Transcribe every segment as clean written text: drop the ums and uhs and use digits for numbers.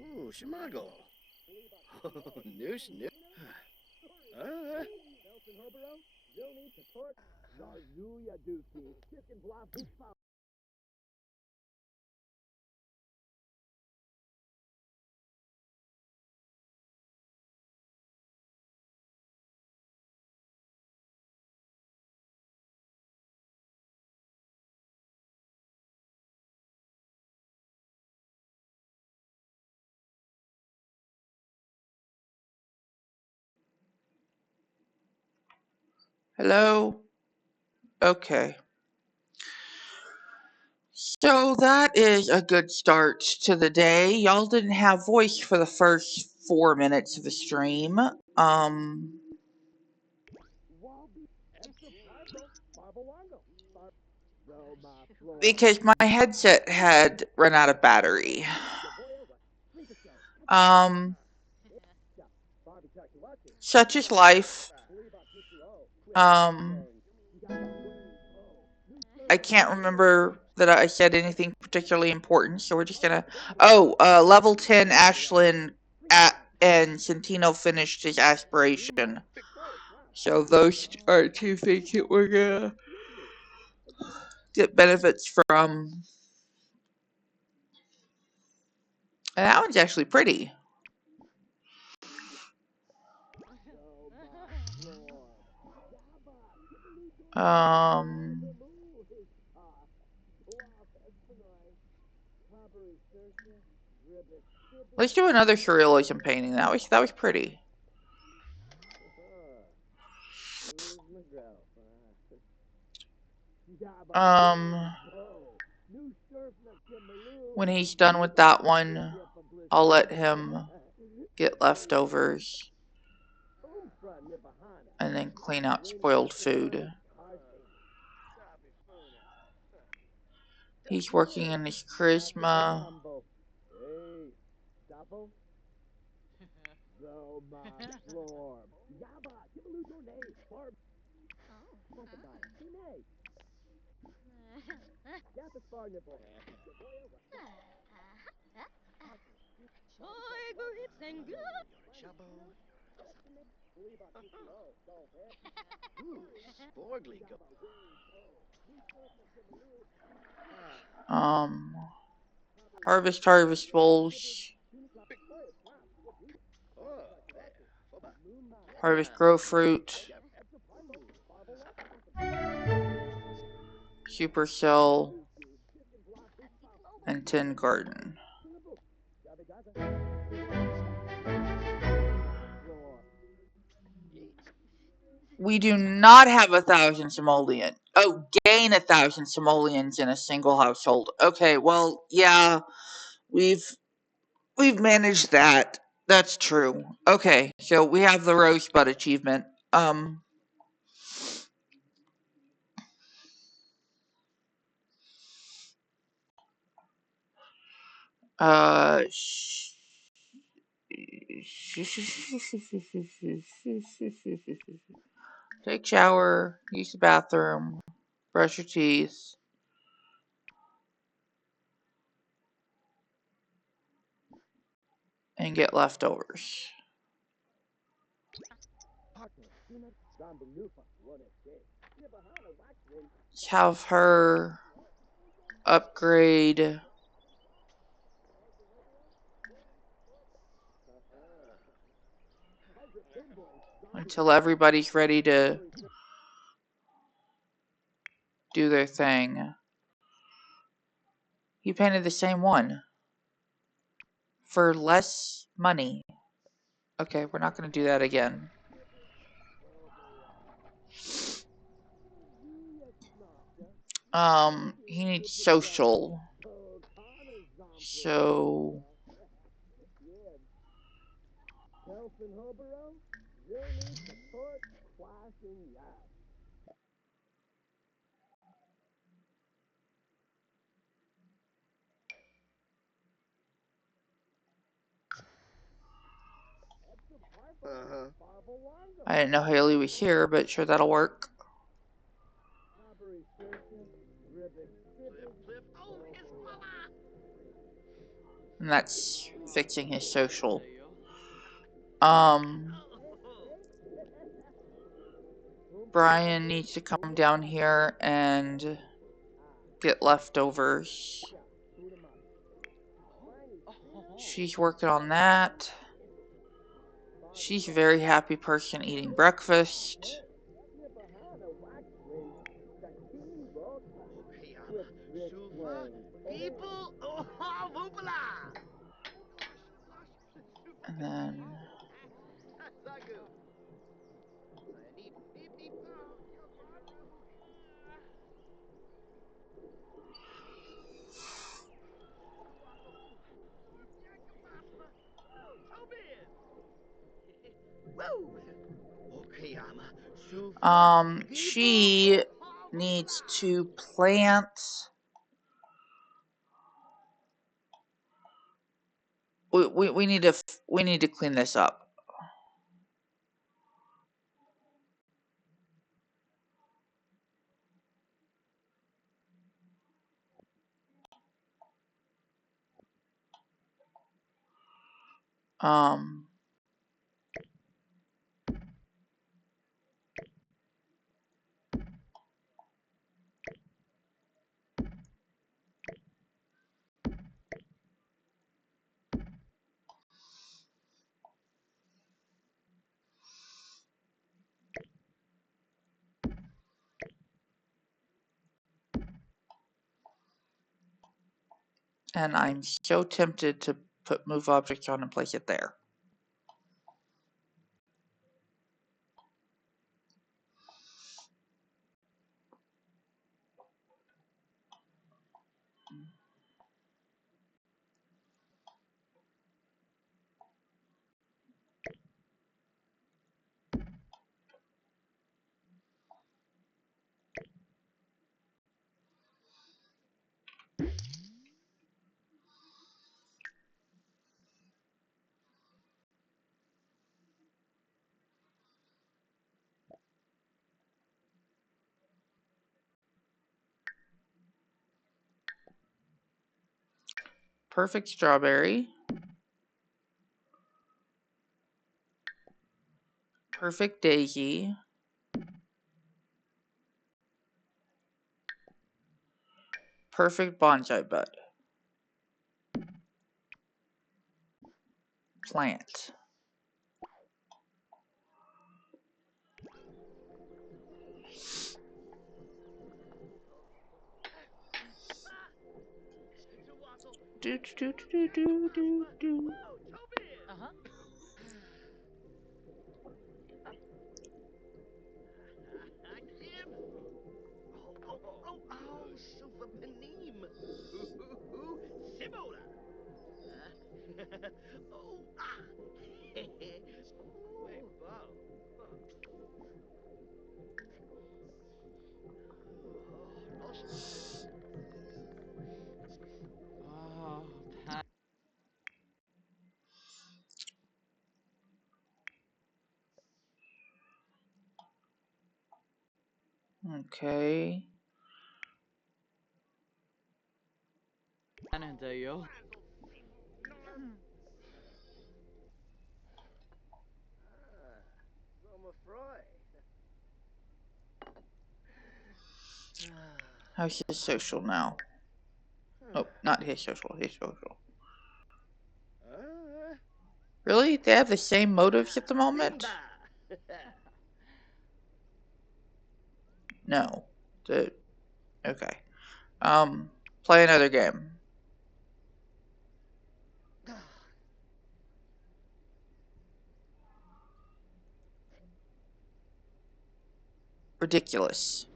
Ooh, Shimago. News, news. Uh, Hello? Okay. So that is a good start to the day. Y'all didn't have voice for the first 4 minutes of the stream. Because my headset had run out of battery. Such is life. I can't remember that I said anything particularly important, so we're just gonna. Oh, level 10, Ashlyn and Centino finished his aspiration. So those are two things that we're gonna get benefits from. And that one's actually pretty. Let's do another surrealism painting. That was pretty. When he's done with that one, I'll let him get leftovers and then clean out spoiled food. He's working on his charisma. Harvest bowls. Harvest grow fruit. Supercell. And tin garden. We do not have 1,000 simoleons. Oh, gain 1,000 simoleons in a single household. Okay, well, yeah, we've managed that. That's true. Okay, so we have the rosebud achievement. Take shower, use the bathroom, brush your teeth. And get leftovers. Have her upgrade until everybody's ready to do their thing. You painted the same one for less money. Okay, we're not going to do that again. He needs social. So You need to put class in yes. Uh-huh. I didn't know Haley was here, but sure that'll work. And that's fixing his social. Brian needs to come down here and get leftovers. She's working on that. She's a very happy person eating breakfast. And then she needs to plant. We need to clean this up. And I'm so tempted to put move object on and place it there. Perfect strawberry. Perfect daisy. Perfect bonsai bud. Plant. Do do do do do do. Okay. How's his social now? Oh, not his social, his social. Really? They have the same motives at the moment? No. Okay. Play another game. Ridiculous.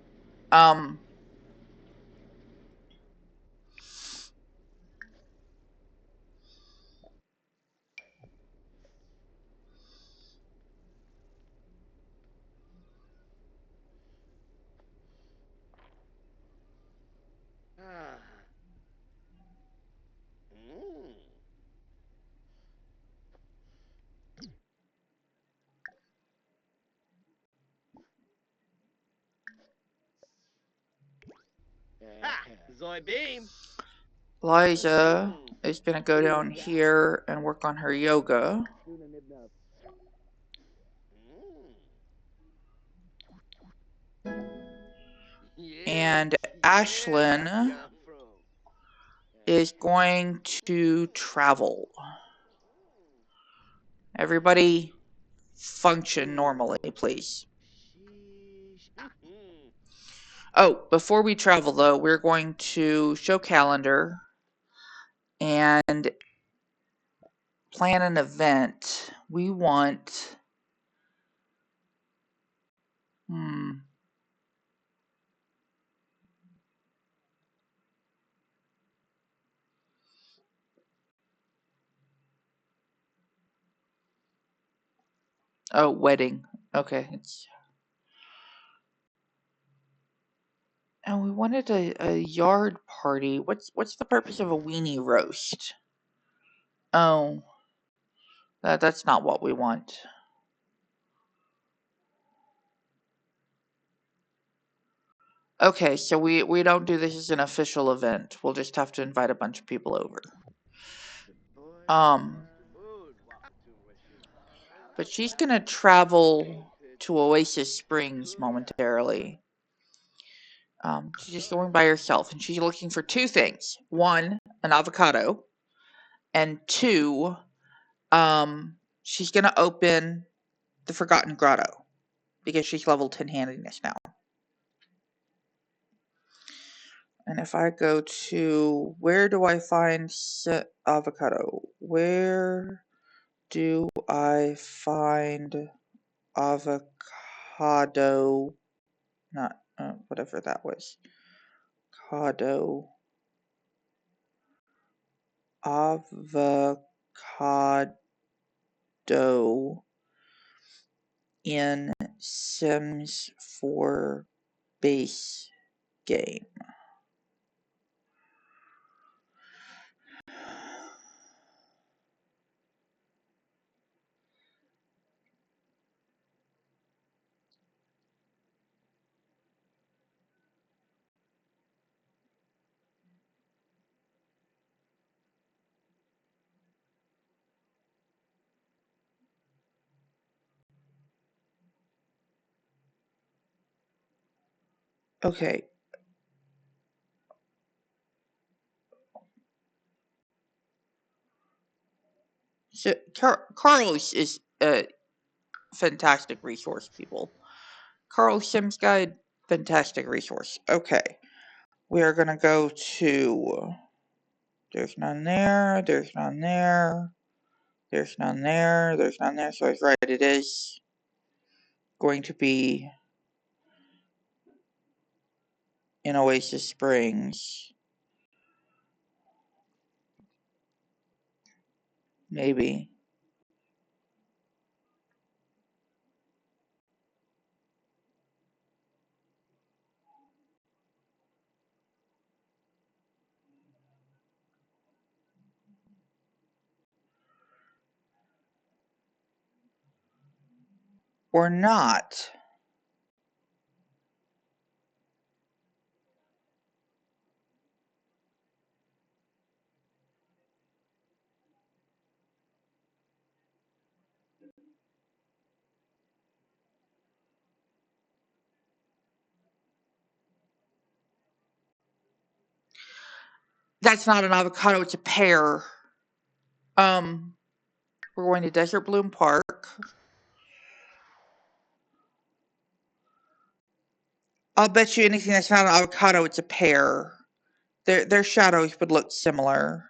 Liza is going to go down here and work on her yoga. And Ashlyn is going to travel. Everybody function normally, please. Oh, before we travel, though, we're going to show calendar and plan an event. We want... Oh, wedding. Okay. And we wanted a yard party. What's the purpose of a weenie roast? Oh, that's not what we want. Okay, so we don't do this as an official event. We'll just have to invite a bunch of people over. But she's gonna travel to Oasis Springs momentarily. She's just going by herself, and she's looking for two things. One, an avocado, and two, she's gonna open the Forgotten Grotto because she's level 10 handiness now. And if I go to, where do I find avocado? Where do I find avocado? Not, whatever that was. Avocado in Sims 4 base game. Okay. So Carlos is a fantastic resource, people. Carl Sims Guide, fantastic resource. Okay. We are going to go to... There's none there. There's none there. There's none there. There's none there. So I was right. It is going to be in Oasis Springs. Maybe. Or not. That's not an avocado, it's a pear. We're going to Desert Bloom Park. I'll bet you anything that's not an avocado, it's a pear. Their shadows would look similar.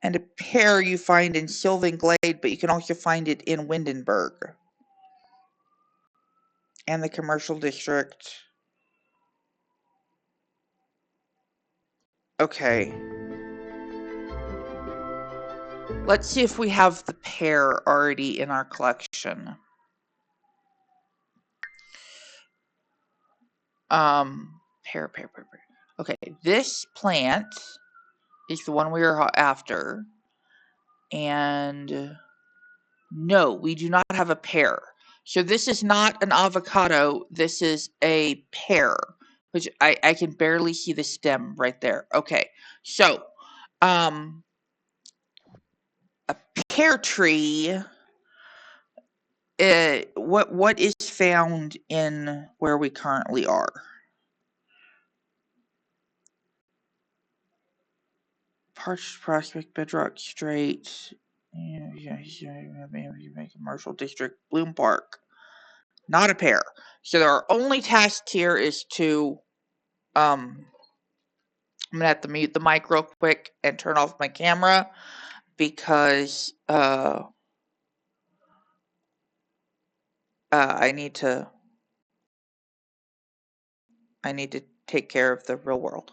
And a pear you find in Sylvan Glade, but you can also find it in Windenburg. And the commercial district. Okay. Let's see if we have the pear already in our collection. Pear. Okay, this plant is the one we are after. And no, we do not have a pear. So this is not an avocado. This is a pear, which I can barely see the stem right there. Okay, so um, a pear tree. What is found in where we currently are? Parched Prospect, Bedrock Strait, Commercial District, Bloom Park. Not a pear. So our only task here is to I'm gonna have to mute the mic real quick and turn off my camera because I need to take care of the real world.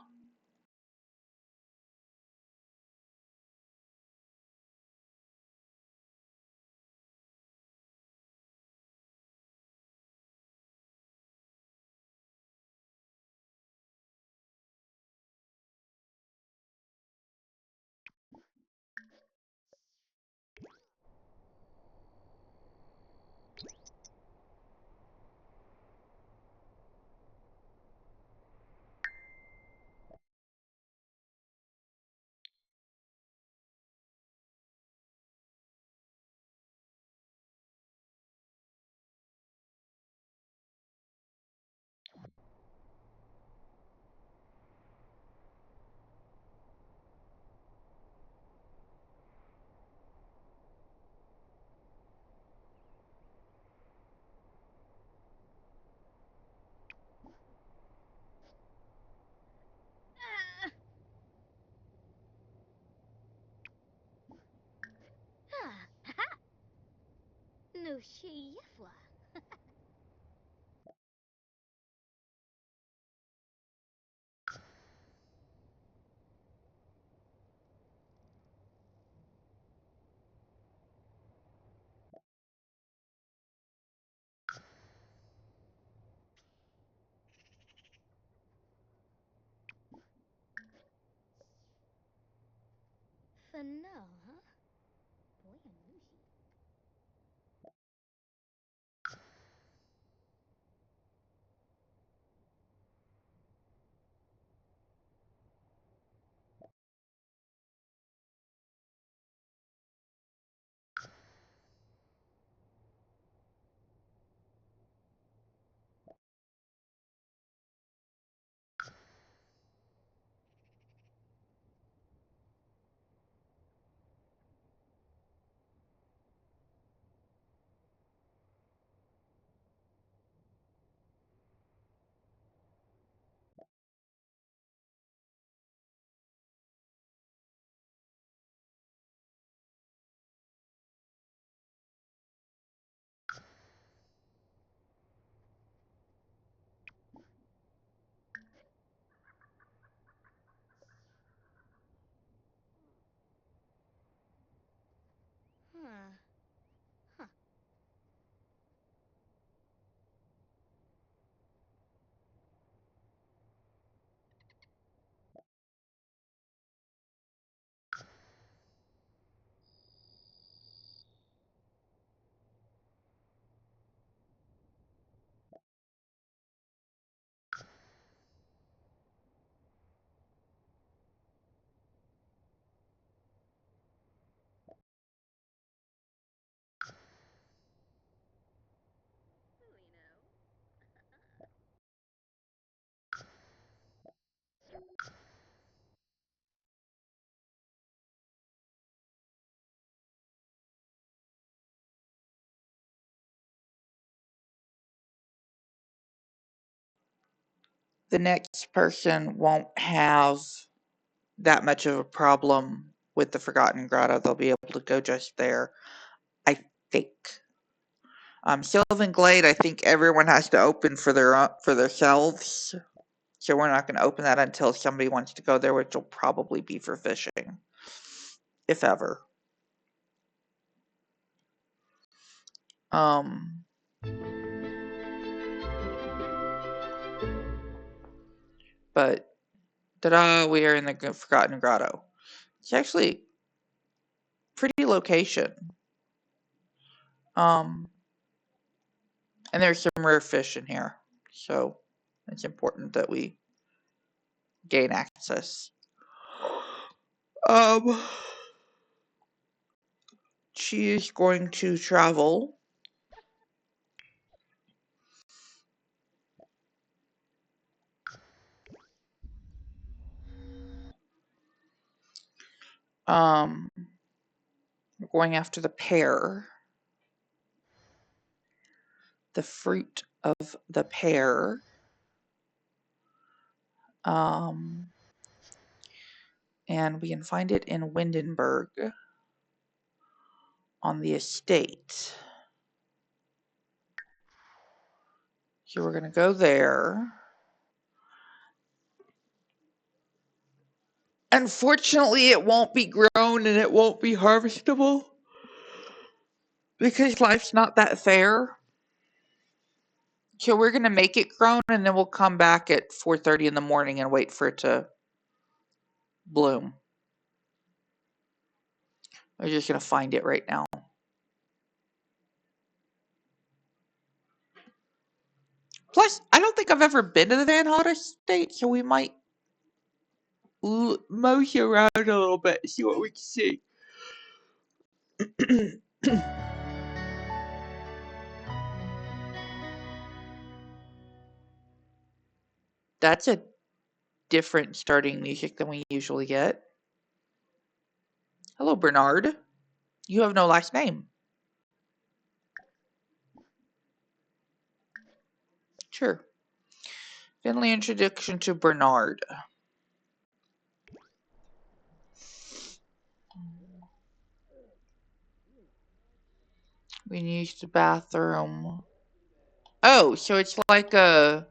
No shifla. For now, huh? Boy, I'm Lucy. Huh. Huh. The next person won't have that much of a problem with the Forgotten Grotto. They'll be able to go just there, I think. Sylvan Glade, I think everyone has to open for themselves. So we're not going to open that until somebody wants to go there, which will probably be for fishing, if ever. Um, But, ta-da, we are in the Forgotten Grotto. It's actually a pretty location. And there's some rare fish in here. So, it's important that we gain access. She is going to travel. We're going after the pear. The fruit of the pear. And we can find it in Windenburg on the estate. So we're going to go there. Unfortunately, it won't be grown and it won't be harvestable because life's not that fair. So we're going to make it grown and then we'll come back at 4:30 in the morning and wait for it to bloom. We're just going to find it right now. Plus, I don't think I've ever been to the Van Hout estate, so we might mosey around a little bit and see what we can see. That's a different starting music than we usually get. Hello, Bernard. You have no last name. Sure. Finley introduction to Bernard. We can use the bathroom. Oh, so it's like a...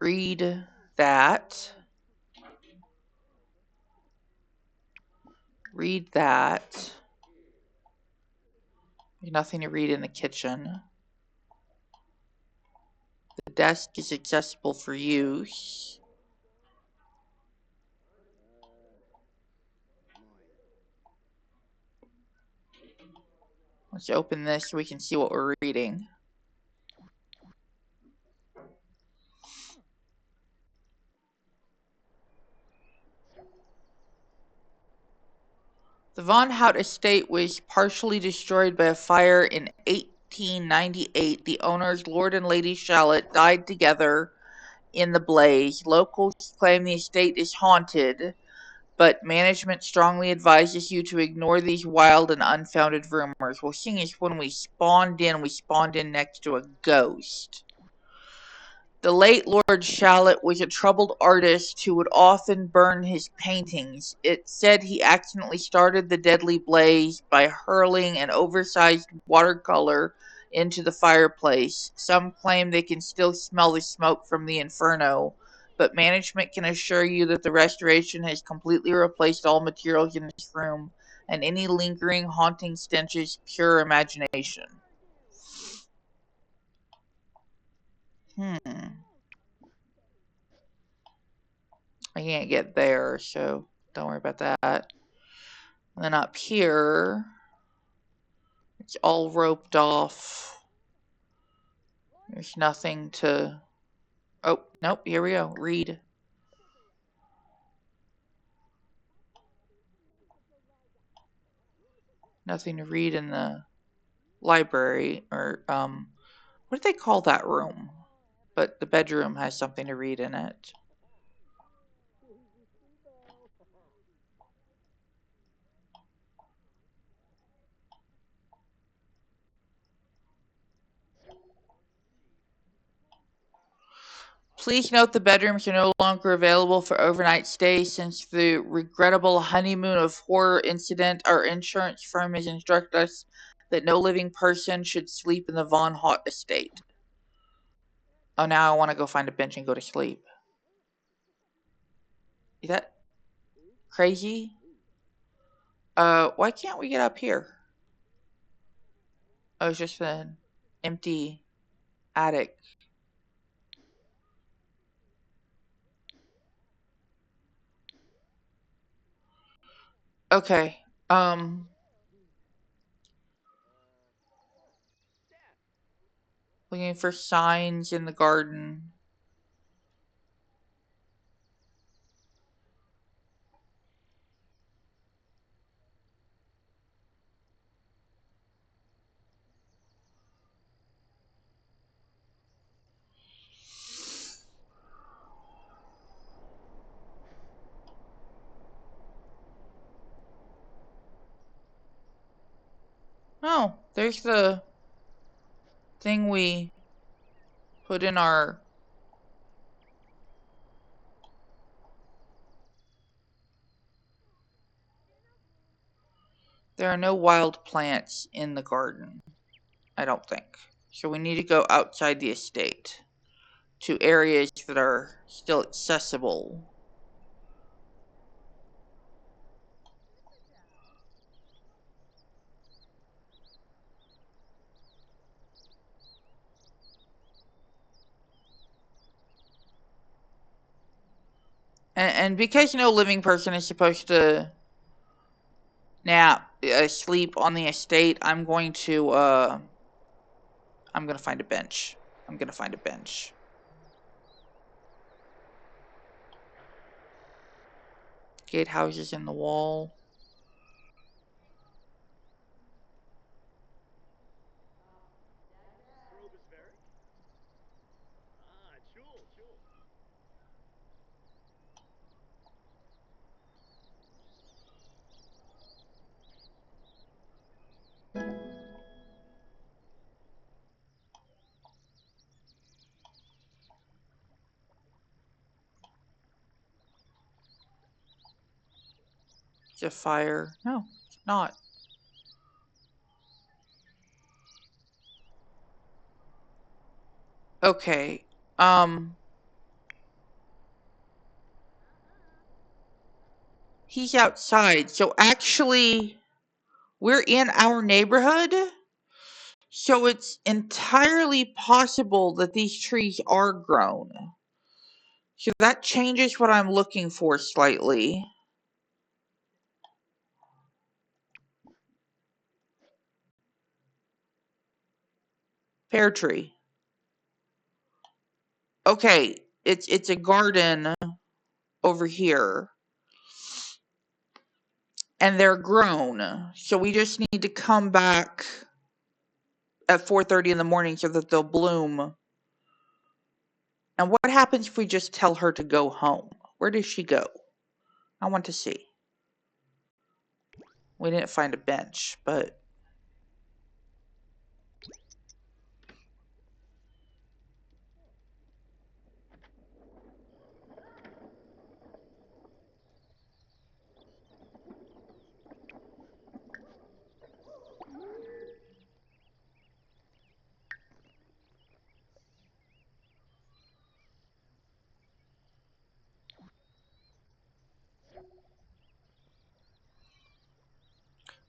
Read that. Read that. There's nothing to read in the kitchen. The desk is accessible for use. Let's open this so we can see what we're reading. The Von Hout estate was partially destroyed by a fire in 1898. The owners, Lord and Lady Shallot, died together in the blaze. Locals claim the estate is haunted, but management strongly advises you to ignore these wild and unfounded rumors. Well, seeing as when we spawned in next to a ghost. The late Lord Shallot was a troubled artist who would often burn his paintings. It said he accidentally started the deadly blaze by hurling an oversized watercolor into the fireplace. Some claim they can still smell the smoke from the inferno, but management can assure you that the restoration has completely replaced all materials in this room, and any lingering haunting stench is pure imagination. I can't get there, so don't worry about that. And then up here, it's all roped off. There's nothing to... Oh, nope, here we go. Read. Nothing to read in the library, or, what do they call that room? But the bedroom has something to read in it. Please note the bedrooms are no longer available for overnight stays since the regrettable honeymoon of horror incident. Our insurance firm has instructed us that no living person should sleep in the Von Hout estate. Oh, now I want to go find a bench and go to sleep. Is that crazy? Why can't we get up here? Oh, it's just an empty... Attic. Okay. Looking for signs in the garden. Oh, there's the thing we put in our... There are no wild plants in the garden, I don't think. So we need to go outside the estate to areas that are still accessible. And because no living person is supposed to sleep on the estate, I'm going to find a bench. I'm gonna find a bench. Gatehouses in the wall. Is it fire? No, it's not. Okay. He's outside. So actually, we're in our neighborhood. So it's entirely possible that these trees are grown. So that changes what I'm looking for slightly. Pear tree. Okay, it's a garden over here. And they're grown. So we just need to come back at 4:30 in the morning so that they'll bloom. And what happens if we just tell her to go home? Where does she go? I want to see. We didn't find a bench, but...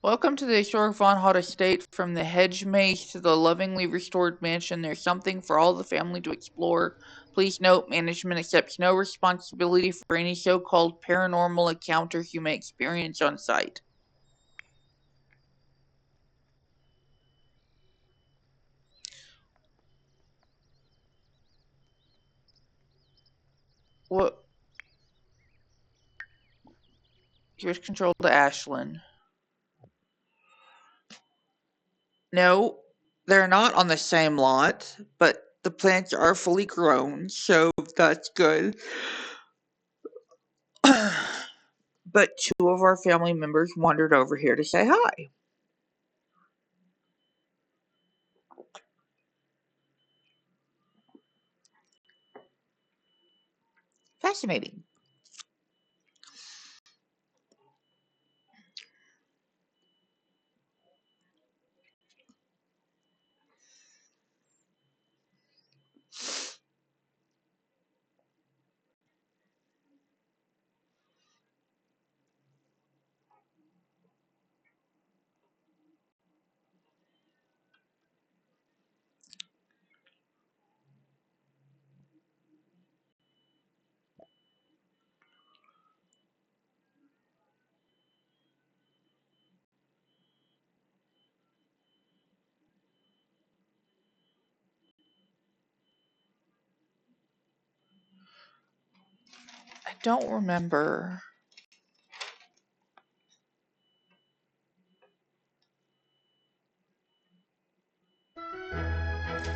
Welcome to the historic Von Hott estate. From the hedge maze to the lovingly restored mansion, there's something for all the family to explore. Please note, management accepts no responsibility for any so-called paranormal encounters you may experience on site. What? Here's control to Ashlyn. No, they're not on the same lot, but the plants are fully grown, so that's good. But two of our family members wandered over here to say hi. Fascinating. don't remember.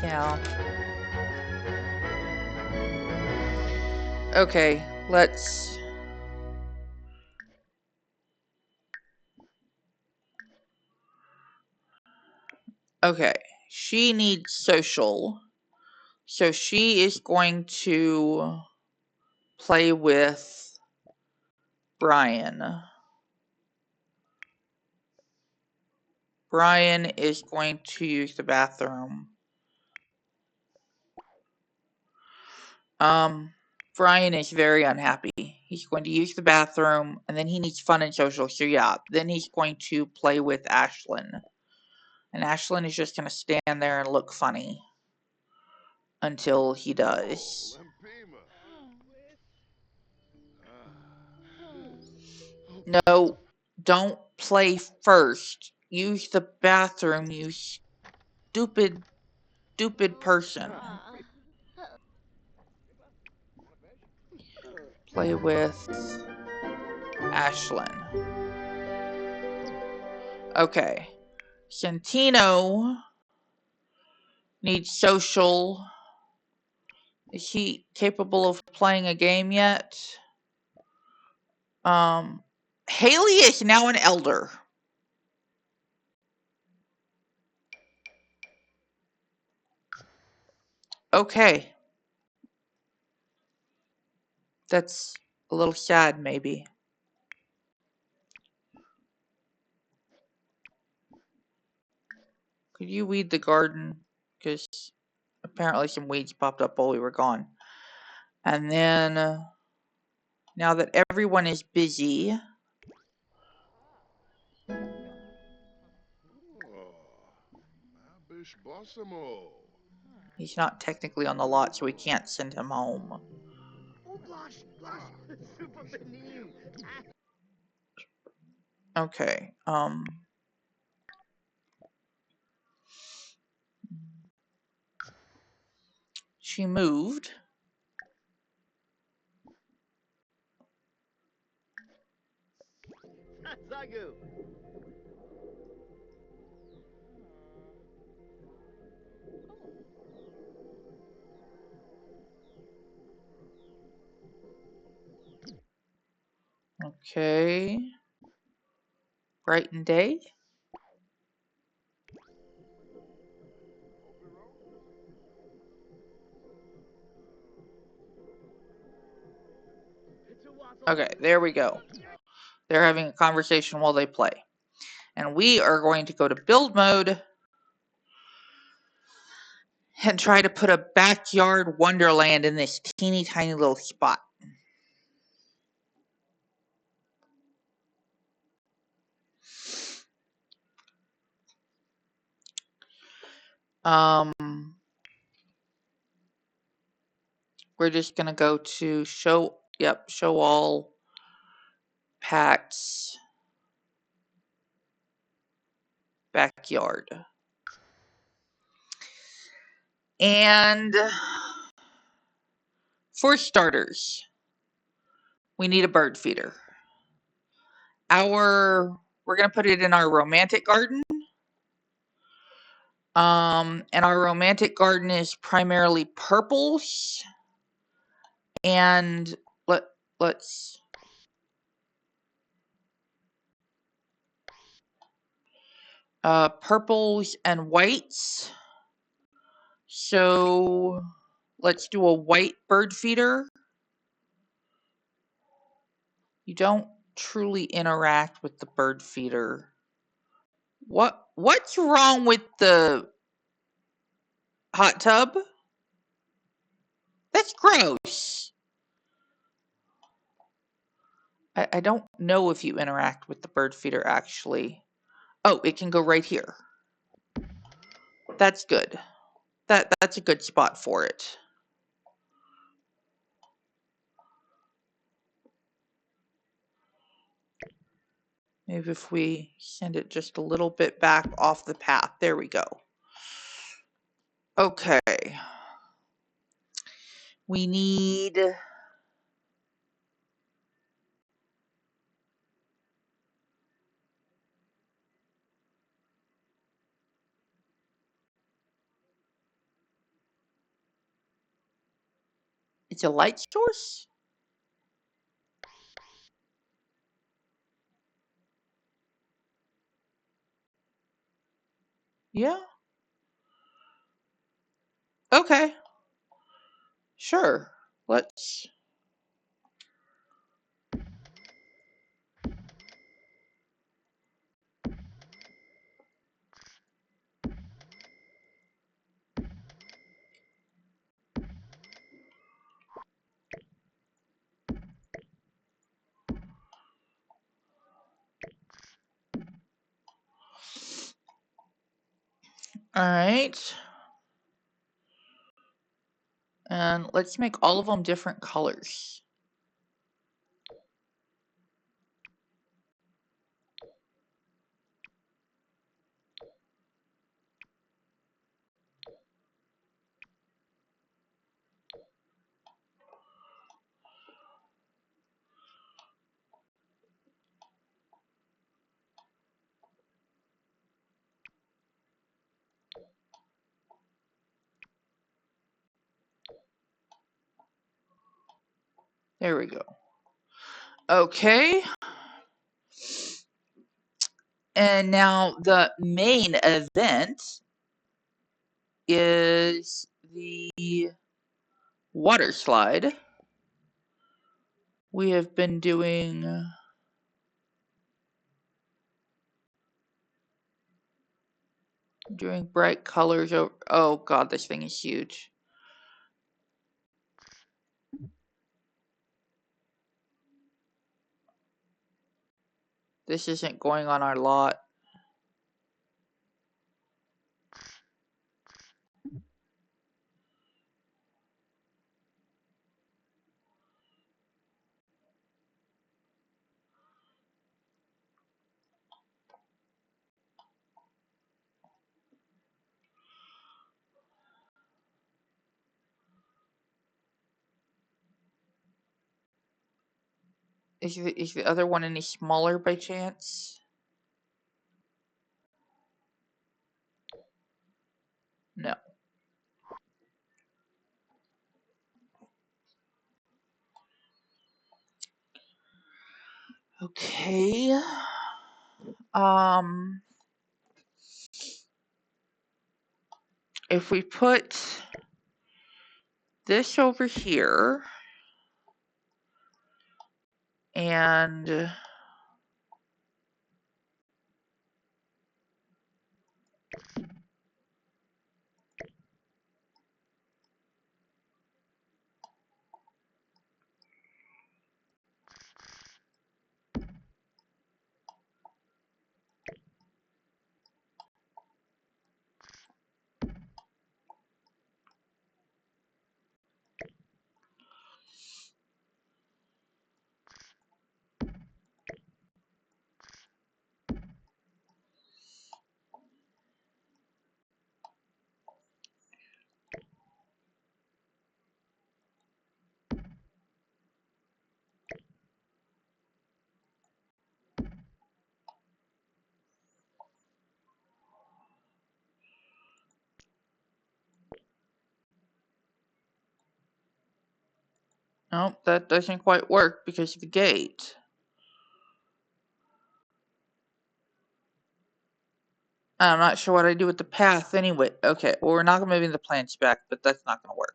Yeah. Okay, let's... Okay, she needs social. So she is going to play with Brian. Brian is going to use the bathroom. Brian is very unhappy. He's going to use the bathroom, and then he needs fun and social. So yeah, then he's going to play with Ashlyn. And Ashlyn is just going to stand there and look funny until he does. No, don't play first. Use the bathroom, you stupid person. Play with Ashlyn. Okay. Santino needs social. Is he capable of playing a game yet? Haley is now an elder. Okay. That's a little sad, maybe. Could you weed the garden? Because apparently some weeds popped up while we were gone. And then, now that everyone is busy... He's not technically on the lot, so we can't send him home. Okay, she moved. Okay. Brighton Day. Okay, there we go. They're having a conversation while they play. And we are going to go to build mode and try to put a backyard wonderland in this teeny tiny little spot. We're just gonna go to show all packs backyard. And for starters, we need a bird feeder. We're gonna put it in our romantic garden. And our romantic garden is primarily purples. And let's purples and whites. So let's do a white bird feeder. You don't truly interact with the bird feeder. What's wrong with the hot tub? That's gross. I don't know if you interact with the bird feeder actually. Oh, it can go right here. That's good. That's a good spot for it. Maybe if we send it just a little bit back off the path. There we go. Okay. We need It's a light source? Yeah. Okay. Sure. Let's... Alright. And let's make all of them different colors. There we go. Okay. And now the main event is the water slide. We have been doing bright colors. Oh god, this thing is huge. This isn't going on our lot. Is the other one any smaller by chance? No. Okay. If we put this over here and nope, that doesn't quite work because of the gate. I'm not sure what I do with the path anyway. Okay, well we're not moving the plants back, but that's not gonna work.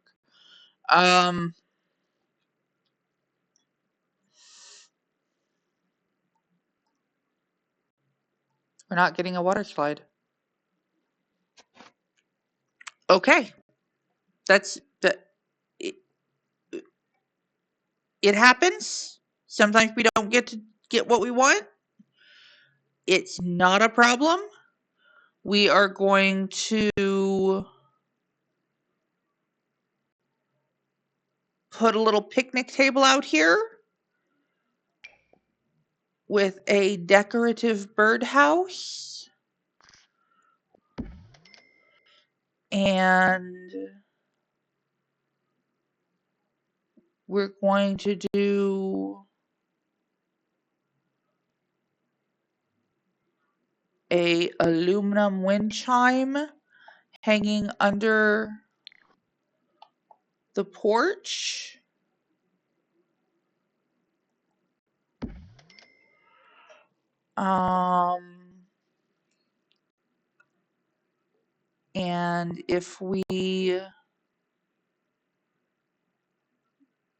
We're not getting a water slide. Okay. It happens. Sometimes we don't get what we want. It's not a problem. We are going to put a little picnic table out here with a decorative birdhouse. And we're going to do a aluminum wind chime hanging under the porch. And if we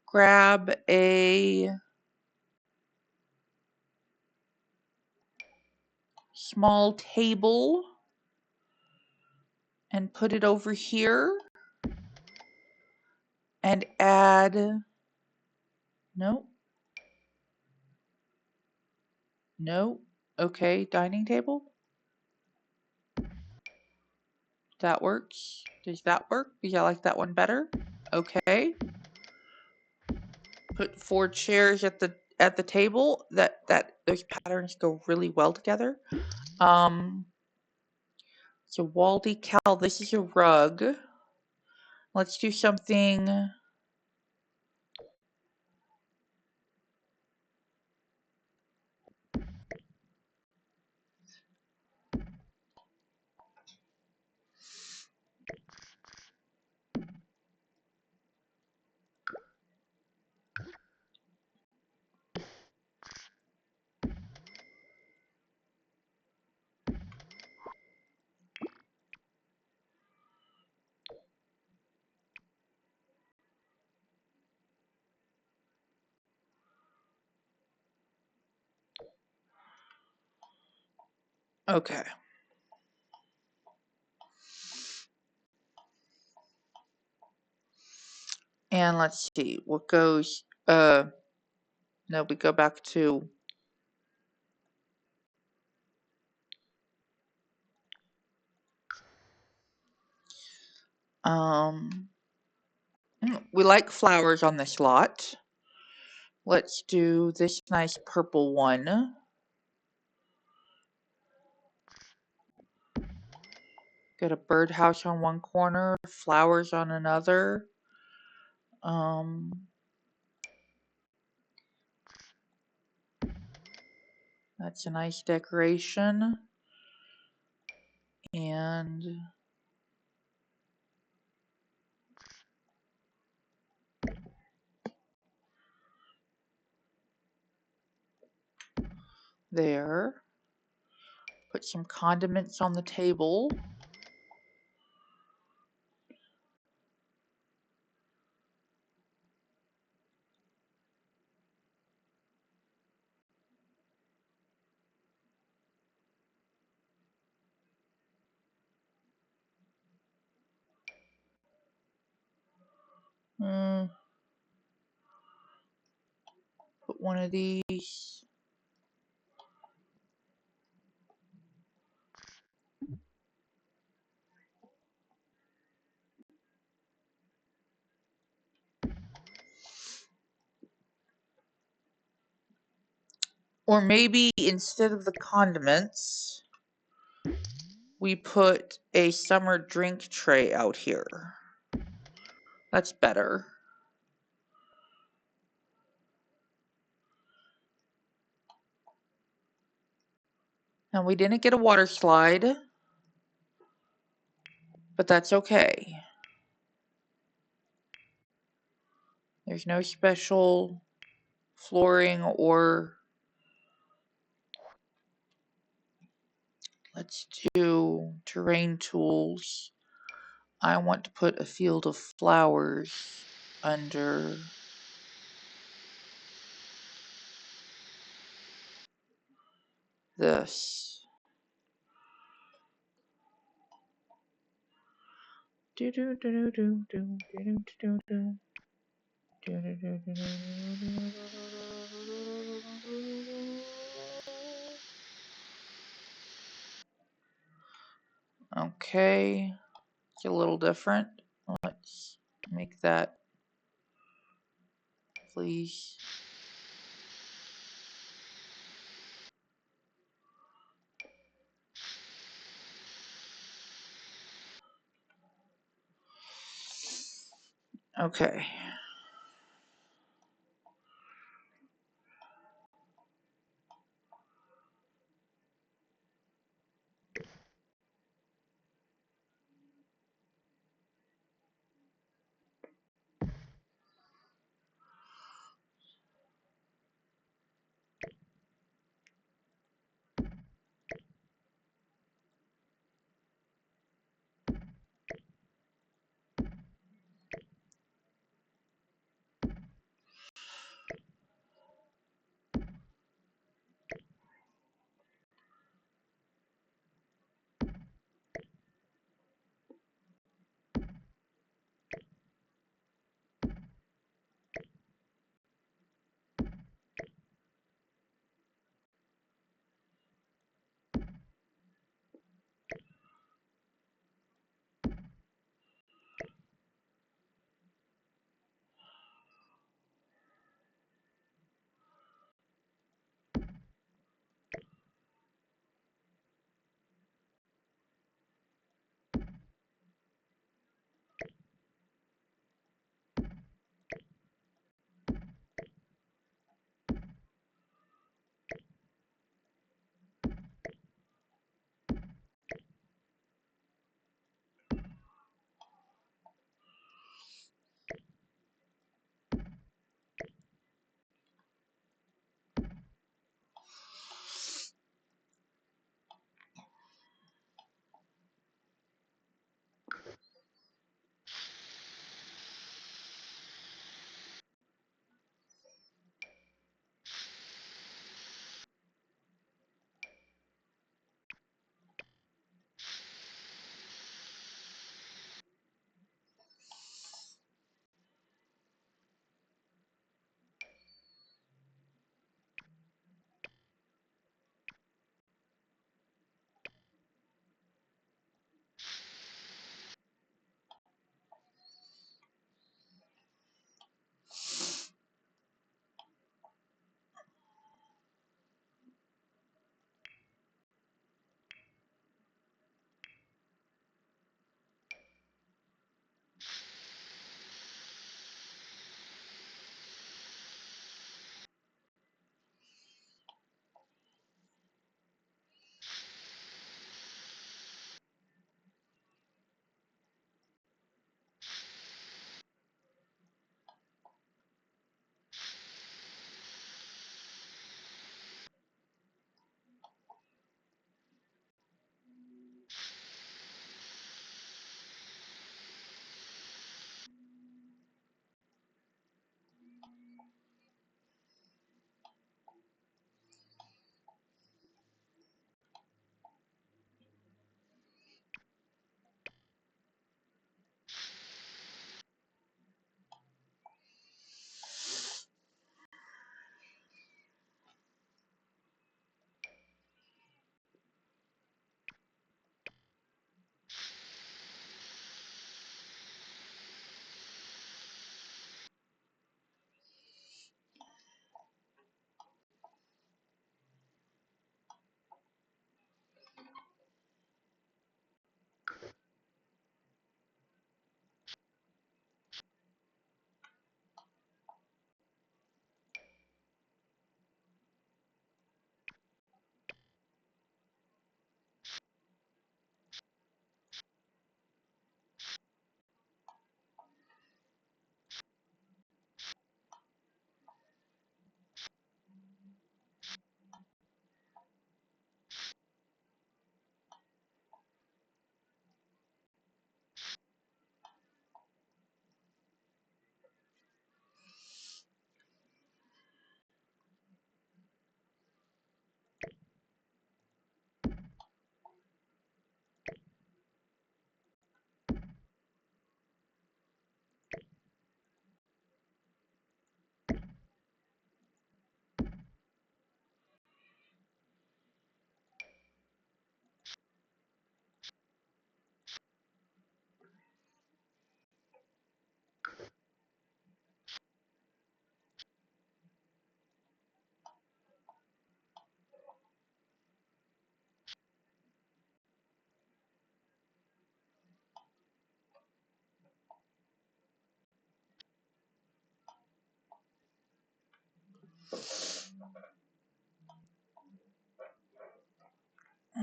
grab a small table and put it over here and add, no, okay, dining table. That works. Does that work? Because I like that one better. Okay. Put 4 chairs at the table. That those patterns go really well together. So wall decal. This is a rug. Let's do something. Okay. And let's see what goes. No, we go back to. We like flowers on this lot. Let's do this nice purple one. Got a birdhouse on one corner, flowers on another. That's a nice decoration. And there. Put some condiments on the table. Put one of these. Or maybe instead of the condiments, we put a summer drink tray out here. That's better. And we didn't get a water slide, but that's okay. There's no special flooring or. Let's do terrain tools. I want to put a field of flowers under this. Okay, it's a little different. Let's make that, please. Okay.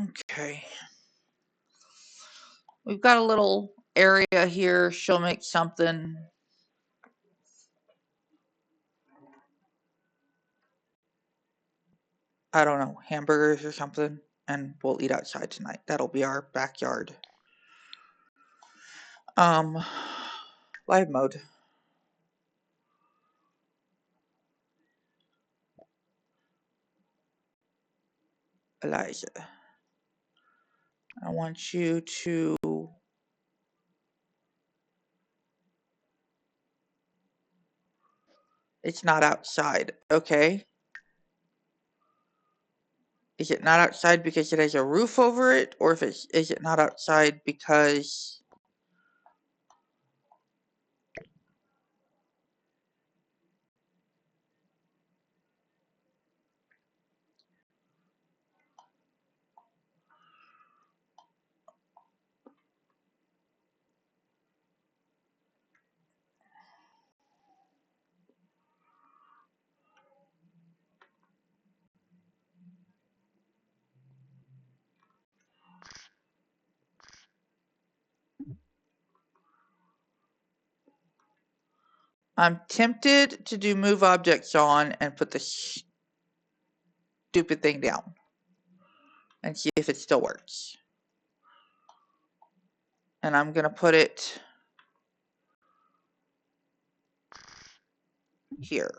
Okay. We've got a little area here. She'll make something. I don't know, hamburgers or something, and we'll eat outside tonight. That'll be our backyard. Live mode. Elijah. I want you to. It's not outside. Okay. Is it not outside because it has a roof over it, or is it not outside because I'm tempted to do move objects on and put the stupid thing down and see if it still works. And I'm going to put it here.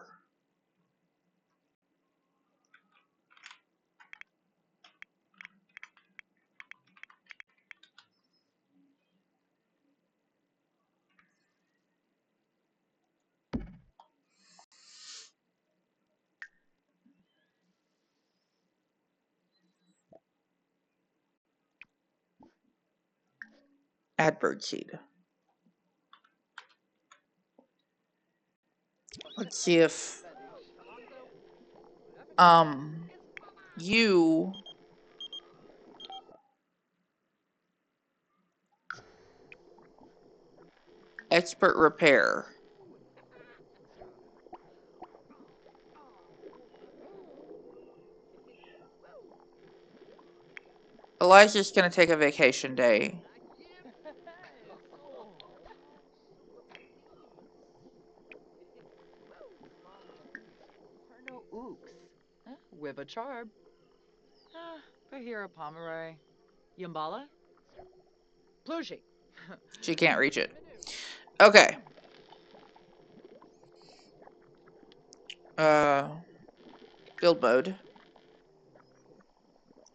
Add birdseed. Let's see if you expert repair. Elijah's going to take a vacation day. Perno ooks. With a charb. Bahira Pomeroy. Yambala? Plushi. She can't reach it. Okay. Build mode.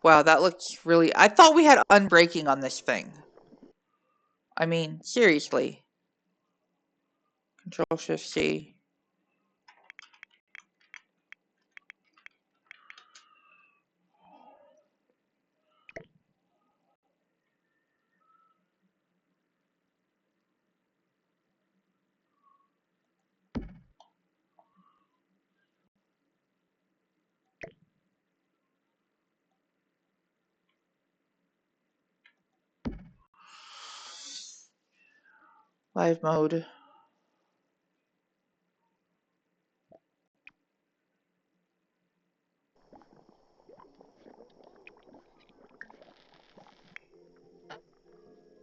Wow, that looks really... I thought we had unbreaking on this thing. I mean, seriously. Control-Shift-C. Live mode.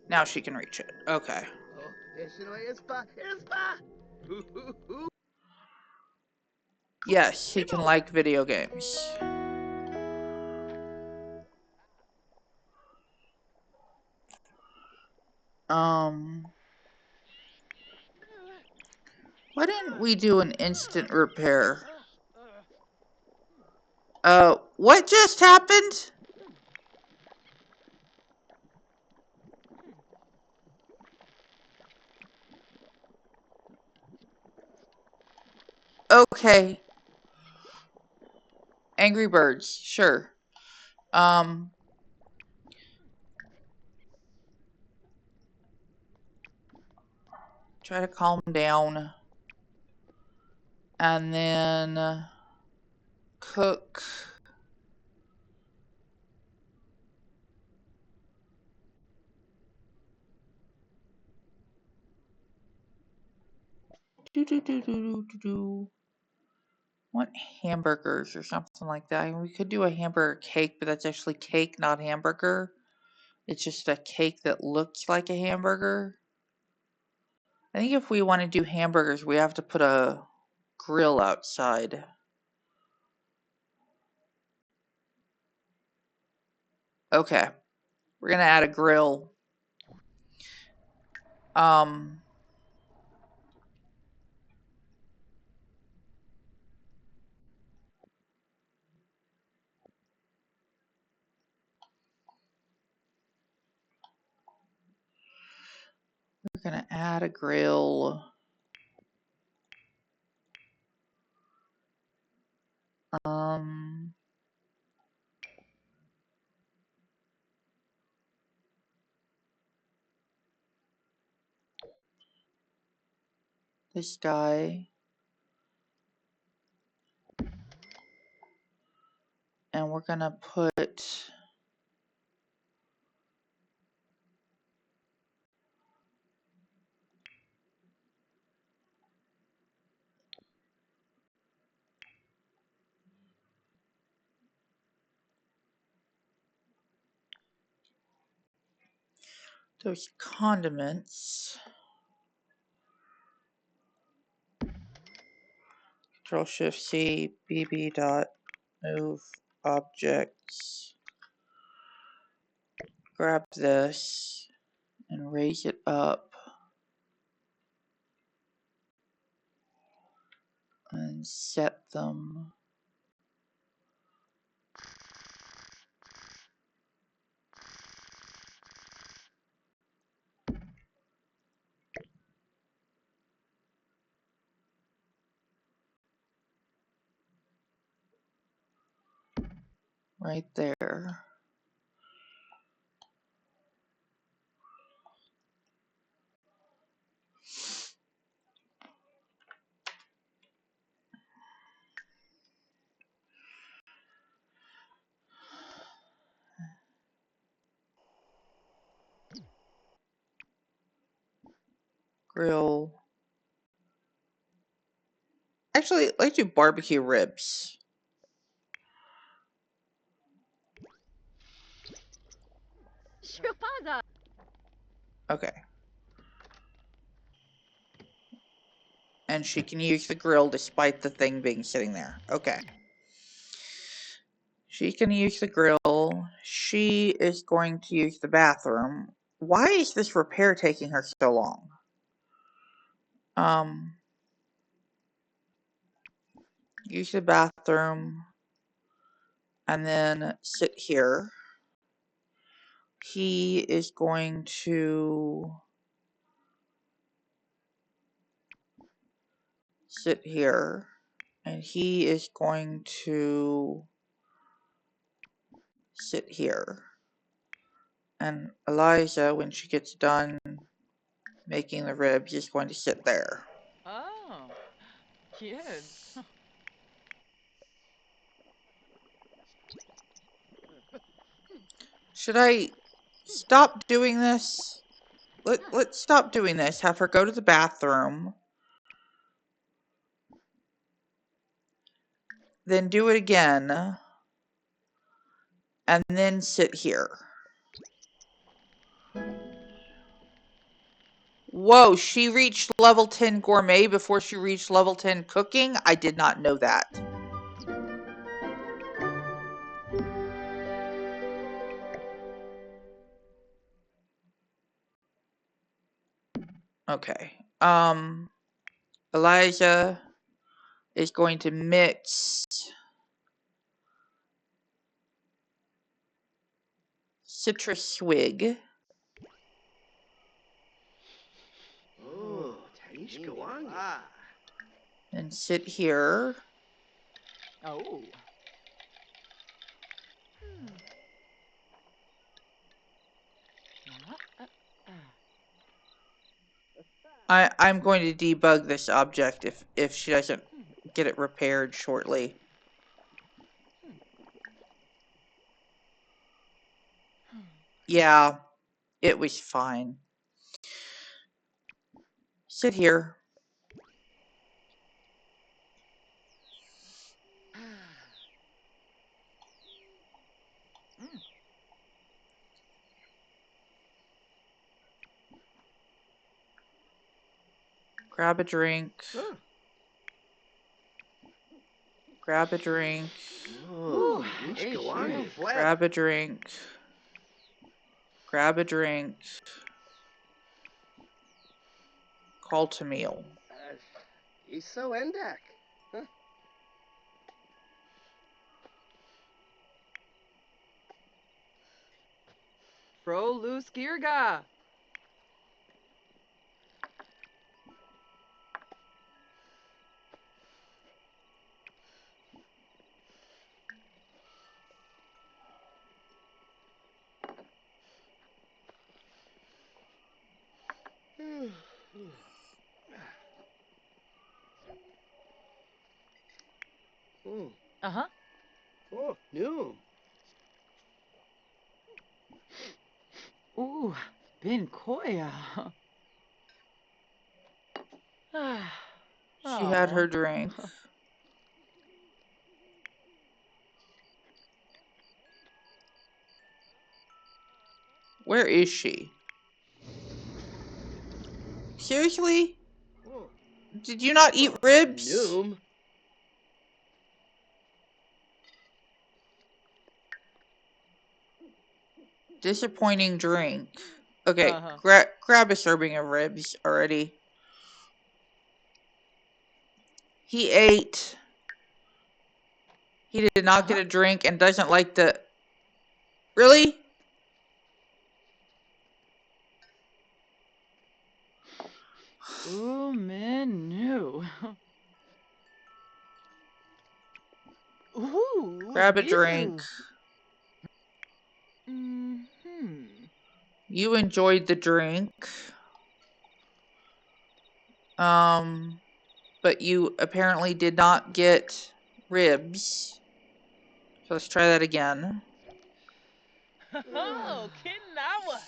Now she can reach it. Okay. Yes, he can like video games. Why didn't we do an instant repair? What just happened? Okay. Angry Birds, sure. Try to calm down. And then cook. Do. want hamburgers or something like that. I mean, we could do a hamburger cake, but that's actually cake, not hamburger. It's just a cake that looks like a hamburger. I think if we want to do hamburgers, we have to put a grill outside. Okay. We're going to add a grill. We're going to add a grill. This guy. And we're going to put those condiments. Control Shift C, BB dot move objects. Grab this and raise it up. And set them. Right there. Grill. Actually, let's do barbecue ribs. Okay. And she can use the grill despite the thing being sitting there. Okay. She can use the grill. She is going to use the bathroom. Why is this repair taking her so long? Use the bathroom. And then sit here. He is going to sit here. And he is going to sit here. And Eliza, when she gets done making the ribs, is going to sit there. Oh, kids. Should I stop doing this? Let's stop doing this. Have her go to the bathroom. Then do it again. And then sit here. Whoa, she reached level 10 gourmet before she reached level 10 cooking? I did not know that. Okay. Elijah is going to mix citrus swig. Oh, Tishkawangi. And sit here. Oh. I'm going to debug this object if she doesn't get it repaired shortly. Yeah, it was fine. Sit here. Grab a drink. Huh. Grab a drink. Oh, Echt nicht gewangen, schön. Flap. Grab a drink. Grab a drink. Call to meal. Is so endak. Fro loose Girga. Uh-huh. Oh, no. Ooh, bin koya. She had her Oh. drink. Where is she? Seriously? Oh, Did you not eat ribs? Noom. Disappointing drink. Okay, Uh-huh. grab a serving of ribs already. He ate. He did not get a drink and doesn't like the... Really? Ooh, menu. Ooh, Grab a ew. drink. Mm-hmm. You enjoyed the drink. But you apparently did not get ribs. So let's try that again. Oh, Kinawa.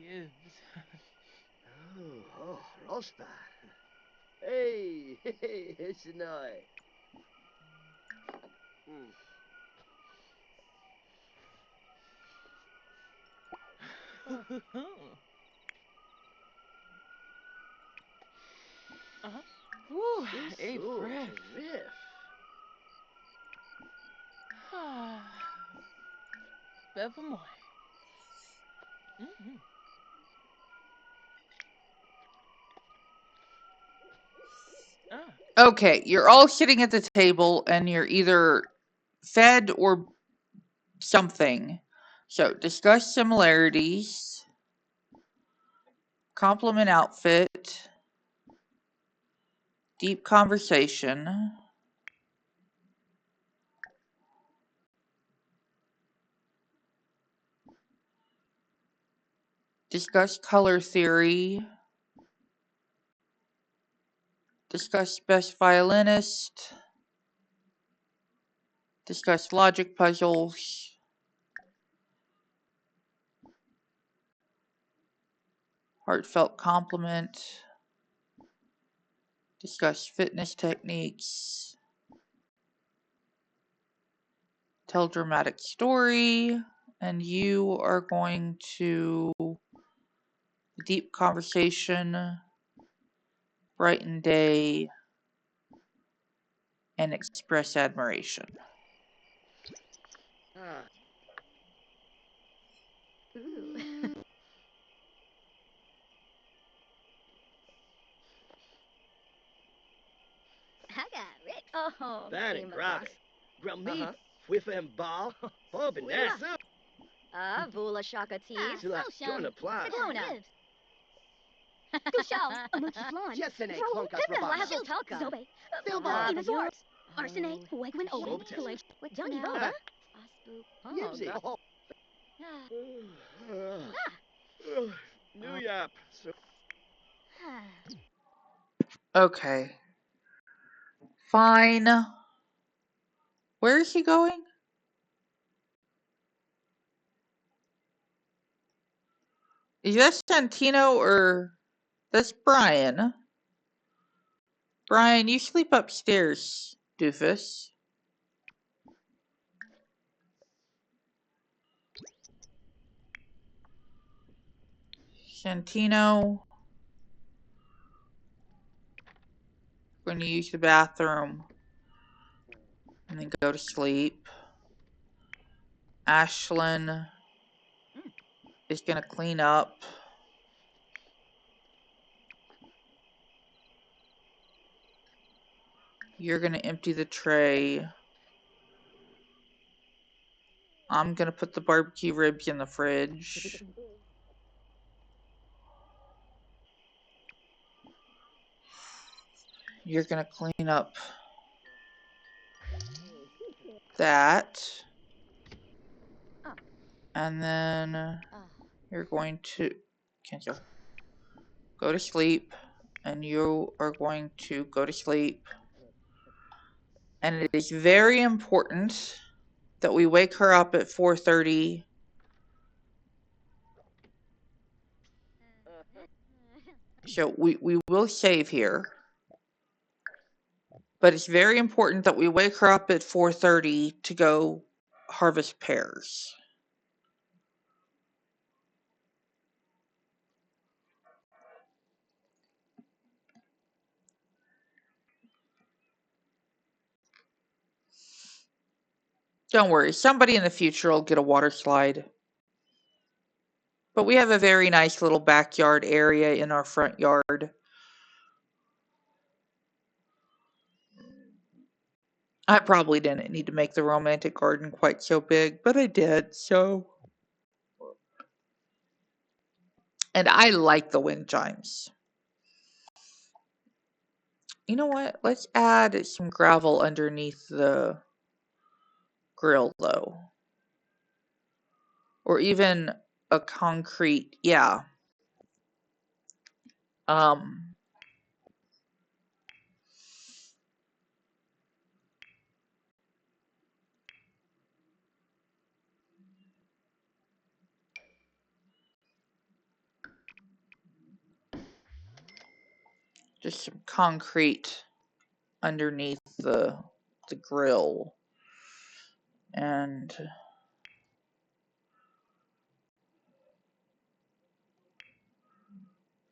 Yes. Oh, Rospa. Hey, it's a night. Uh-huh. Ooh, a So fresh. terrific. Bevermoy. Mm-hmm. Okay, you're all sitting at the table and you're either fed or something. So discuss similarities, compliment outfit, deep conversation, discuss color theory, discuss best violinist, discuss logic puzzles, heartfelt compliment, discuss fitness techniques, tell dramatic story, and you are going to deep conversation, brighten day, and express admiration. Ooh. I got Rick. Oh, That team and of grave. boss. Grammy, whiff and ball. Bob and Willa. Nassa. Vula Shaka Tees. Sila, join the plot. Siglona. Gushal. Monkey Blonde. Jessene, Raoul Plunkas Pipna. Rabana. Lahazel Telka. Zoe. Bilbo. Resorts. Arsene. Wegwin Owen. Sobte. Galate. Donkey Boba. Nibsy. New Yap. So Okay. Fine. Where is he going? Is that Santino or... That's Brian. Brian, you sleep upstairs, doofus. Santino. going to use the bathroom and then go to sleep. Ashlyn is going to clean up. You're going to empty the tray. I'm going to put the barbecue ribs in the fridge. You're going to clean up that. And then you're going to cancel. Go to sleep. And you are going to go to sleep. And it is very important that we wake her up at 4:30. So we will save here. But it's very important that we wake her up at 4:30 to go harvest pears. Don't worry, somebody in the future will get a water slide. But we have a very nice little backyard area in our front yard. I probably didn't need to make the romantic garden quite so big, but I did, so. And I like the wind chimes. You know what? Let's add some gravel underneath the grill, though. Or even a concrete, yeah. Just some concrete underneath the grill. And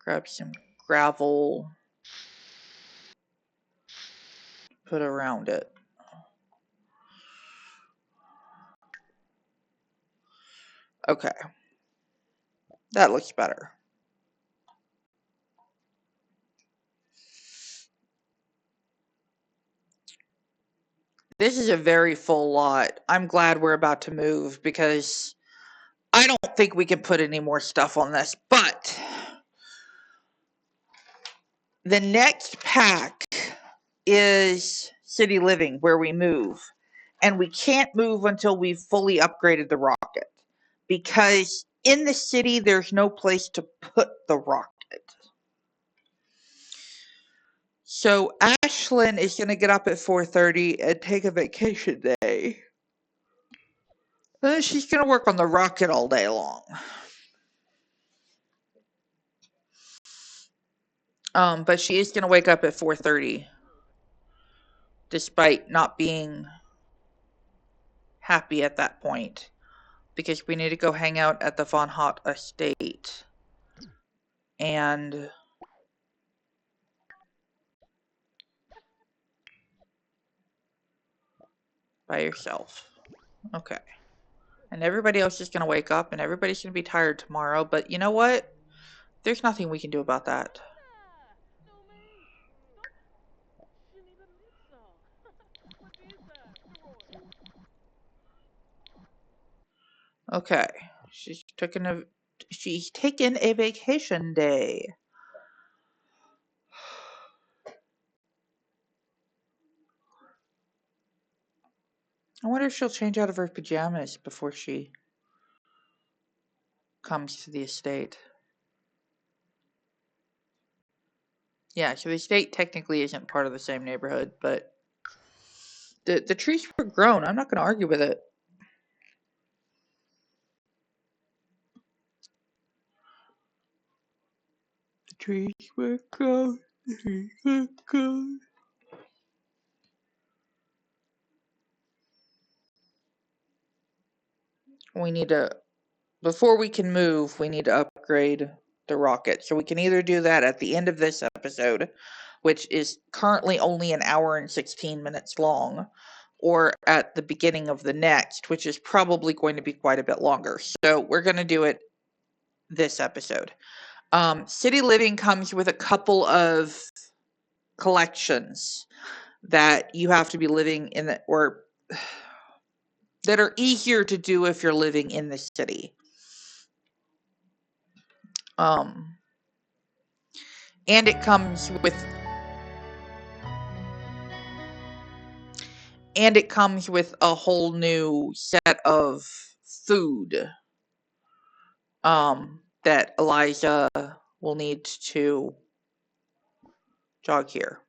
grab some gravel, put around it. Okay. That looks better. This is a very full lot. I'm glad we're about to move because I don't think we can put any more stuff on this. But the next pack is City Living, where we move. And we can't move until we've fully upgraded the rocket. Because in the city, there's no place to put the rocket. So Ashlyn is going to get up at 4:30 and take a vacation day. She's going to work on the rocket all day long. But she is going to wake up at 4:30. Despite not being happy at that point. Because we need to go hang out at the Von Hott estate. And by yourself. Okay. And everybody else is going to wake up and everybody's going to be tired tomorrow. But you know what? There's nothing we can do about that. Okay. She's taken a vacation day. I wonder if she'll change out of her pajamas before she comes to the estate. Yeah, so the estate technically isn't part of the same neighborhood, but the trees were grown. I'm not going to argue with it. The trees were grown. The trees were grown. We need to, before we can move, we need to upgrade the rocket. So we can either do that at the end of this episode, which is currently only an hour and 16 minutes long, or at the beginning of the next, which is probably going to be quite a bit longer. So we're going to do it this episode. City Living comes with a couple of collections that you have to be living in the, or that are easier to do if you're living in the city. And it comes with a whole new set of food that Elijah will need to jog here.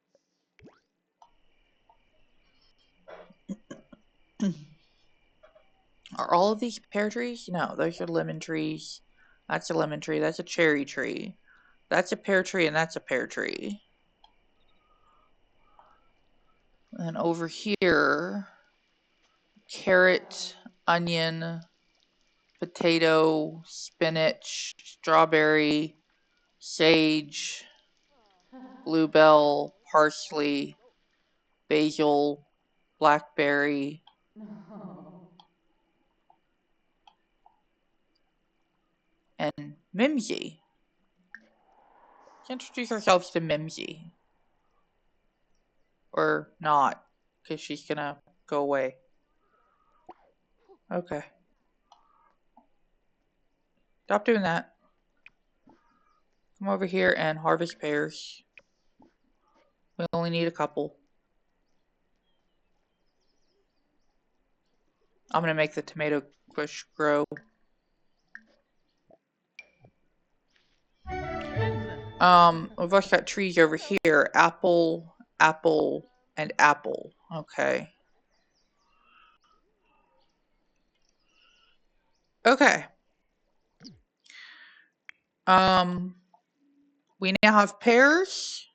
Are all of these pear trees? No, those are lemon trees. That's a lemon tree. That's a cherry tree. That's a pear tree, and that's a pear tree. And over here, carrot, onion, potato, spinach, strawberry, sage, bluebell, parsley, basil, blackberry. And Mimsy. Let's introduce ourselves to Mimsy. Or not, because she's gonna go away. Okay. Stop doing that. Come over here and harvest pears. We only need a couple. I'm gonna make the tomato bush grow. We've also got trees over here. Apple, apple, and apple. Okay. Okay. We now have pears.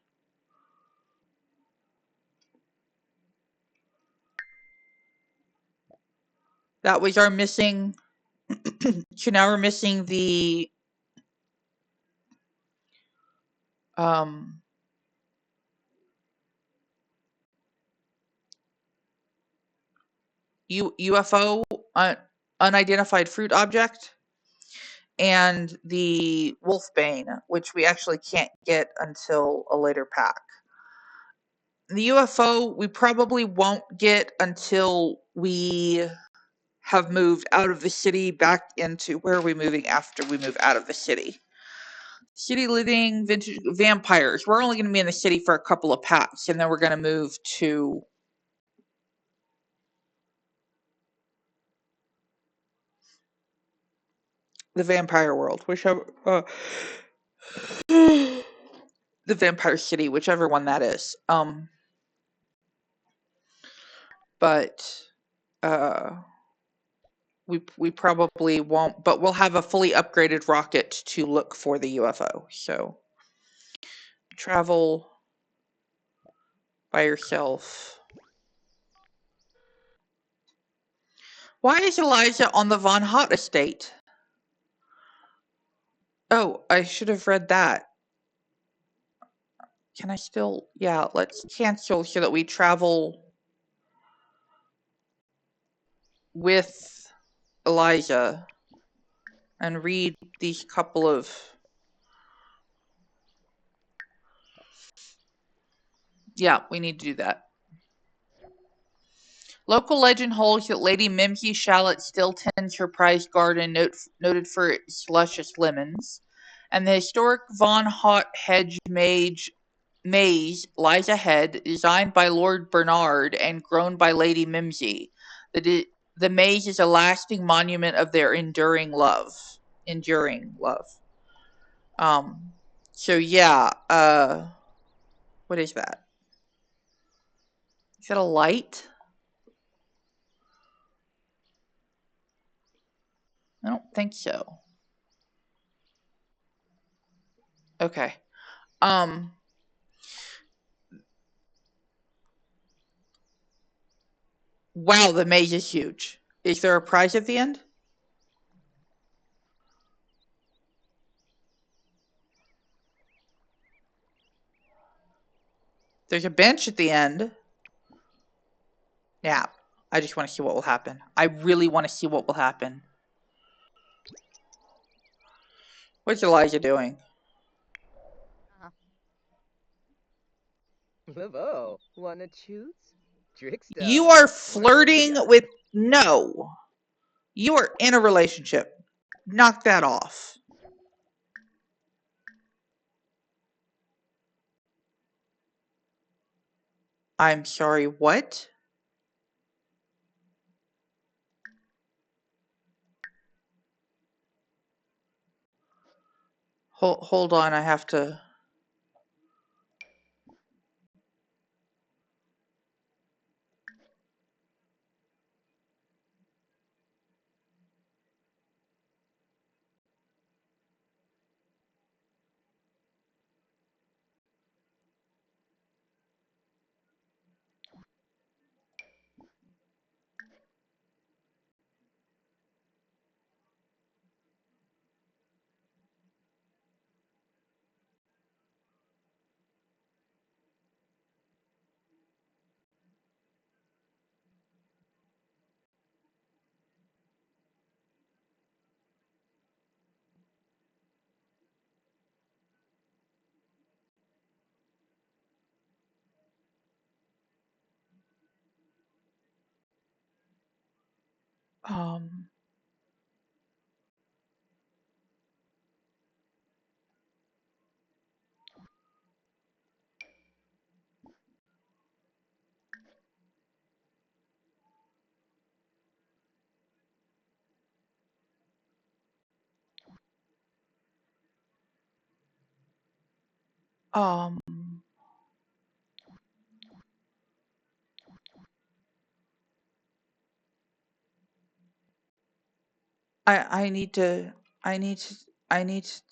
That was our missing. So now we're missing the UFO, unidentified fruit object, and the wolfbane, which we actually can't get until a later pack. The UFO we probably won't get until we have moved out of the city back into where are we moving after we move out of the city. City Living, vintage vampires. We're only going to be in the city for a couple of packs, and then we're going to move to the vampire world, whichever the vampire city, whichever one that is. But we probably won't, but we'll have a fully upgraded rocket to look for the UFO. So travel by yourself. Why is Elijah on the Von Hott estate? Oh, I should have read that. Can I still? Yeah, let's cancel so that we travel with Elijah and read these couple of. Yeah, we need to do that. Local legend holds that Lady Mimsy Shallot still tends her prized garden noted for its luscious lemons, and the historic Von Hott Hedge maze lies ahead, designed by Lord Bernard and grown by Lady Mimsy. The maze is a lasting monument of their enduring love. So yeah, what is that? Is that a light? I don't think so. Okay. Wow, the maze is huge. Is there a prize at the end? There's a bench at the end. Yeah, I just want to see what will happen. I really want to see what will happen. What's Elijah doing? Lavo, wanna choose? Trickster. You are flirting with... No. You are in a relationship. Knock that off. I'm sorry, what? Hold on, I have to... Um... Um... I need to... I need to... I need to...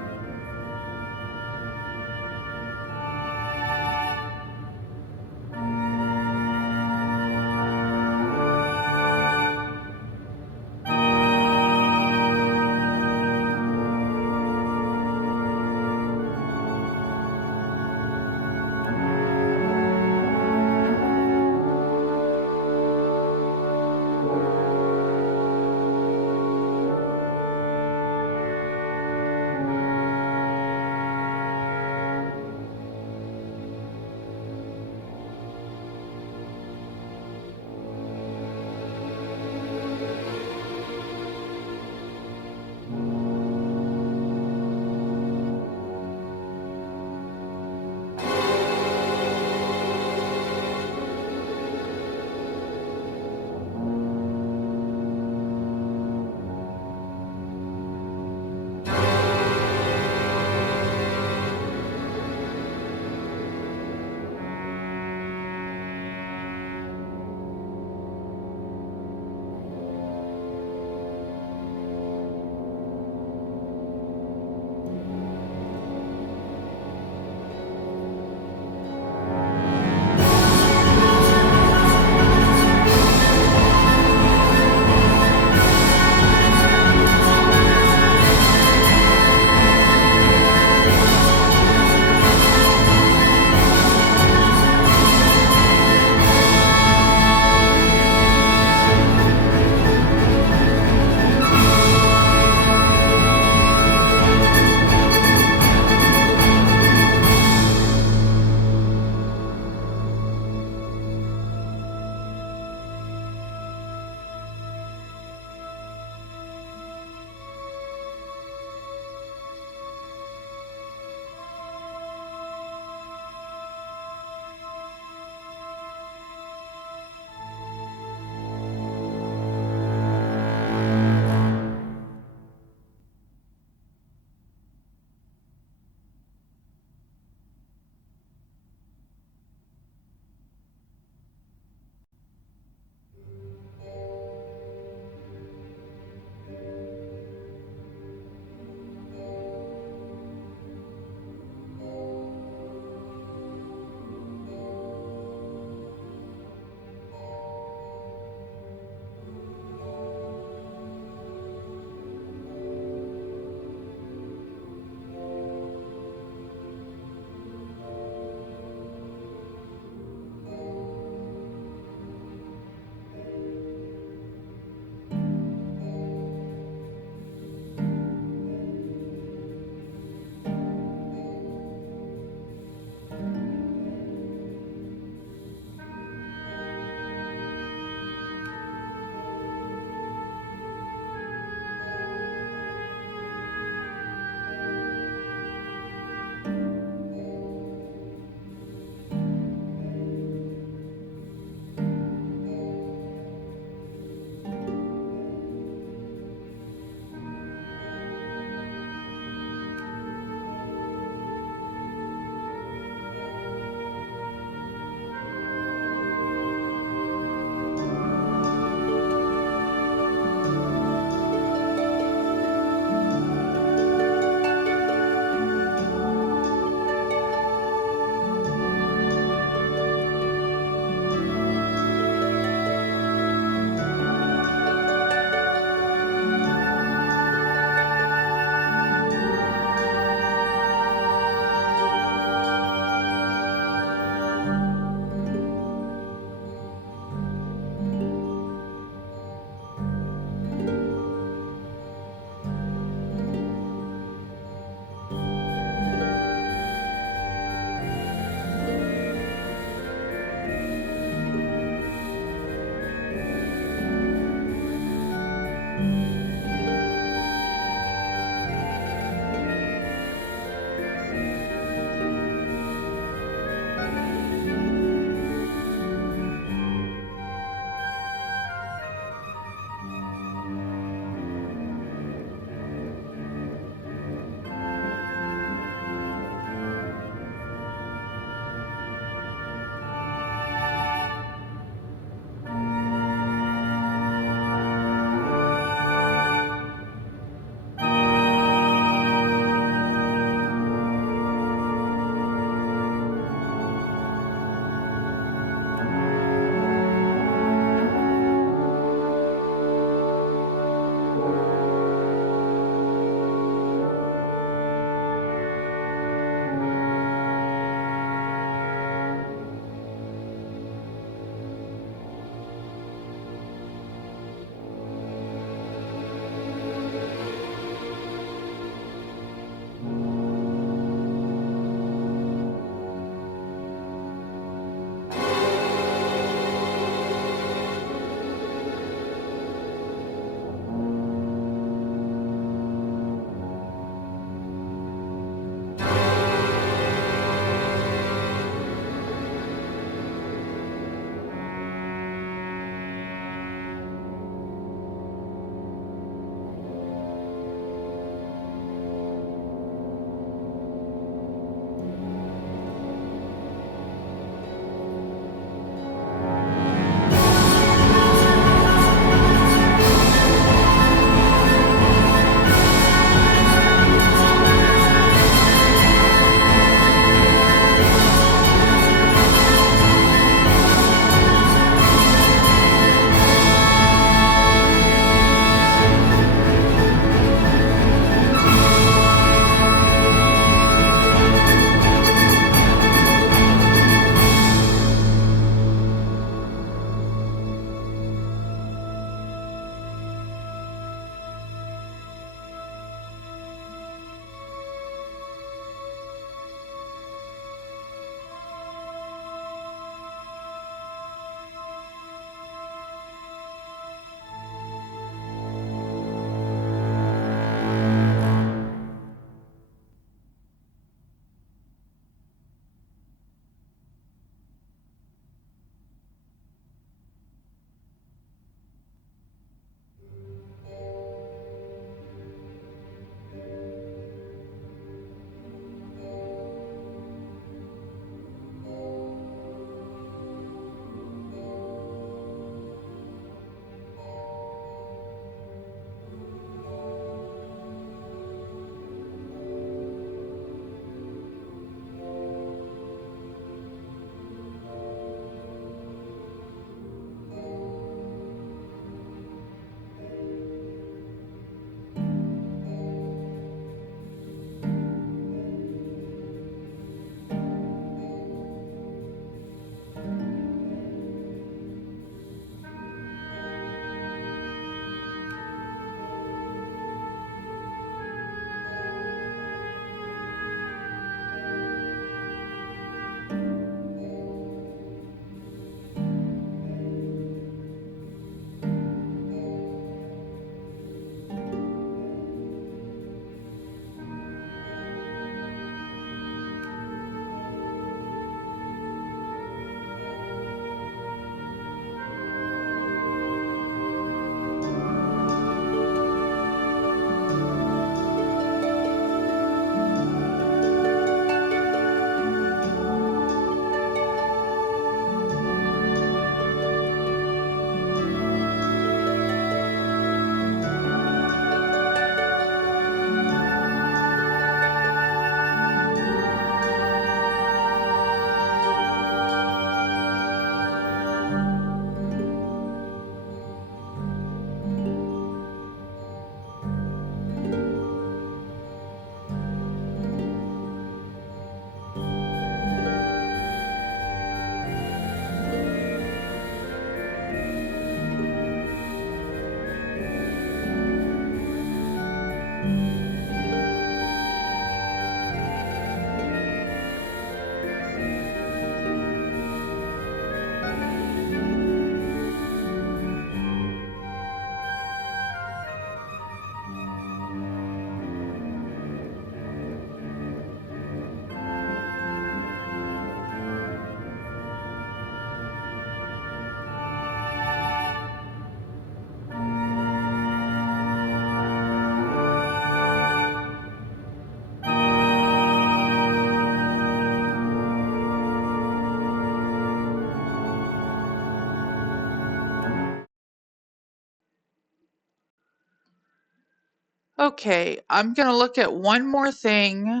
Okay, I'm gonna look at one more thing,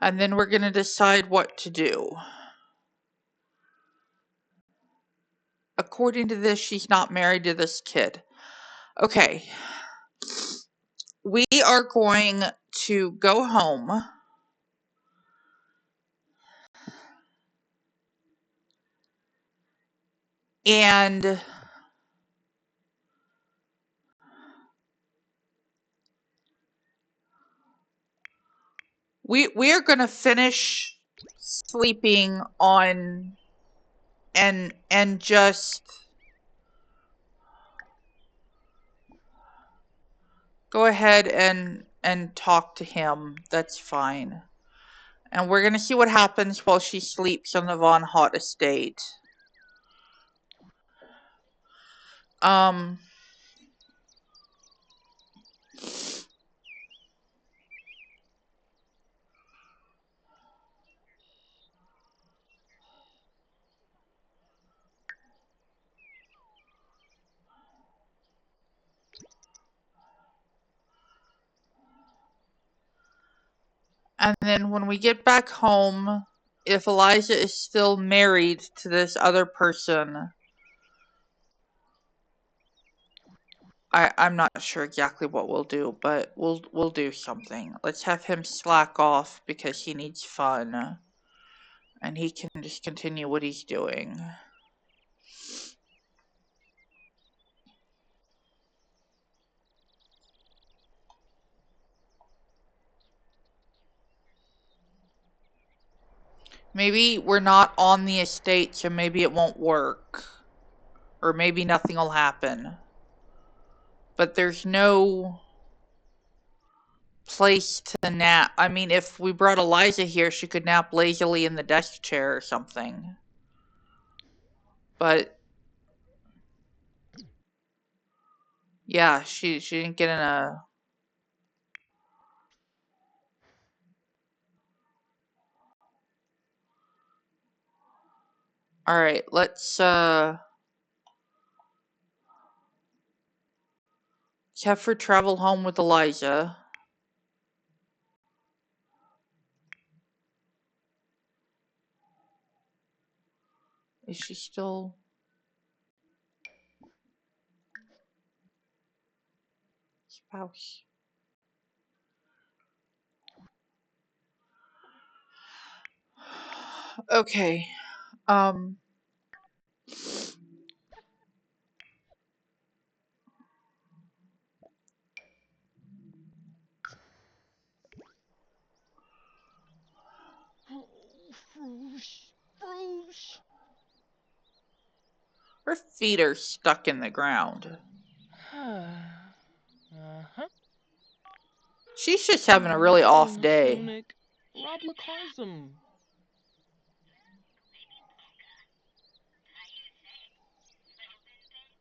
and then we're gonna decide what to do. According to this, she's not married to this kid. Okay. We are going to go home. And we are gonna finish sleeping on and just go ahead and talk to him. That's fine. And we're gonna see what happens while she sleeps on the Von Hott estate. Um and then when we get back home, if Eliza is still married to this other person, I'm not sure exactly what we'll do, but we'll do something. Let's have him slack off because he needs fun, and he can just continue what he's doing. Maybe we're not on the estate, so maybe it won't work. Or maybe nothing will happen. But there's no place to nap. I mean, if we brought Eliza here, she could nap lazily in the desk chair or something. But yeah, she didn't get in a... Alright, let's have her travel home with Eliza. Is she still... spouse? Okay. Oh, Froosh. Froosh. Her feet are stuck in the ground. Uh-huh. She's just having a really off day. Sonic. Rob Lacarzum.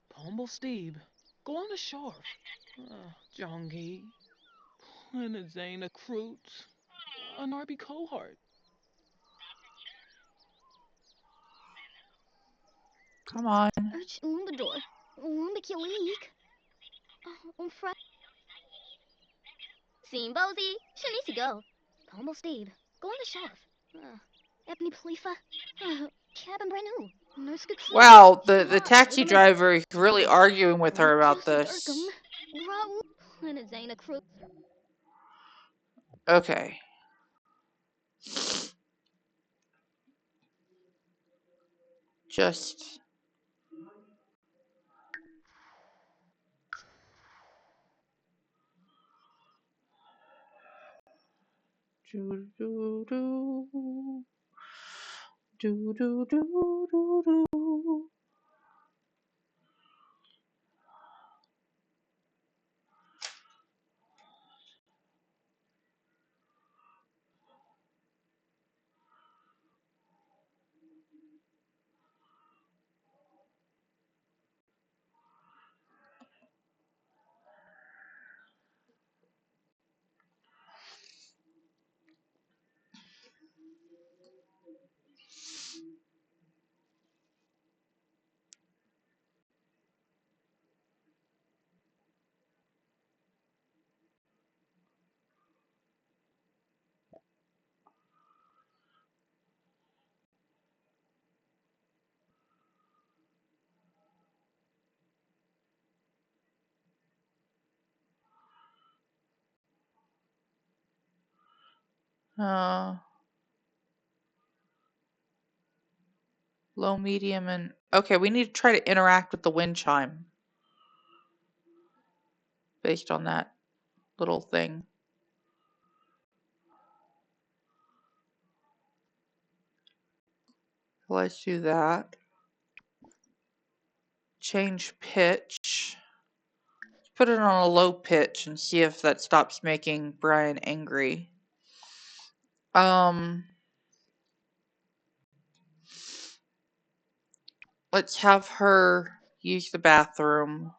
Pomble Steve. Go on a sharp. Jongi. Planazana Kroot. An Arby Cohart. Come on. Urch Umbador. Umbikilik. Umfra. Simbozy. Shanisi go. Pombo Steve. Go on the shelf. Ebony Polifa. Cabin Branu. Nurse Wow, the taxi driver is really arguing with her about this. Planazana Kroot. Okay. Just... do do do do do do do do. Low, medium, and... Okay, we need to try to interact with the wind chime. Based on that little thing. Let's do that. Change pitch. Put it on a low pitch and see if that stops making Brian angry. Let's have her use the bathroom.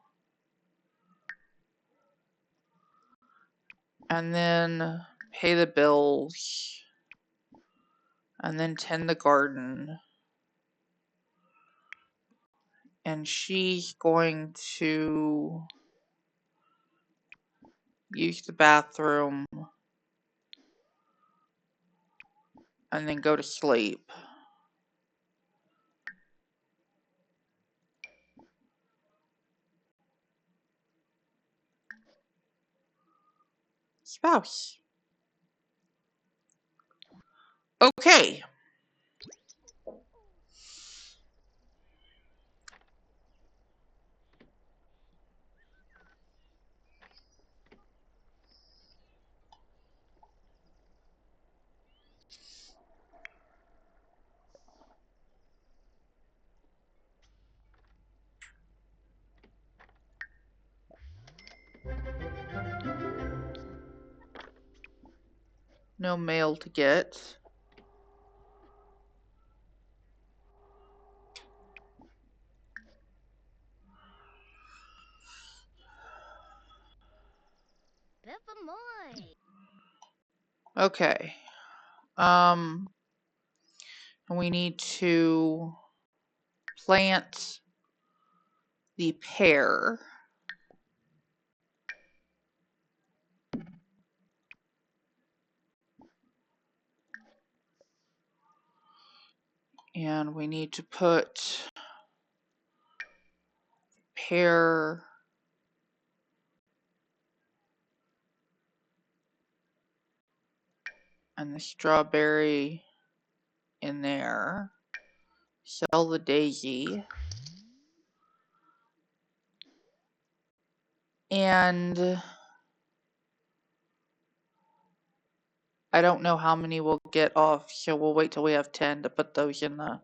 And then pay the bills. And then tend the garden. And she's going to use the bathroom. And then go to sleep. Spouse. Okay. No mail to get. Okay. And we need to plant the pear. And we need to put pear and the strawberry in there. Sell the daisy. And I don't know how many we'll get off, so we'll wait till we have 10 to put those in the...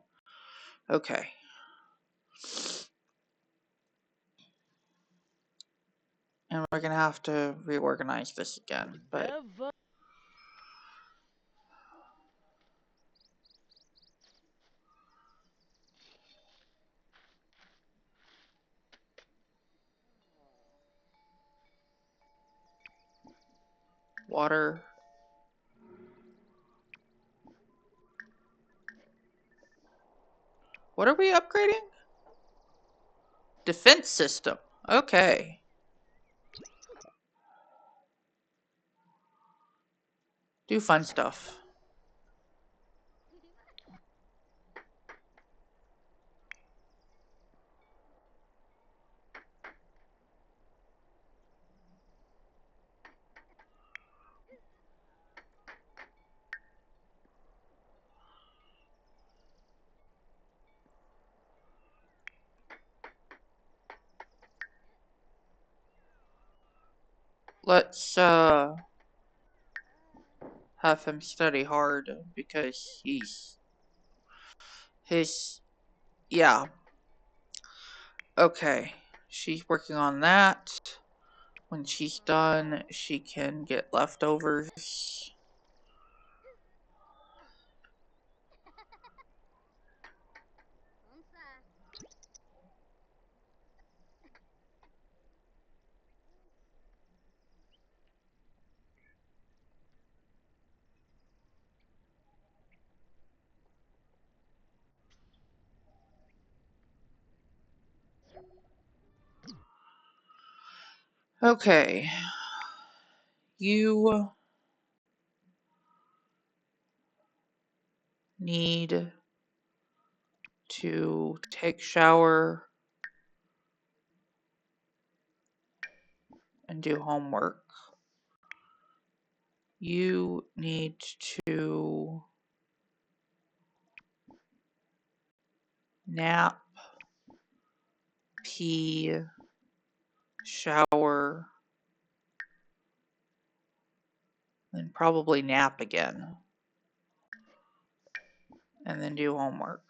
Okay. And we're gonna have to reorganize this again, but... Water. What are we upgrading? Defense system. Okay. Do fun stuff. Let's have him study hard because yeah. Okay. She's working on that. When she's done, she can get leftovers. Okay. You need to take shower and do homework. You need to nap, pee, shower, and probably nap again. And then do homework.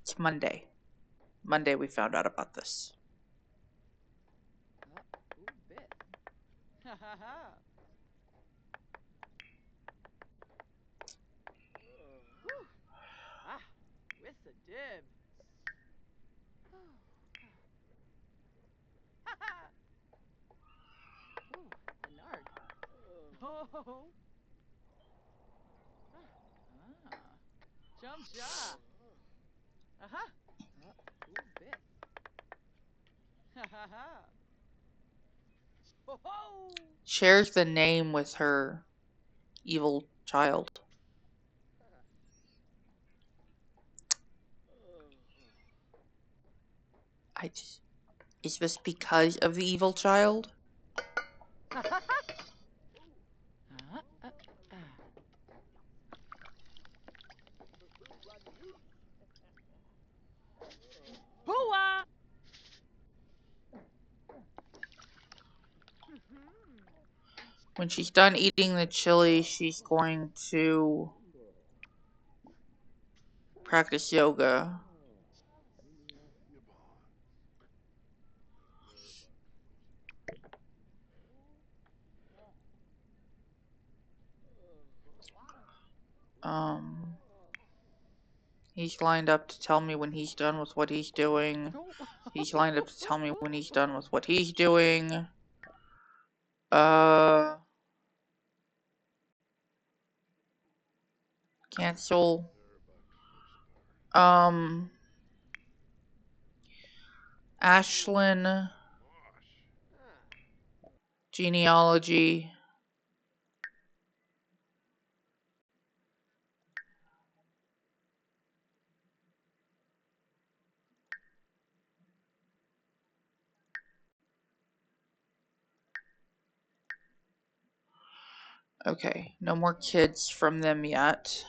It's Monday. Monday we found out about this. With the dib. Ooh, the narg. Oh. Ah. Jump shot. Aha. Ooh, bit. Ha ha ha. Ho ho. Shares the name with her evil child. Is this because of the evil child? Ha ha ha. Hoo-ah. When she's done eating the chili, she's going to practice yoga. He's lined up to tell me when he's done with what he's doing. He's lined up to tell me when he's done with what he's doing. Cancel. Ashlyn. Genealogy. Okay, no more kids from them yet.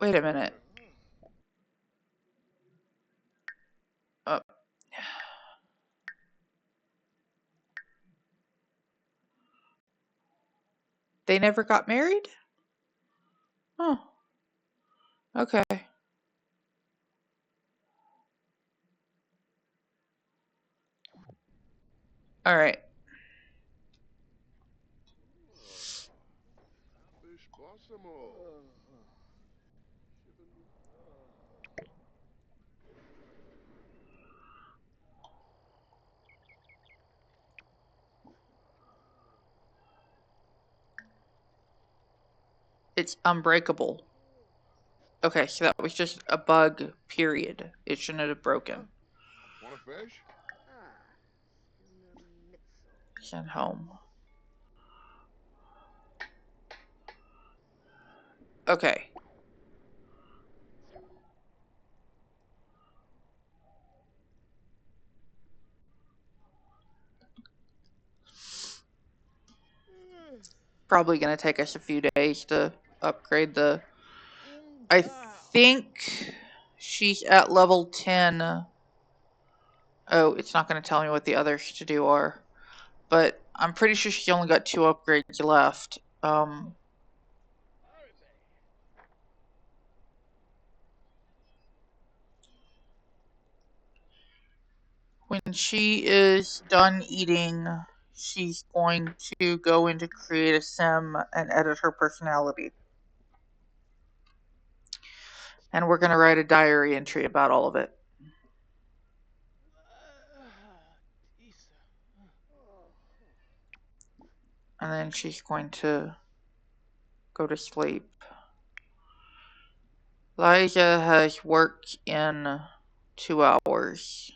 Wait a minute. They never got married? Oh. Okay. Alright. It's unbreakable. Okay, so that was just a bug, period. It shouldn't have broken. Want a fish? Send home. Okay. Probably gonna take us a few days to upgrade the... I think she's at level 10. Oh, it's not gonna tell me what the others to do are. But I'm pretty sure she's only got 2 upgrades left. when she is done eating, she's going to go into create a sim and edit her personality. And we're going to write a diary entry about all of it. And then she's going to go to sleep. Liza has worked in 2 hours.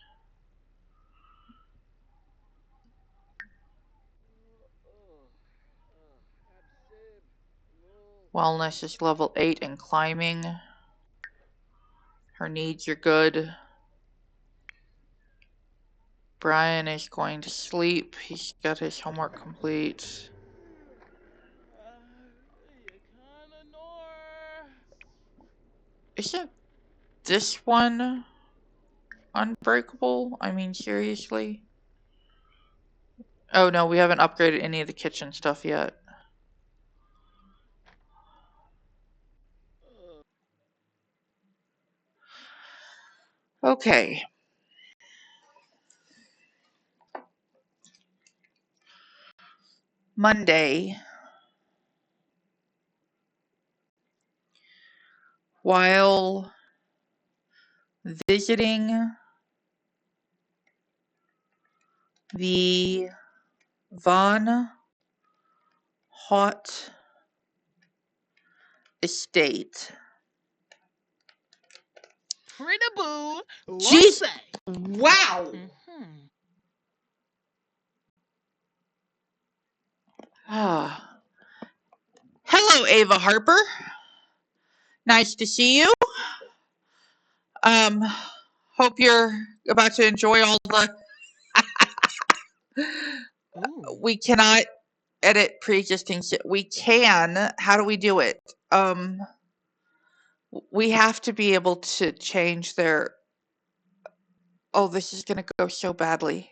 Wellness is level 8 and climbing. Her needs are good. Brian is going to sleep. He's got his homework complete. Isn't this one unbreakable? I mean, seriously? Oh no, we haven't upgraded any of the kitchen stuff yet. Okay. Monday. While visiting the Von Hot estate. Pretty boo. Jeez. Wow. Hello, Ava Harper. Nice to see you. Hope you're about to enjoy all the... We cannot edit pre-existing shit. We can. How do we do it? We have to be able to change their... Oh, this is going to go so badly.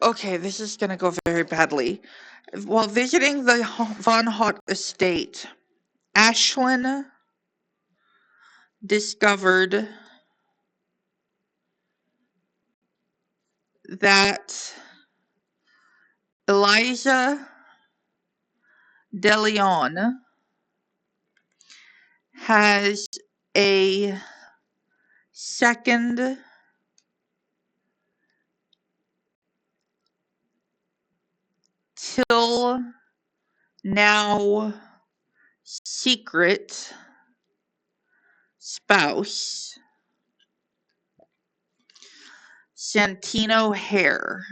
Okay, this is going to go very badly. While visiting the Von Hot estate, Ashlyn discovered that Eliza DeLeon has a second till now secret spouse, Santino Hair.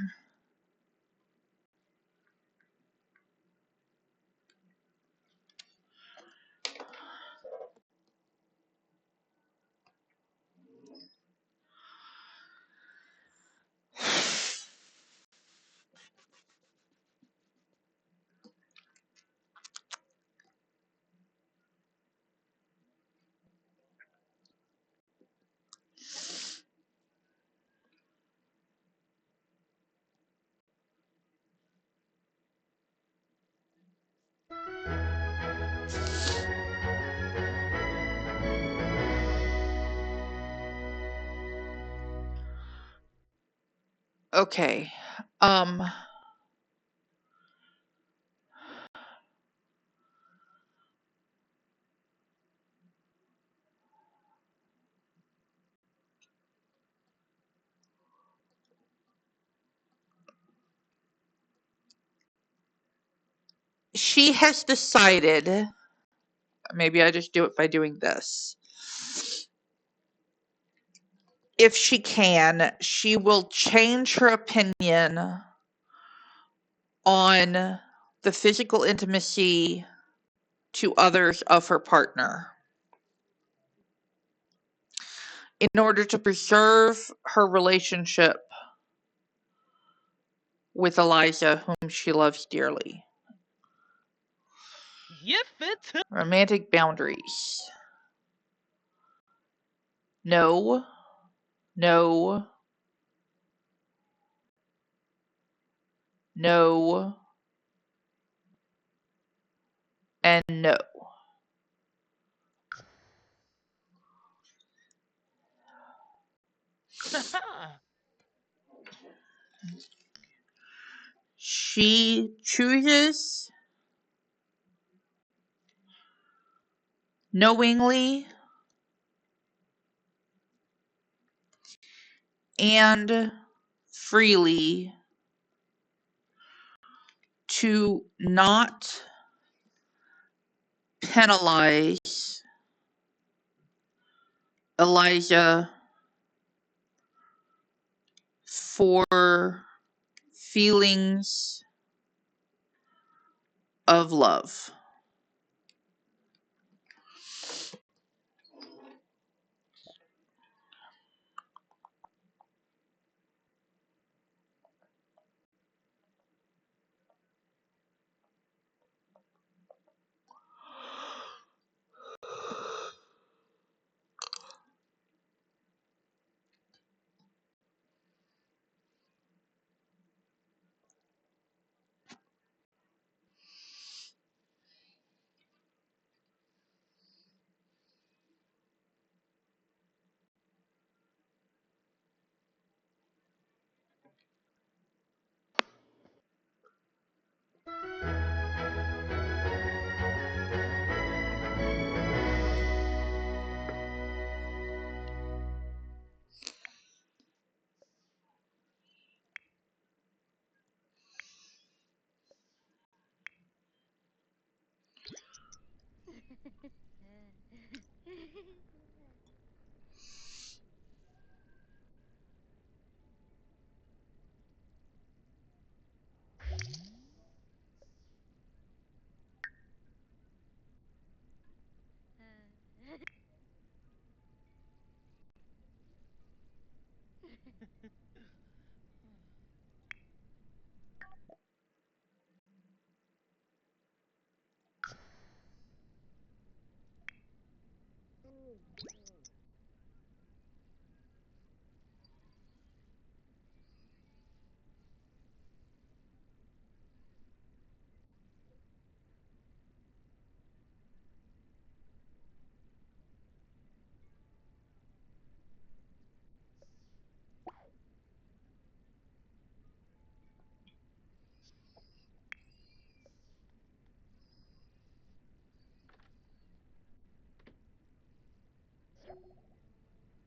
Okay. She has decided, maybe I just do it by doing this. If she can, she will change her opinion on the physical intimacy to others of her partner in order to preserve her relationship with Eliza, whom she loves dearly. Romantic boundaries. No. No. No. And no. She chooses knowingly and freely to not penalize Elijah for feelings of love.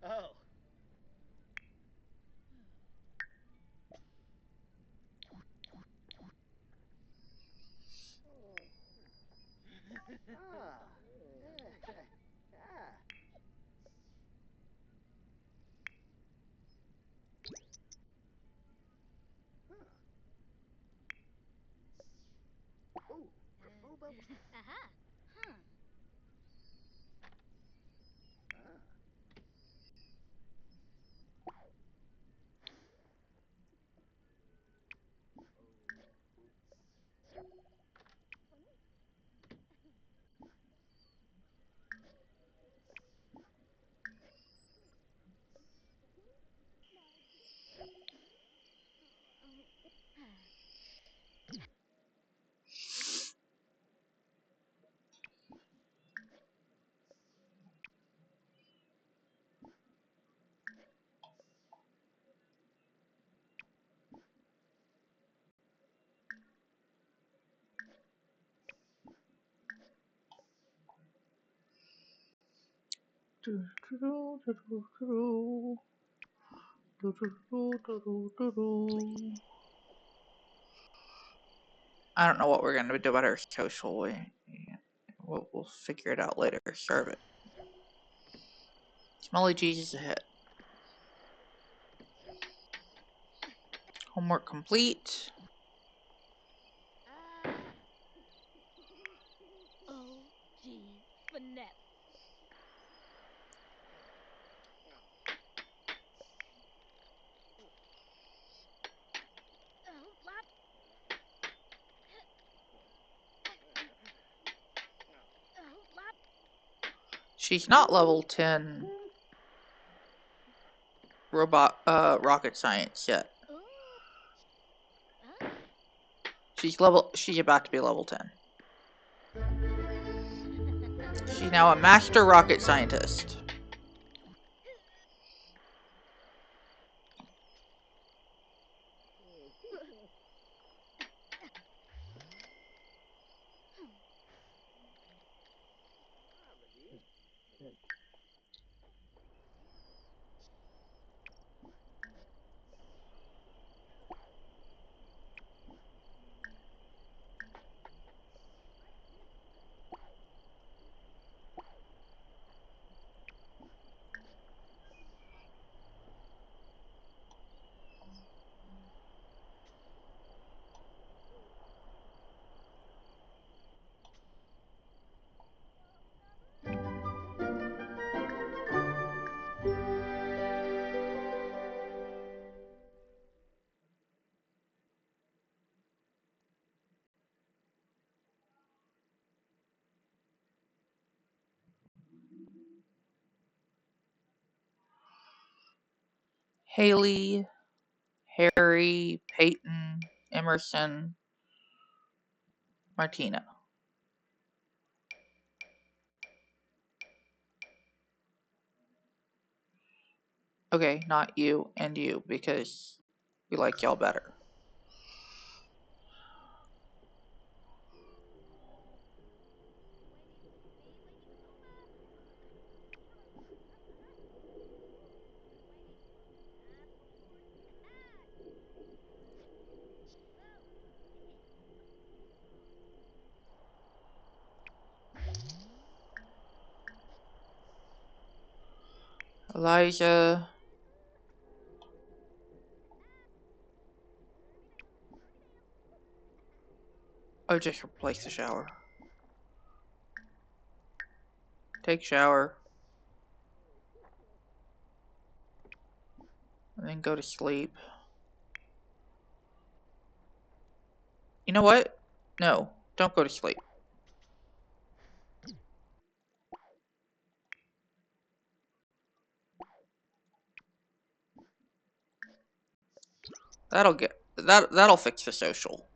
Oh. Ah. Ah. Ooh. Kerfoo bubbles. Aha. Huh. Ah. I don't know what we're gonna do about our social. We'll figure it out later. Serve it. Smelly Jesus ahead. Homework complete. O.G. Finesse. Flop. Flop. She's not level 10 rocket science yet. Ooh. Huh? She's about to be level 10. She's now a master rocket scientist. Haley, Harry, Peyton, Emerson, Martina. Okay, not you and you, because we like y'all better. Elijah. Oh, just replace the shower. Take shower. And then go to sleep. You know what? No, don't go to sleep. That'll fix the social.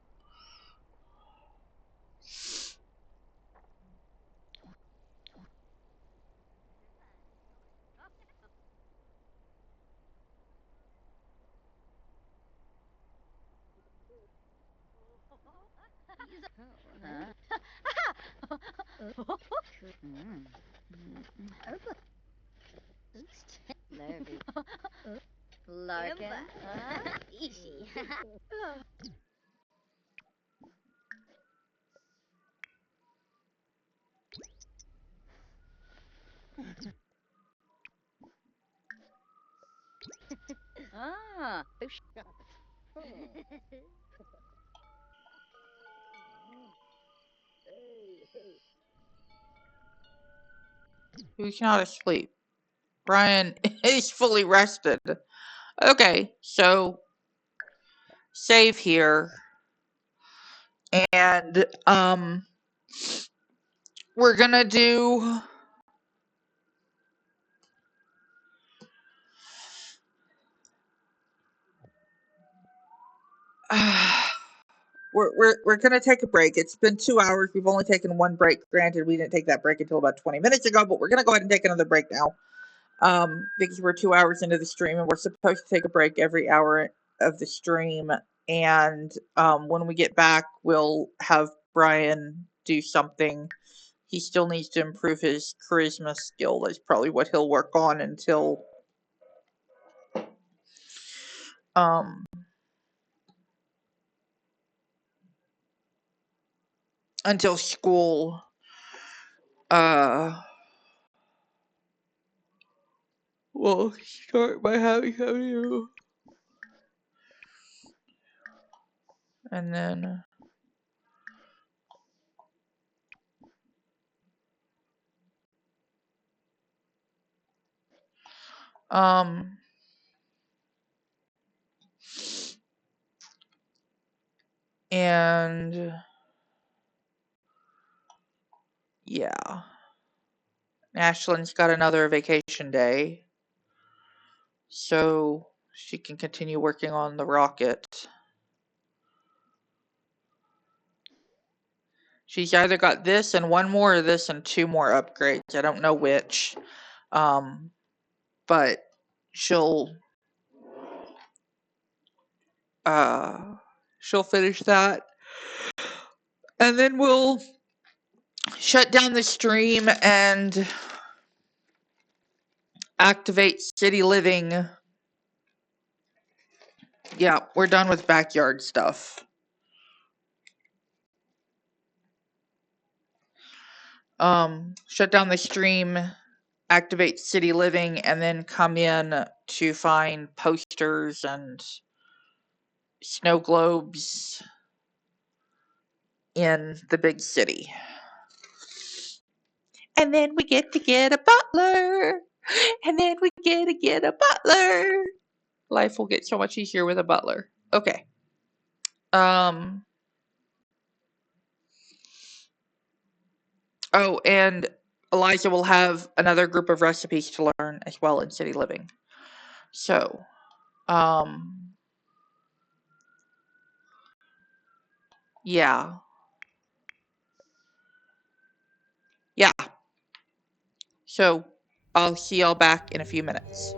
Larkin. Easy. Boosh. We cannot sleep. Brian is fully rested. Okay, so save here. And we're gonna do we're gonna take a break. It's been 2 hours. We've only taken one break. Granted, we didn't take that break until about 20 minutes ago, but we're gonna go ahead and take another break now. Because we're 2 hours into the stream and we're supposed to take a break every hour of the stream. And when we get back, we'll have Brian do something. He still needs to improve his charisma skill. That's probably what he'll work on until school will start by having you. And then and yeah. Ashlyn's got another vacation day, so she can continue working on the rocket. She's either got this and one more of this and 2 more upgrades. I don't know which. But she'll finish that. And then we'll shut down the stream and Activate city living. Yeah, we're done with backyard stuff. Shut down the stream, activate city living, and then come in to find posters and snow globes in the big city. And then we get to get a butler. And then we get to get a butler. Life will get so much easier with a butler. Okay. Oh, and Elijah will have another group of recipes to learn as well in city living. So, yeah. Yeah. So, I'll see y'all back in a few minutes.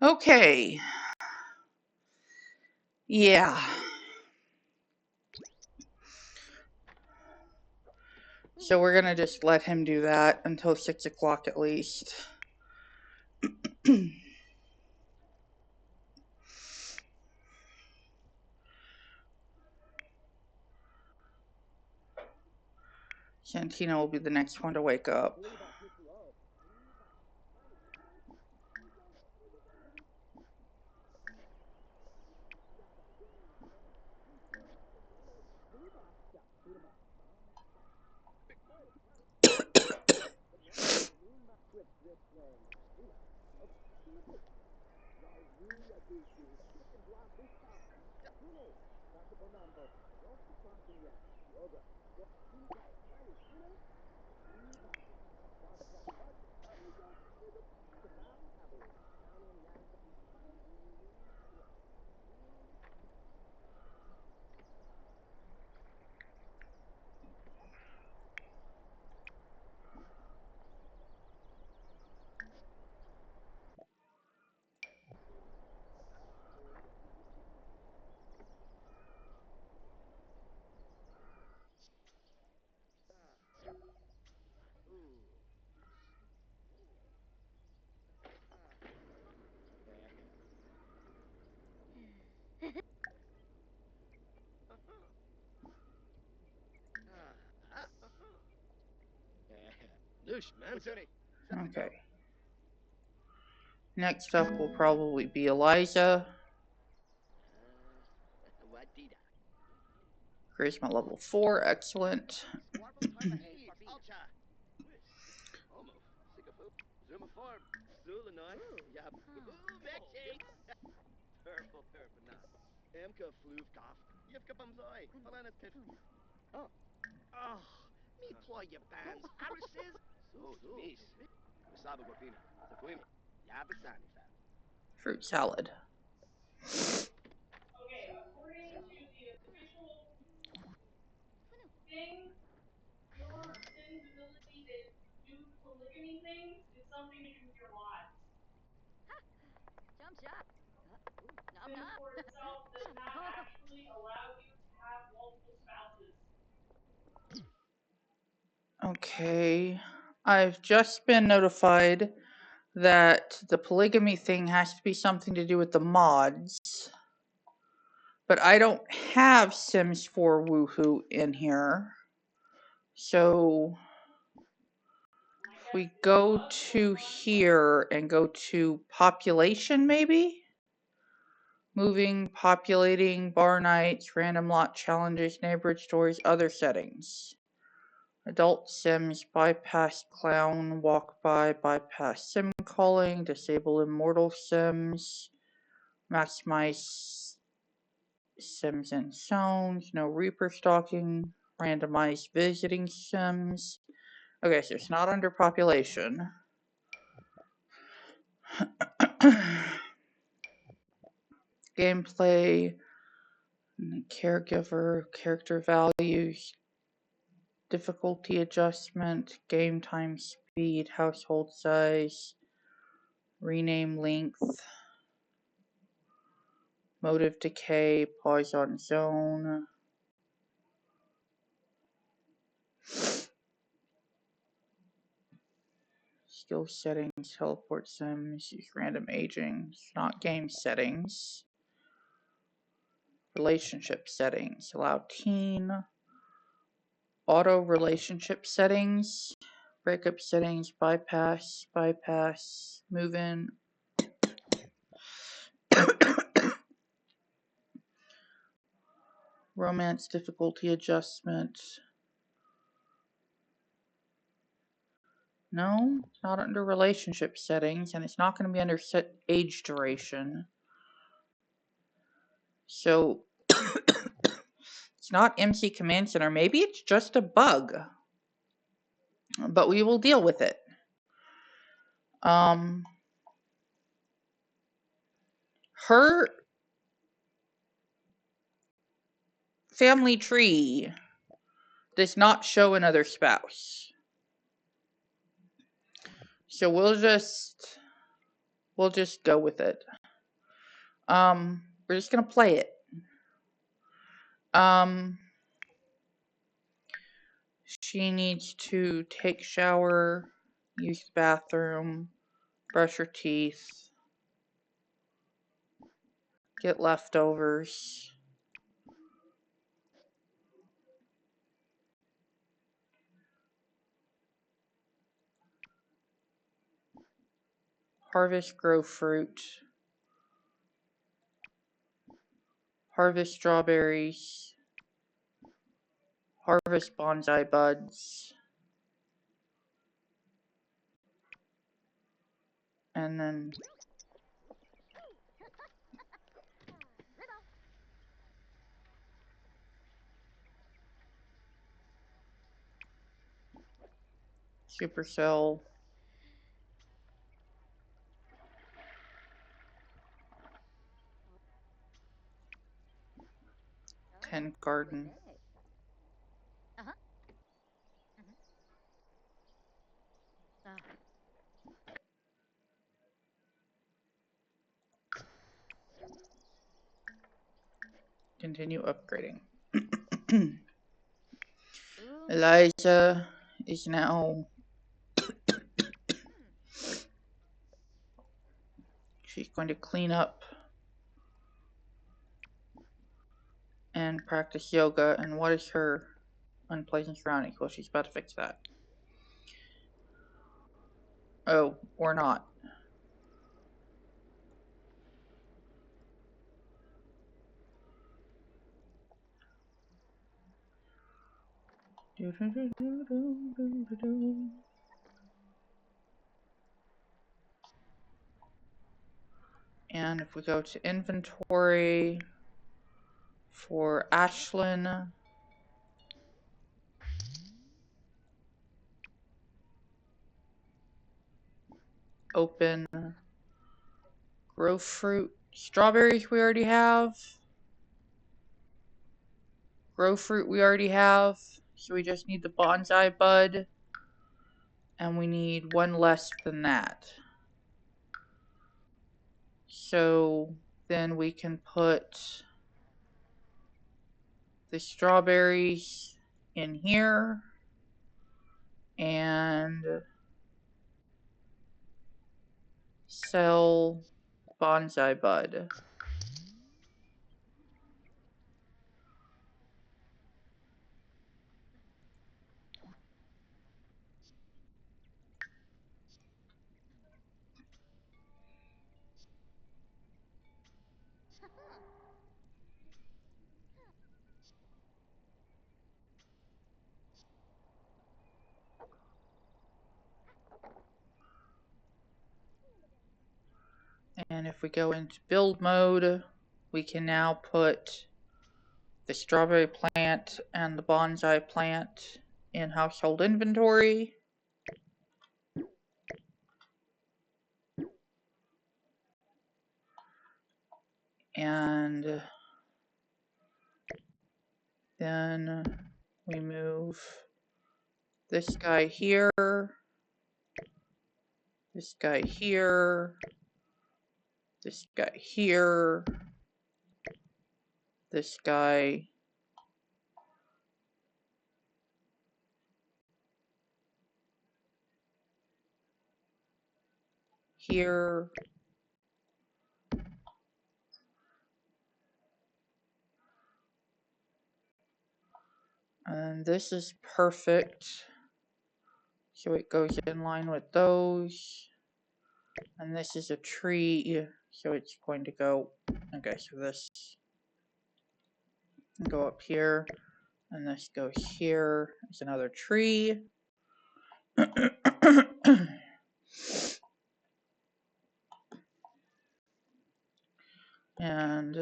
Okay. Yeah. So we're gonna just let him do that until 6 o'clock at least. Santino will be the next one to wake up. Okay. Next up will probably be Elijah. Charisma level 4, excellent. Fruit salad. Okay, according to the official thing, your Sim's ability to do polygamy things is something to do with your lives. Sims for itself does not actually allow you to have multiple spouses. Okay. I've just been notified that the polygamy thing has to be something to do with the mods. But I don't have Sims 4 Woohoo in here. So if we go to here and go to population maybe? Moving, populating, bar nights, random lot challenges, neighborhood stories, other settings. Adult Sims, bypass clown, walk by, bypass sim calling, disable immortal Sims, maximize Sims and zones, no Reaper stalking, randomize visiting Sims. Okay, so it's not under population. Gameplay, caregiver, character values, difficulty adjustment, game time speed, household size, rename length, motive decay, pause on zone. Skill settings, teleport sims, use random aging, not game settings. Relationship settings, allow teen. Auto relationship settings, breakup settings, bypass, move in. Romance difficulty adjustment. No, not under relationship settings, and it's not going to be under set age duration. So it's not MC Command Center. Maybe it's just a bug, but we will deal with it. Her family tree does not show another spouse. So we'll just We'll just go with it. We're just gonna play it. She needs to take shower, use the bathroom, brush her teeth, get leftovers. Harvest grow fruit. Harvest strawberries. Harvest bonsai buds. And then supercell. Tent garden. Continue upgrading. Elijah is now. She's going to clean up and practice yoga. And what is her unpleasant surroundings? Well, she's about to fix that. Oh, or not. And if we go to inventory for Ashlyn, open grow fruit. Strawberries we already have. Grow fruit we already have. So we just need the bonsai bud. And we need one less than that. So then we can put the strawberries in here. And sell bonsai bud. And if we go into build mode, we can now put the strawberry plant and the bonsai plant in household inventory. And then we move this guy here, this guy here, this guy here, this guy here, and this is perfect. So it goes in line with those. And this is a tree, so it's going to go, okay, so this can go up here, and this goes here. It's another tree. And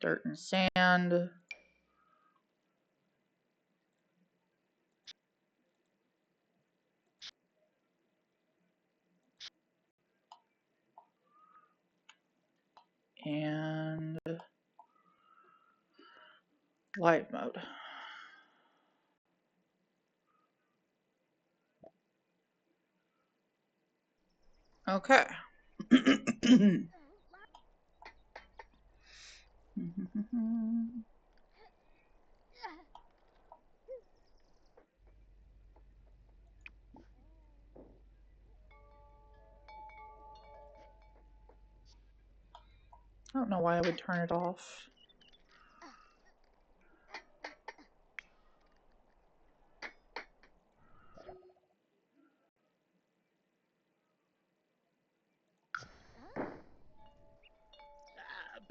dirt and sand. And light mode. Okay. I don't know why I would turn it off.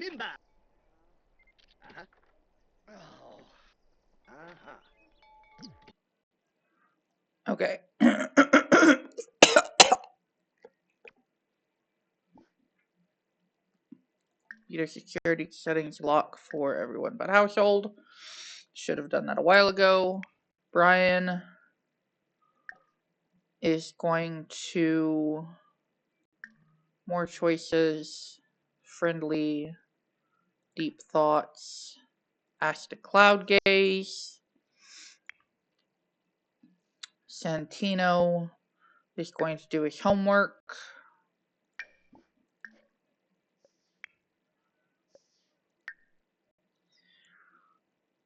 Bimba. Oh. Okay. Computer security settings lock for everyone but household. Should have done that a while ago. Brian is going to more choices, friendly, deep thoughts, ask to cloud gaze. Santino is going to do his homework.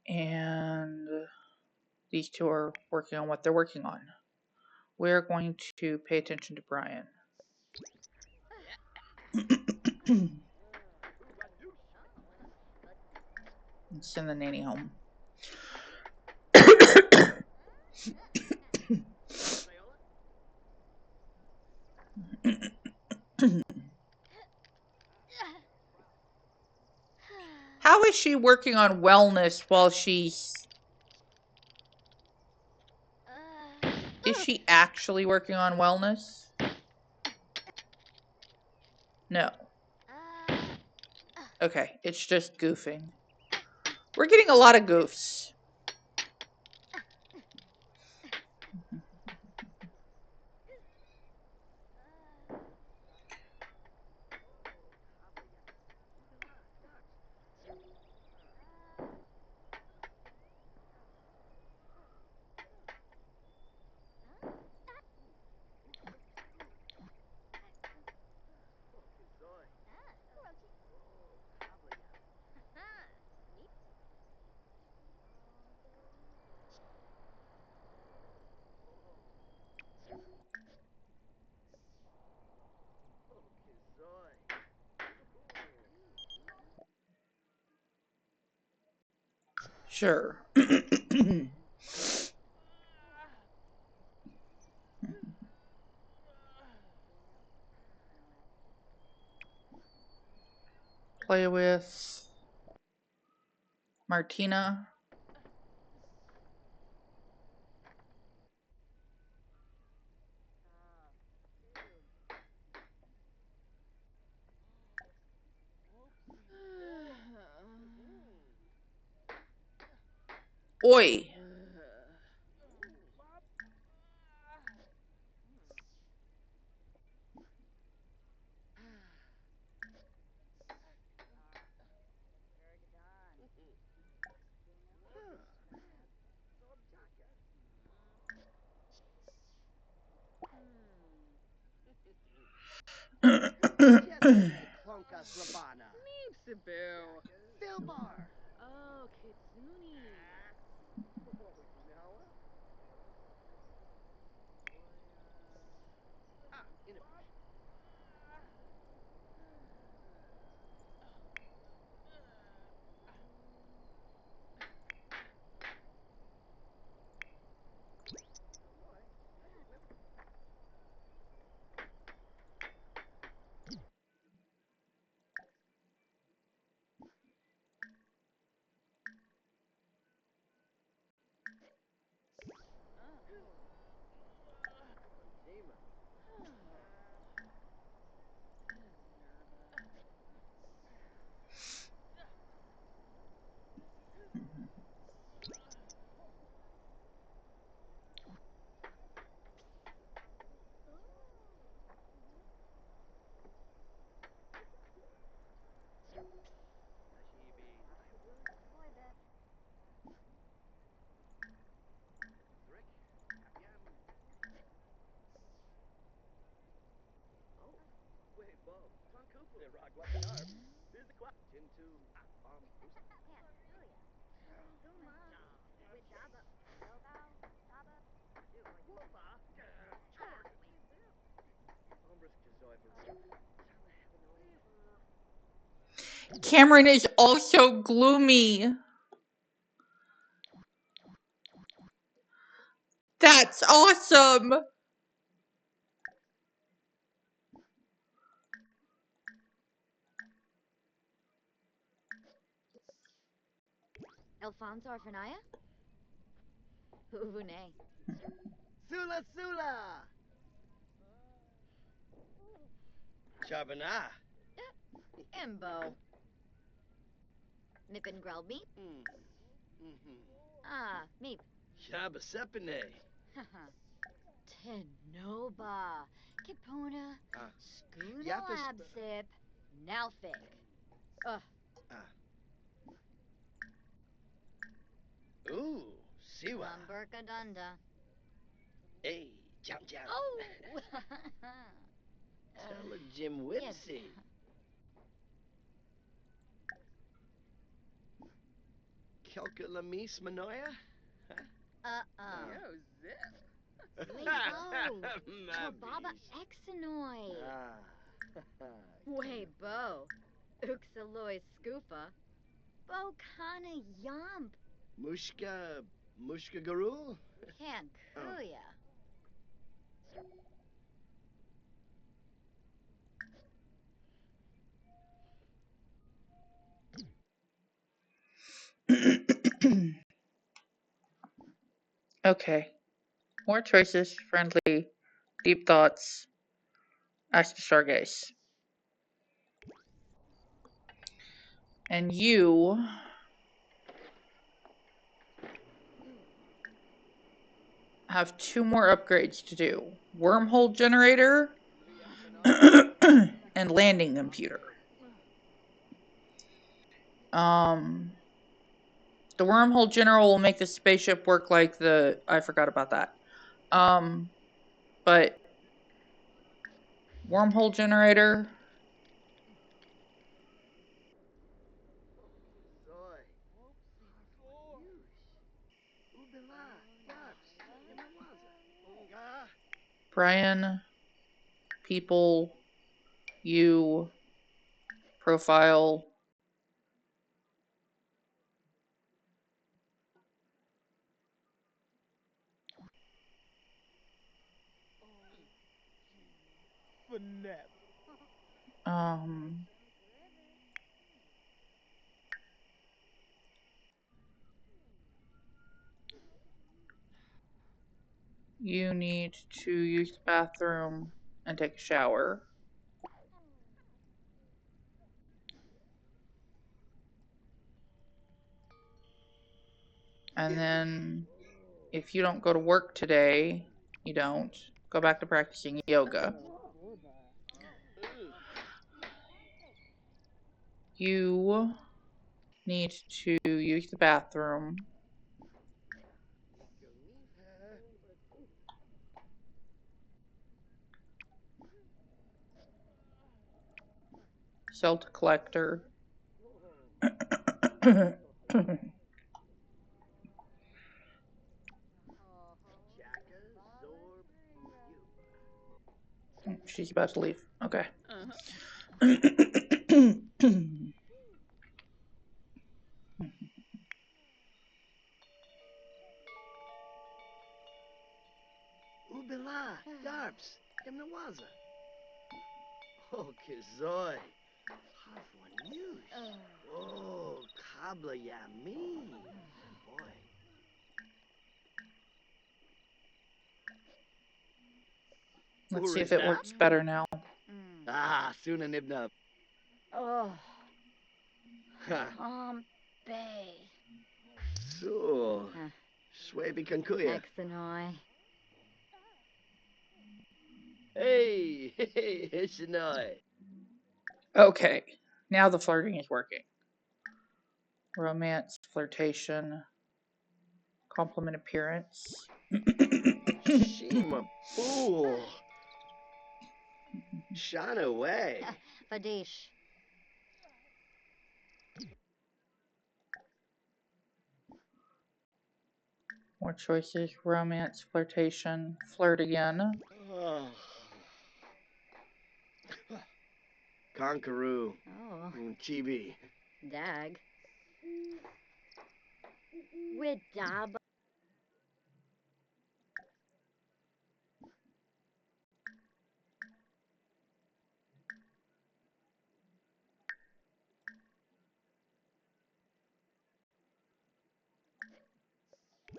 And these two are working on what they're working on. We're going to pay attention to Brian. And send the nanny home. How is she working on wellness while she's... Is she actually working on wellness? No. Okay, it's just goofing. We're getting a lot of goofs. Sure. Play with Martina. Oi. Klonkas Rabana. Meepsaboo. Filbar. Oh, Kitsune. Cameron is also gloomy. That's awesome. Alfonso Orfanaya? Uvune. Sula Sula! Chabana. Embo. Mip and grilled meat? Ah, meep. Shabasepine. Tenoba. Kipuna. Scudo Yapis- absip. Nalfic. Ugh. Ooh, Siwa. Lumberkadunda. Hey, Jam Jam. Oh! Tell Jim Whipsy. Calculamis Manoia? Yo, zip. Chobaba Exenoid. Way bo. Uxaloy Scoopa. Bo Kana Yump. Mushka Garul? Cancuya. Okay. More choices, friendly, deep thoughts, ask to stargaze. And you have 2 more upgrades to do. Wormhole generator and landing computer. The wormhole generator will make the spaceship work like I forgot about that. But wormhole generator. Brian, people, you, profile. You need to use the bathroom and take a shower. And then if you don't go to work today, you don't, go back to practicing yoga. You need to use the bathroom. Sell to collector. She's about to leave. Okay. Ubila, Darps, Yamnawaza. Oh, Kizoy. Half one news. Oh, Kabla Yami. Boy. Let's see if it works better now. Ah, Suna Nibna. Oh. Ha. Bay. So. Swaby Kankuya. Exenoy. Hey, Hishanoi. Okay. Now the flirting is working. Romance, flirtation, compliment appearance. Shima fool. Shine away. Fadish. More choices: romance, flirtation, flirt again. Conqueroo. Oh, Chibi. dag. Widab.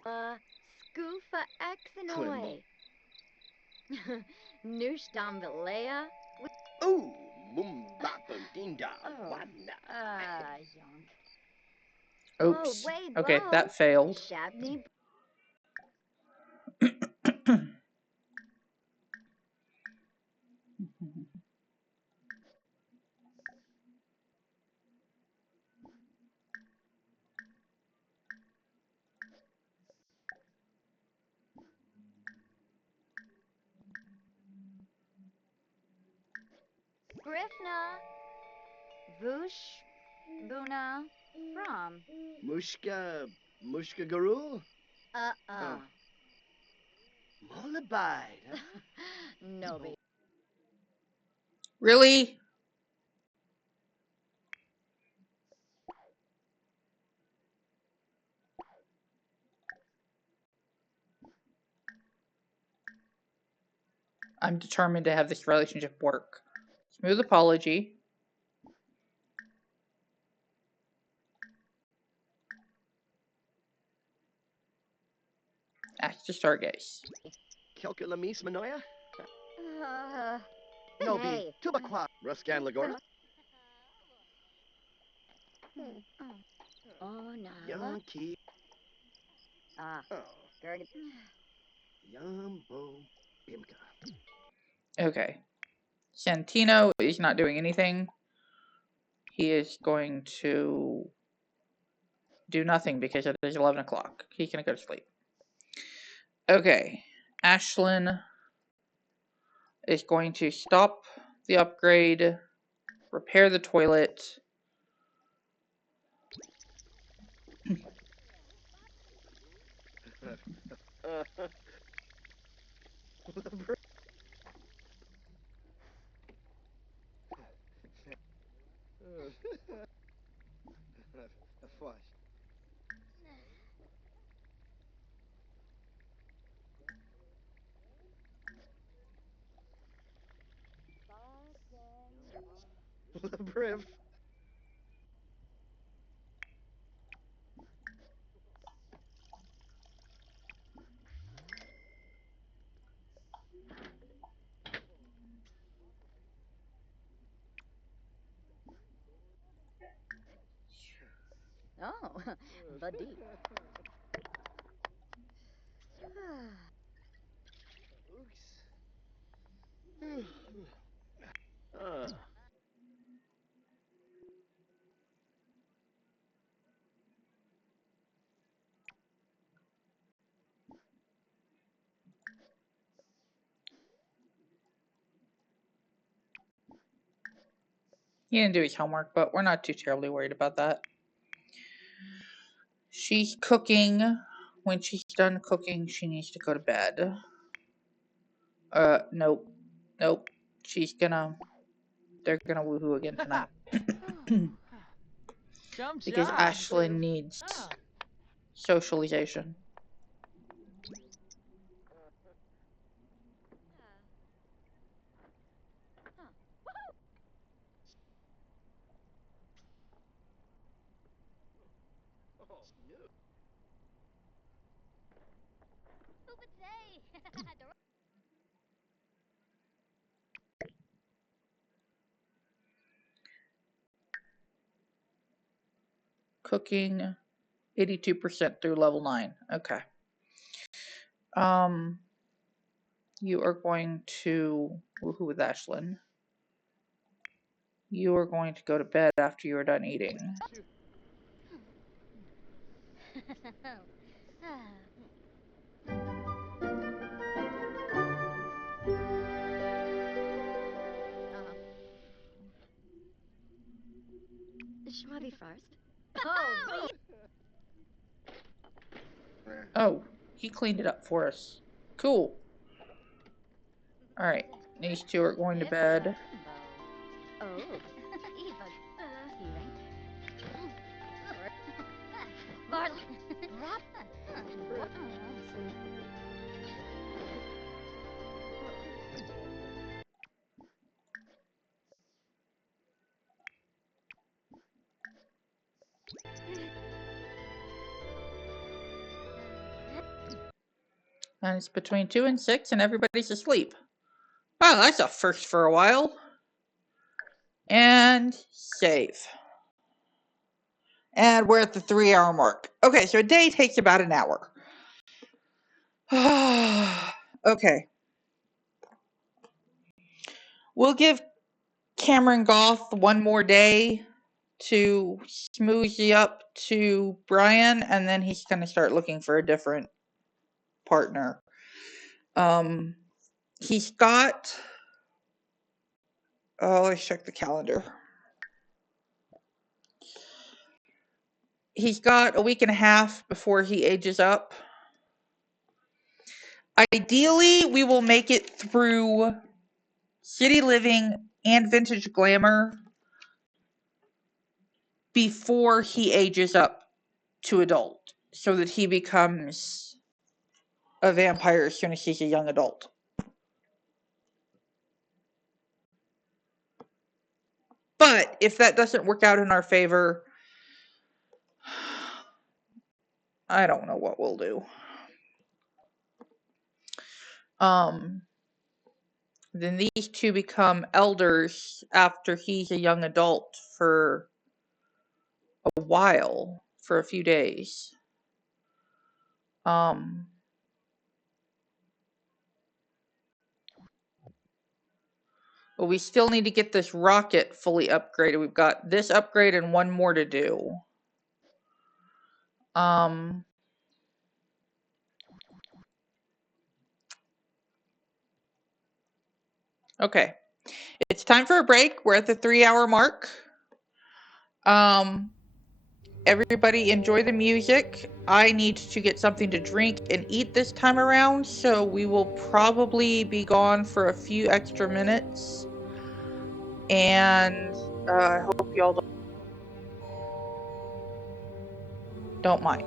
Scoofa Exanoy. Noosh Dambalea. Ooh, Mumbapundinda. Oh. Wadna. Yonk. Oops. Way Okay, low. that failed. Shabney. Grifna. Voosh. Buna. From. Mushka Garul? Oh. Mollabide. Huh? No be. Really? I'm determined to have this relationship work. Smooth apology. Ask to stargaze. Calculamis Manoia? Uh, No be. hey. Tubaqua. Ruscan Lagor? Oh, no. Yankee. Ah, Oh. Gerg. Yumbo Bimka. Okay. Santino is not doing anything. He is going to do nothing because it is 11 o'clock. He's going to go to sleep. Okay. Ashlyn is going to stop the upgrade, repair the toilet. Briv. Oh, buddy. He didn't do his homework, but we're not too terribly worried about that. She's cooking. When she's done cooking, she needs to go to bed. Nope. Nope. They're gonna woohoo again tonight. Jump Because shot. Ashlyn needs socialization. Cooking 82% through level 9. Okay. You are going to woohoo with Ashlyn. You are going to go to bed after you are done eating. first. Oh, Oh, he cleaned it up for us. Cool. Alright, these two are going to bed. Oh. And it's between 2 and 6 and everybody's asleep. Wow, that's a first for a while. And save. And we're at the 3-hour mark. Okay, so a day takes about an hour. Okay. We'll give Cameron Goff one more day to smoothie up to Brian, and then he's going to start looking for a different partner. He's got... Oh, let's check the calendar. He's got a week and a half before he ages up. Ideally, we will make it through City Living and Vintage Glamour before he ages up to adult, so that he becomes a vampire as soon as he's a young adult. But if that doesn't work out in our favor, I don't know what we'll do. Then these two become elders after he's a young adult for a while, for a few days. But we still need to get this rocket fully upgraded. We've got this upgrade and one more to do. Okay. It's time for a break. We're at the 3-hour mark. Everybody enjoy the music. I need to get something to drink and eat this time around, so we will probably be gone for a few extra minutes. And I hope y'all don't mind.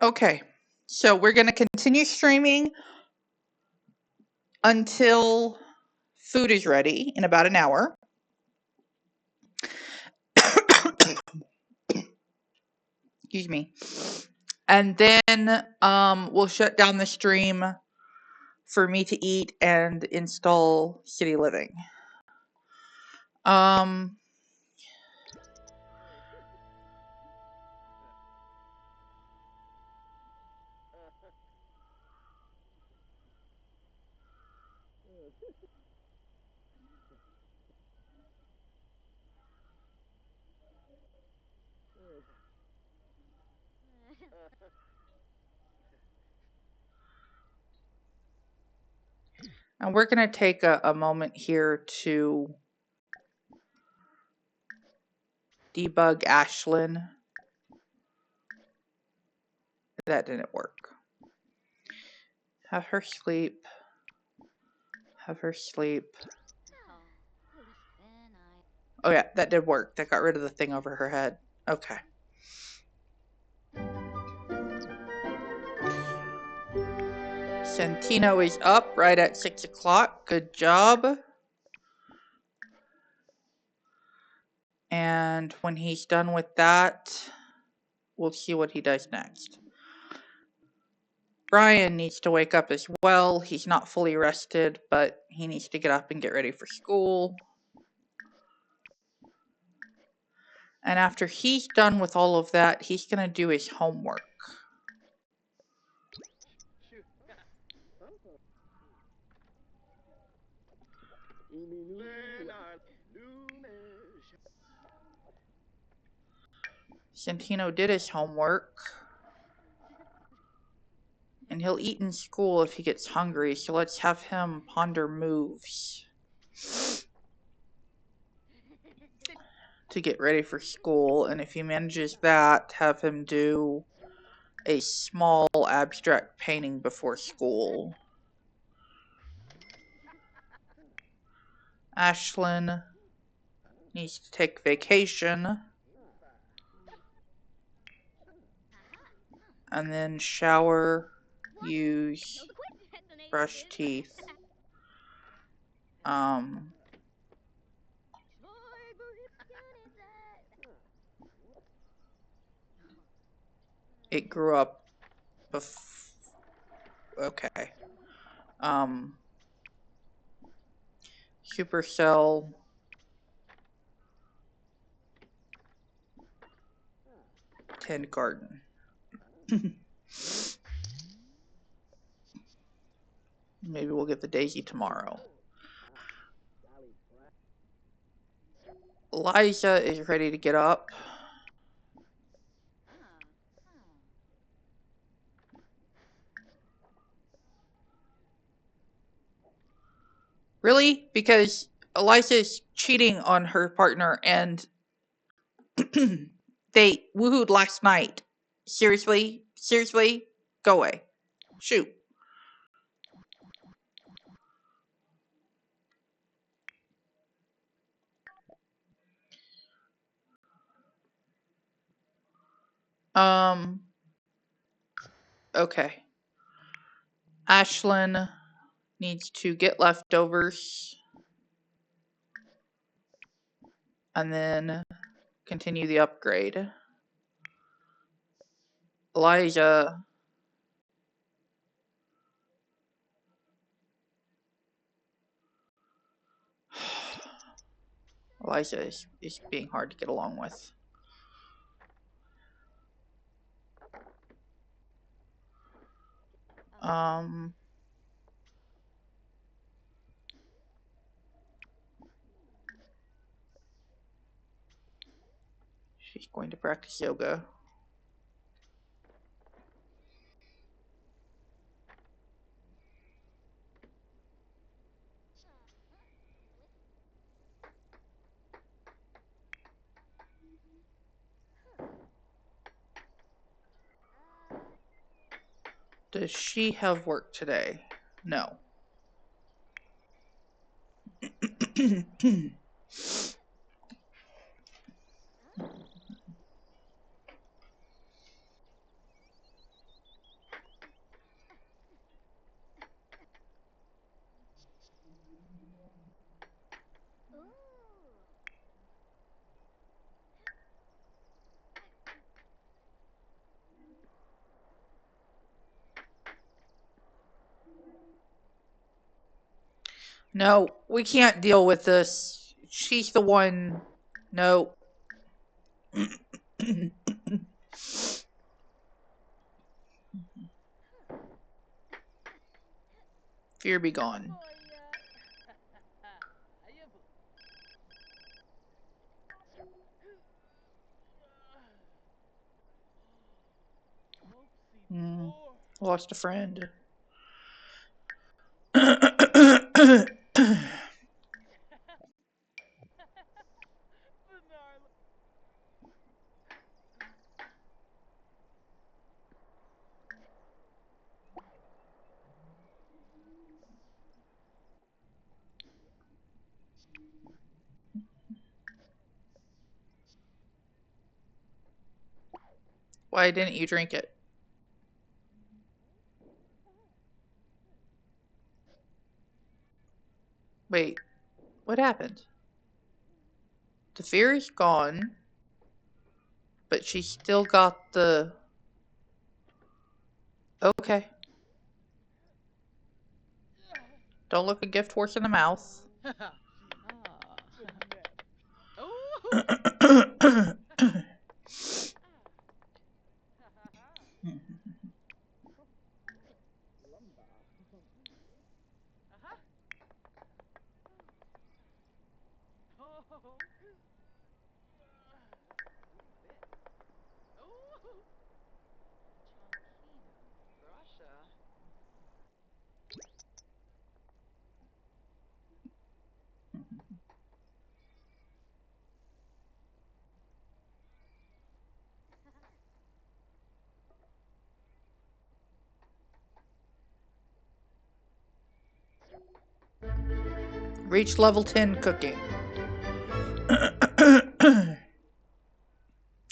Okay, so we're going to continue streaming until food is ready in about an hour. Excuse me. And then we'll shut down the stream for me to eat and install City Living. And we're going to take a moment here to debug Ashlyn. That didn't work. Have her sleep. Have her sleep. Oh yeah, that did work. That got rid of the thing over her head. Okay. Santino is up right at 6 o'clock. Good job. And when he's done with that, we'll see what he does next. Brian needs to wake up as well. He's not fully rested, but he needs to get up and get ready for school. And after he's done with all of that, he's going to do his homework. Santino did his homework. And he'll eat in school if he gets hungry, so let's have him ponder moves to get ready for school. And if he manages that, have him do a small abstract painting before school. Ashlyn needs to take vacation. And then shower, use, brush teeth. It grew up okay. Supercell. Tend garden. Maybe we'll get the daisy tomorrow. Elijah is ready to get up. Really? Because Eliza's cheating on her partner and they woohooed last night. Seriously? Seriously? Go away. Shoot. Okay. Ashlyn needs to get leftovers. And then continue the upgrade. Elijah. Elijah is being hard to get along with. She's going to practice yoga. Does she have work today? No. No, we can't deal with this. She's the one. No. Fear be gone. Lost a friend. Why didn't you drink it? Wait, what happened? The fear's gone, but she still got the... Okay. Don't look a gift horse in the mouth. Reach level 10 cooking.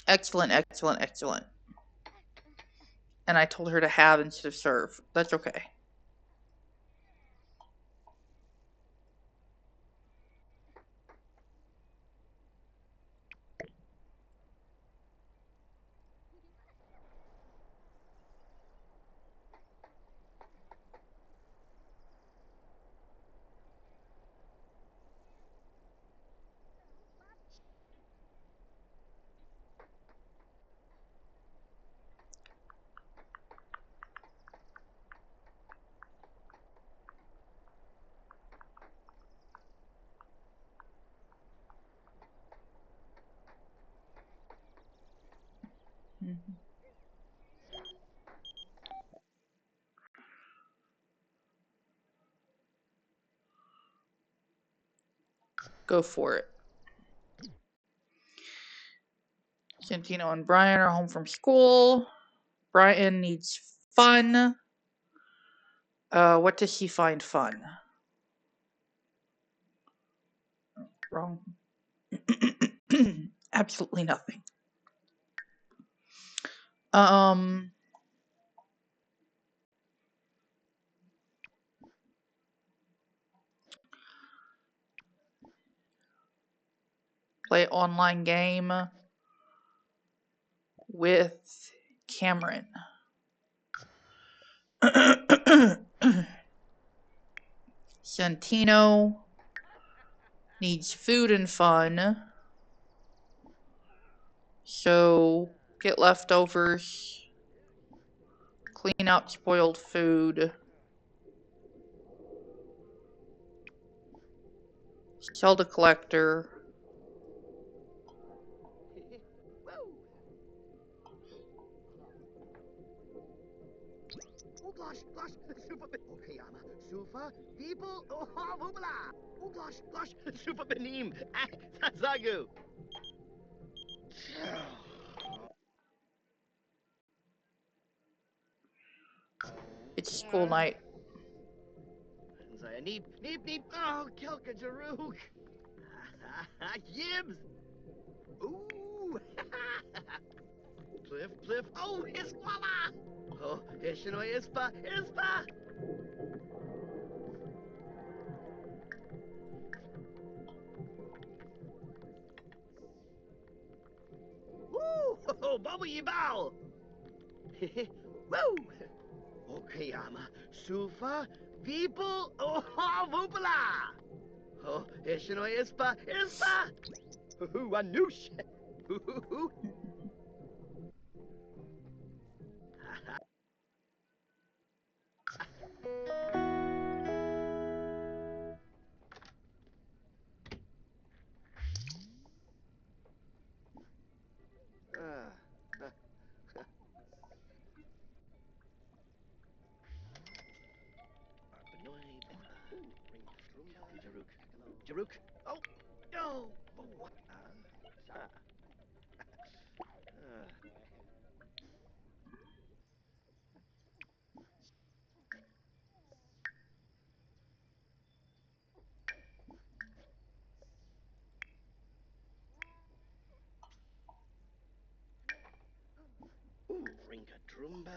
Excellent, excellent, excellent. And I told her to have instead of serve. That's okay. Go for it. Santino and Brian are home from school. Brian needs fun. What does he find fun? Wrong. Absolutely nothing. Play online game with Cameron. Santino needs food and fun. So get leftovers. Clean out spoiled food. Sell the collector. Gosh, super Okayama, Sufa, people, Vubala. Gosh, super beneem, Zagu. It's a school night. Neep, oh, Kelka Jarook. Gibbs. Ooh. Cliff, oh, Hisquala. Oh, Hishanoi Ispa. Woo! Oh, Bubble Yibao! Woo! Oh, Kayama, Sufa, People, oh, Vupala! Oh, Ishino Ispa! Hoo, Anoush! Hoo. Jaruk. Oh, no. Oh, Rinka Drumba,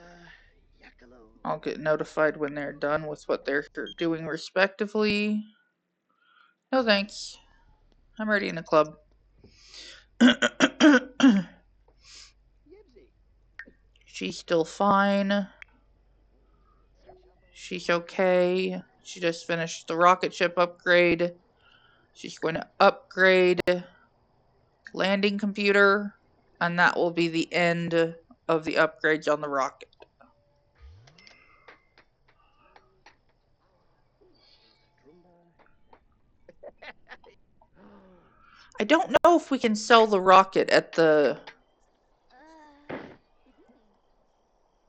Yakalo. I'll get notified when they're done with what they're doing respectively. No thanks. I'm already in the club. She's still fine. She's okay. She just finished the rocket ship upgrade. She's going to upgrade landing computer, and that will be the end of the upgrades on the rocket. I don't know if we can sell the rocket at the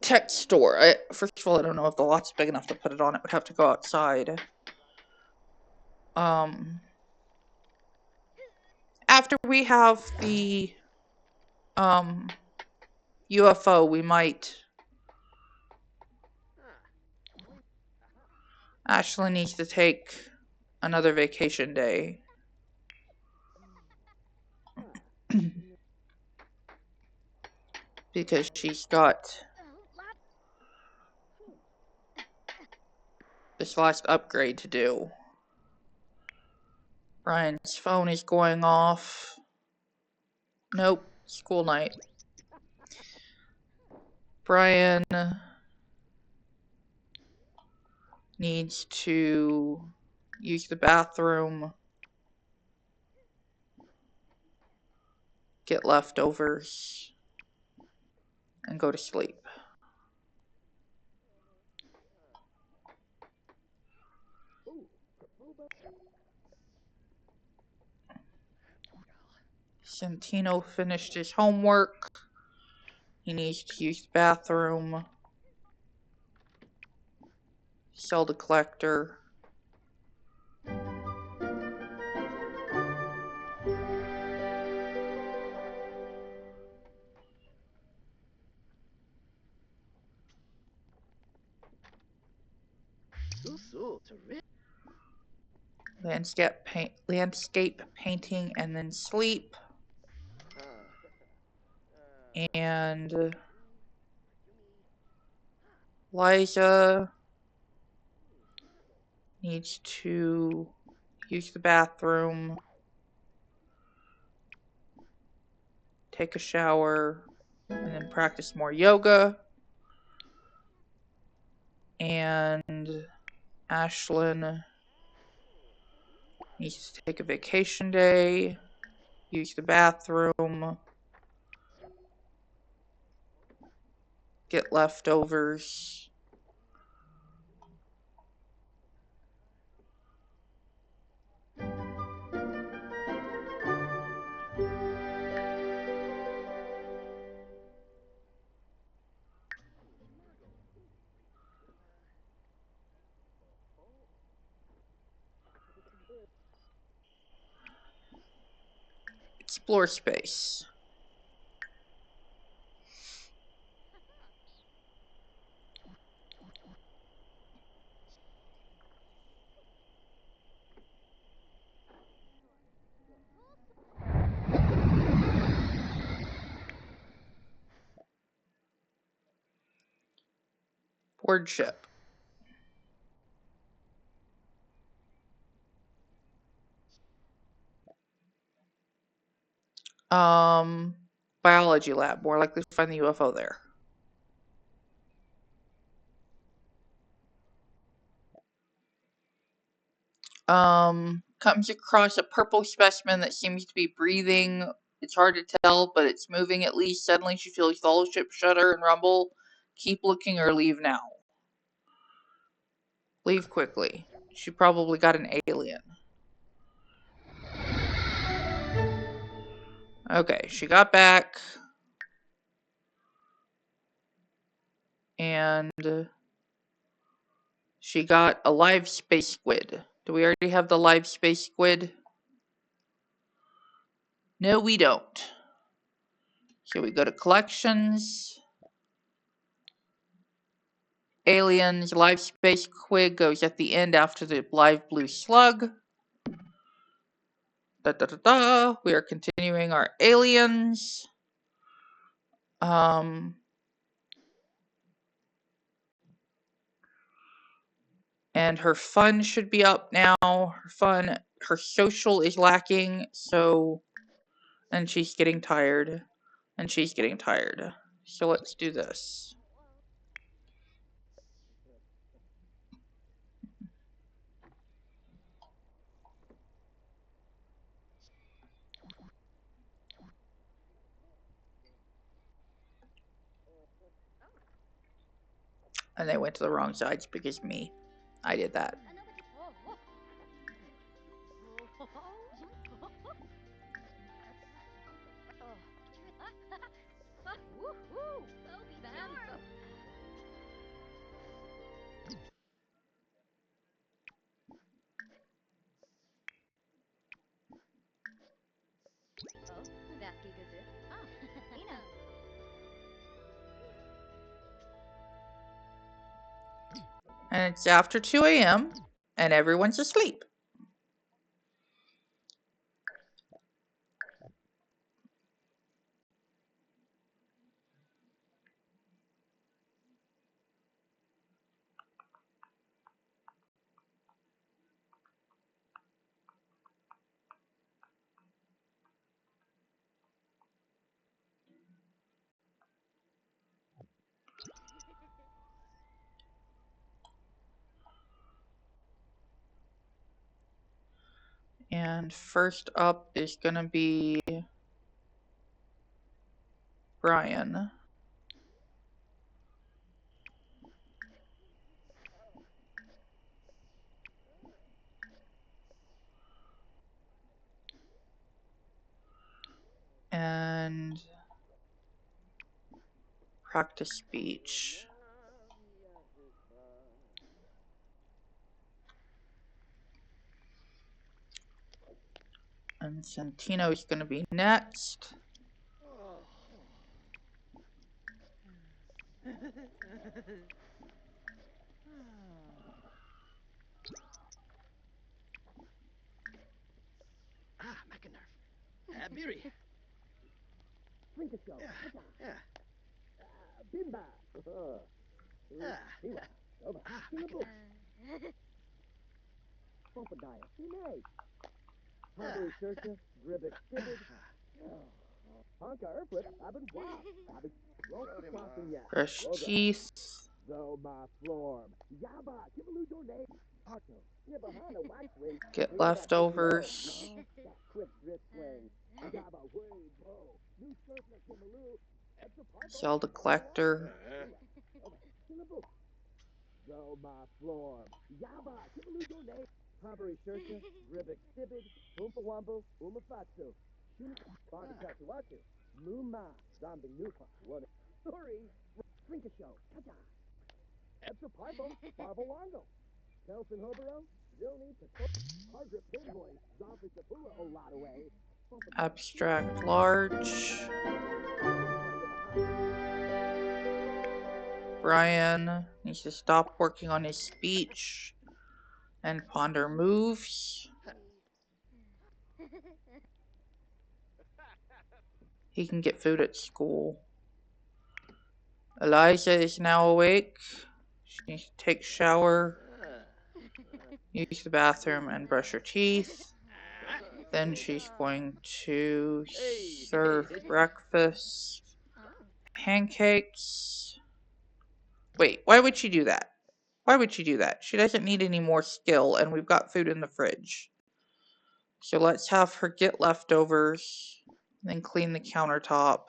tech store. First of all, I don't know if the lot's big enough to put it on. It would have to go outside. After we have the UFO, we might. Ashley needs to take another vacation day. Because she's got this last upgrade to do. Brian's phone is going off. Nope, school night. Brian needs to use the bathroom, get leftovers, and go to sleep. Santino finished his homework. He needs to use the bathroom, sell the collector. Landscape painting, and then sleep. And Liza needs to use the bathroom, take a shower, and then practice more yoga. And Ashlyn needs to take a vacation day, use the bathroom, get leftovers. Explore space. Board ship. Biology lab. More likely to find the UFO there. comes across a purple specimen that seems to be breathing. It's hard to tell, but it's moving at least. Suddenly she feels fellowship shudder and rumble. Keep looking or leave now. Leave quickly. She probably got an alien. Okay, she got back. And she got a live space squid. Do we already have the live space squid? No, we don't. So we go to collections. Aliens, live space squid goes at the end after the live blue slug. Da da da da. We are continuing our aliens. And her fun should be up now. Her social is lacking, so, and she's getting tired. So let's do this. And they went to the wrong sides because me. I did that. And it's after 2 a.m. and everyone's asleep. And first up is gonna be Brian. And practice speech. And Santino is gonna be next. McInerney. Aguirre. Yeah. Bimba. Pompadile. Nay. Hungry Sersha. Ribbit. Stibbit. Honka Erflit. Abin Wow. Abin Rosa Crossing Ya. Brush teeth. Though my floor. Yaba. Kibaloo Donate. Pato. Nibahana Waxwing. Get leftovers. Quick Drip Swing. Yaba Way Bo. New Surfner Kibaloo. Sell the collector. Though my floor. Yaba. Kibaloo Donate. Hungry Sersha. Ribbit. Stibbit. Oompa Wumbo. Umafatsu. Bond Katsuwatsu. Luma. Zombie Nufa. One. Sorry. Drink a show. Ta-ta. Extra Pipo. Barbalongo. Telson Hobero. Zilni. Hardrip Pinboy. Zombie Tapua. A lot away. Abstract large. Brian needs to stop working on his speech and ponder moves. He can get food at school. Eliza is now awake. She needs to take a shower, use the bathroom, and brush her teeth. Then she's going to serve breakfast. Pancakes. Wait, why would she do that? Why would she do that? She doesn't need any more skill, and we've got food in the fridge. So let's have her get leftovers, then clean the countertop.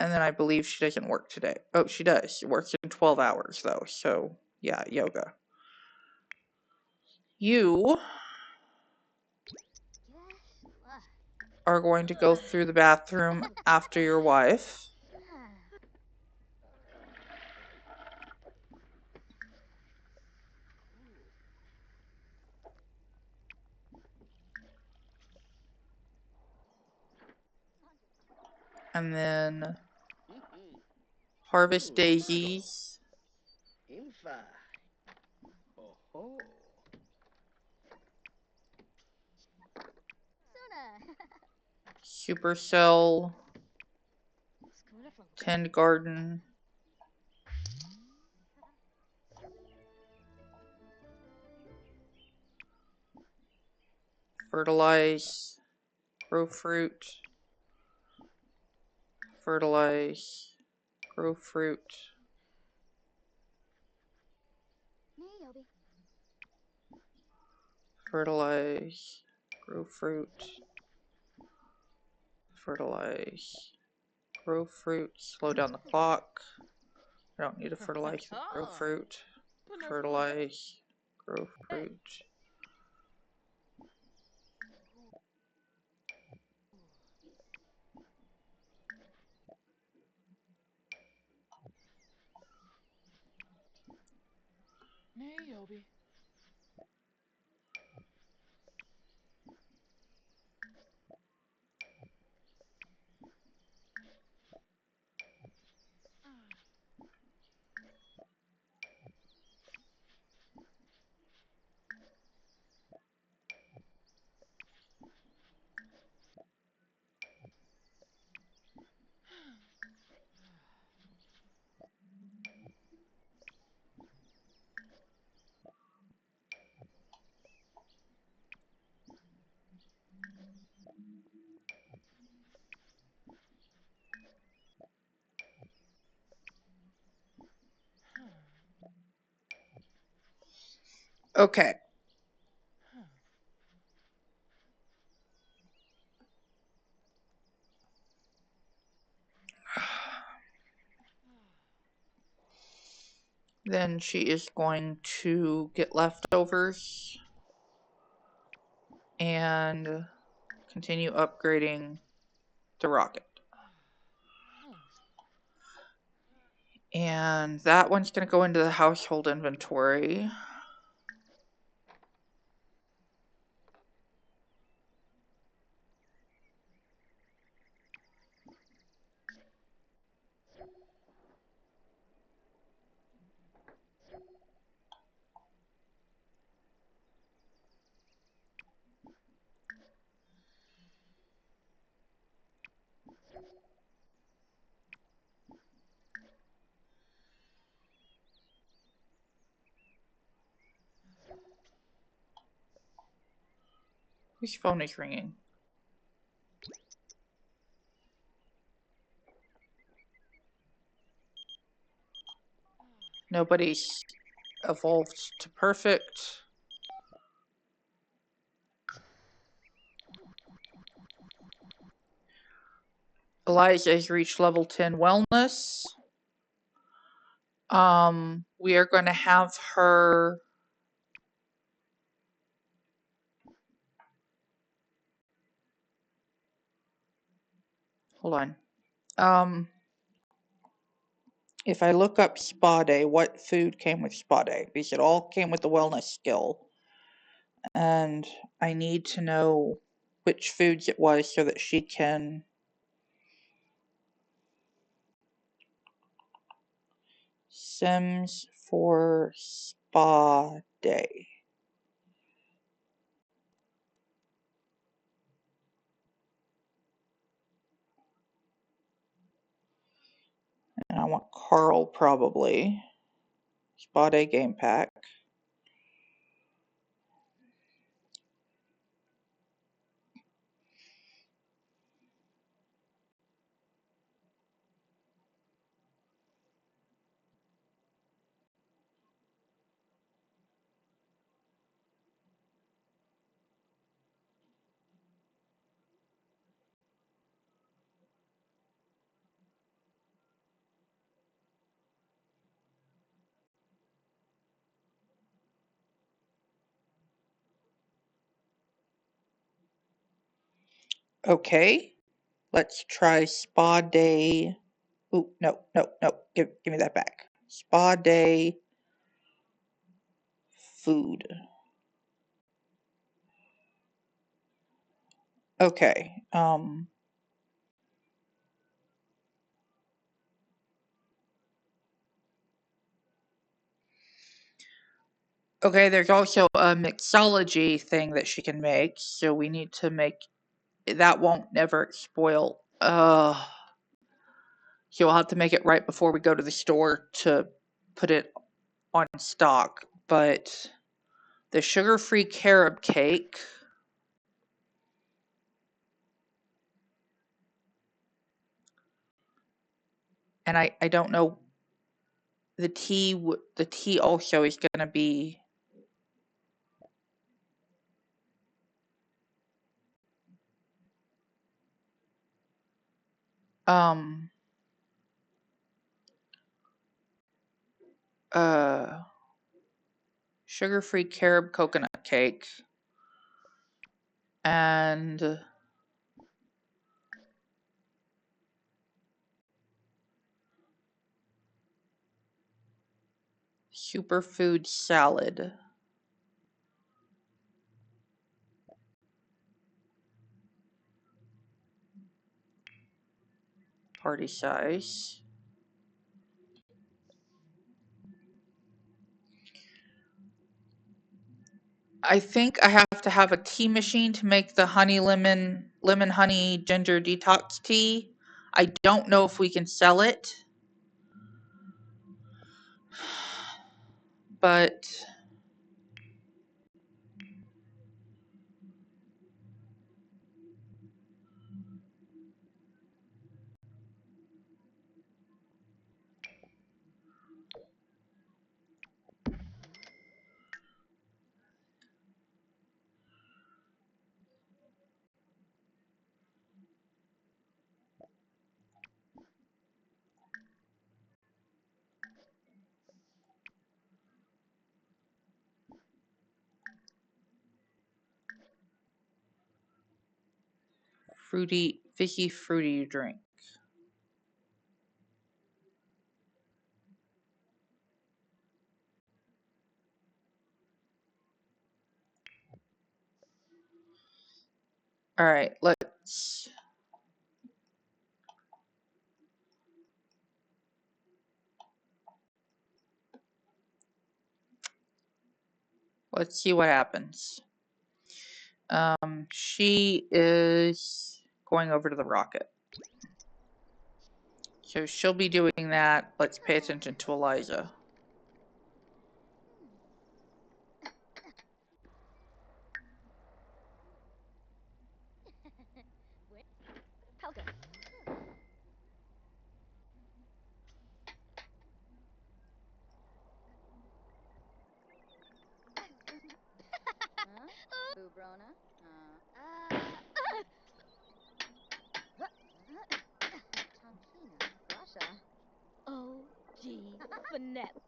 And then I believe she doesn't work today. Oh, she does. She works in 12 hours, though. So, yeah, yoga. You are going to go through the bathroom after your wife. And then harvest daisies. Infa. Oh. Supercell. Tend garden. Fertilize. Grow fruit. Fertilize. Grow fruit. Fertilize. Grow fruit. Fertilize. Grow fruit. Slow down the clock. I don't need to fertilize the grow fruit. Fertilize. Grow fruit. Naomi. Okay. Then she is going to get leftovers and continue upgrading the rocket. And that one's going to go into the household inventory. Whose phone is ringing? Nobody's evolved to perfect. Eliza has reached level 10 wellness. We are going to have her... Hold on. If I look up spa day, what food came with spa day? Because it all came with the wellness skill. And I need to know which foods it was so that she can... Sims for spa day. And I want Carl probably. Spa day game pack. Okay. Let's try spa day. Ooh, no. Give me that back. Spa day food. Okay. Okay, there's also a mixology thing that she can make, so we need to make that won't never spoil. She'll have to make it right before we go to the store to put it on stock. But the sugar-free carob cake. And I don't know. The tea also is gonna be. Um. Sugar-free carob coconut cake. And superfood salad. Party size. I think I have to have a tea machine to make the lemon honey ginger detox tea. I don't know if we can sell it. But fishy fruity drink. All right, let's see what happens. She is going over to the rocket. So she'll be doing that. Let's pay attention to Eliza. Helga. Bubrona. Tankina. Russia. O.G. Finette.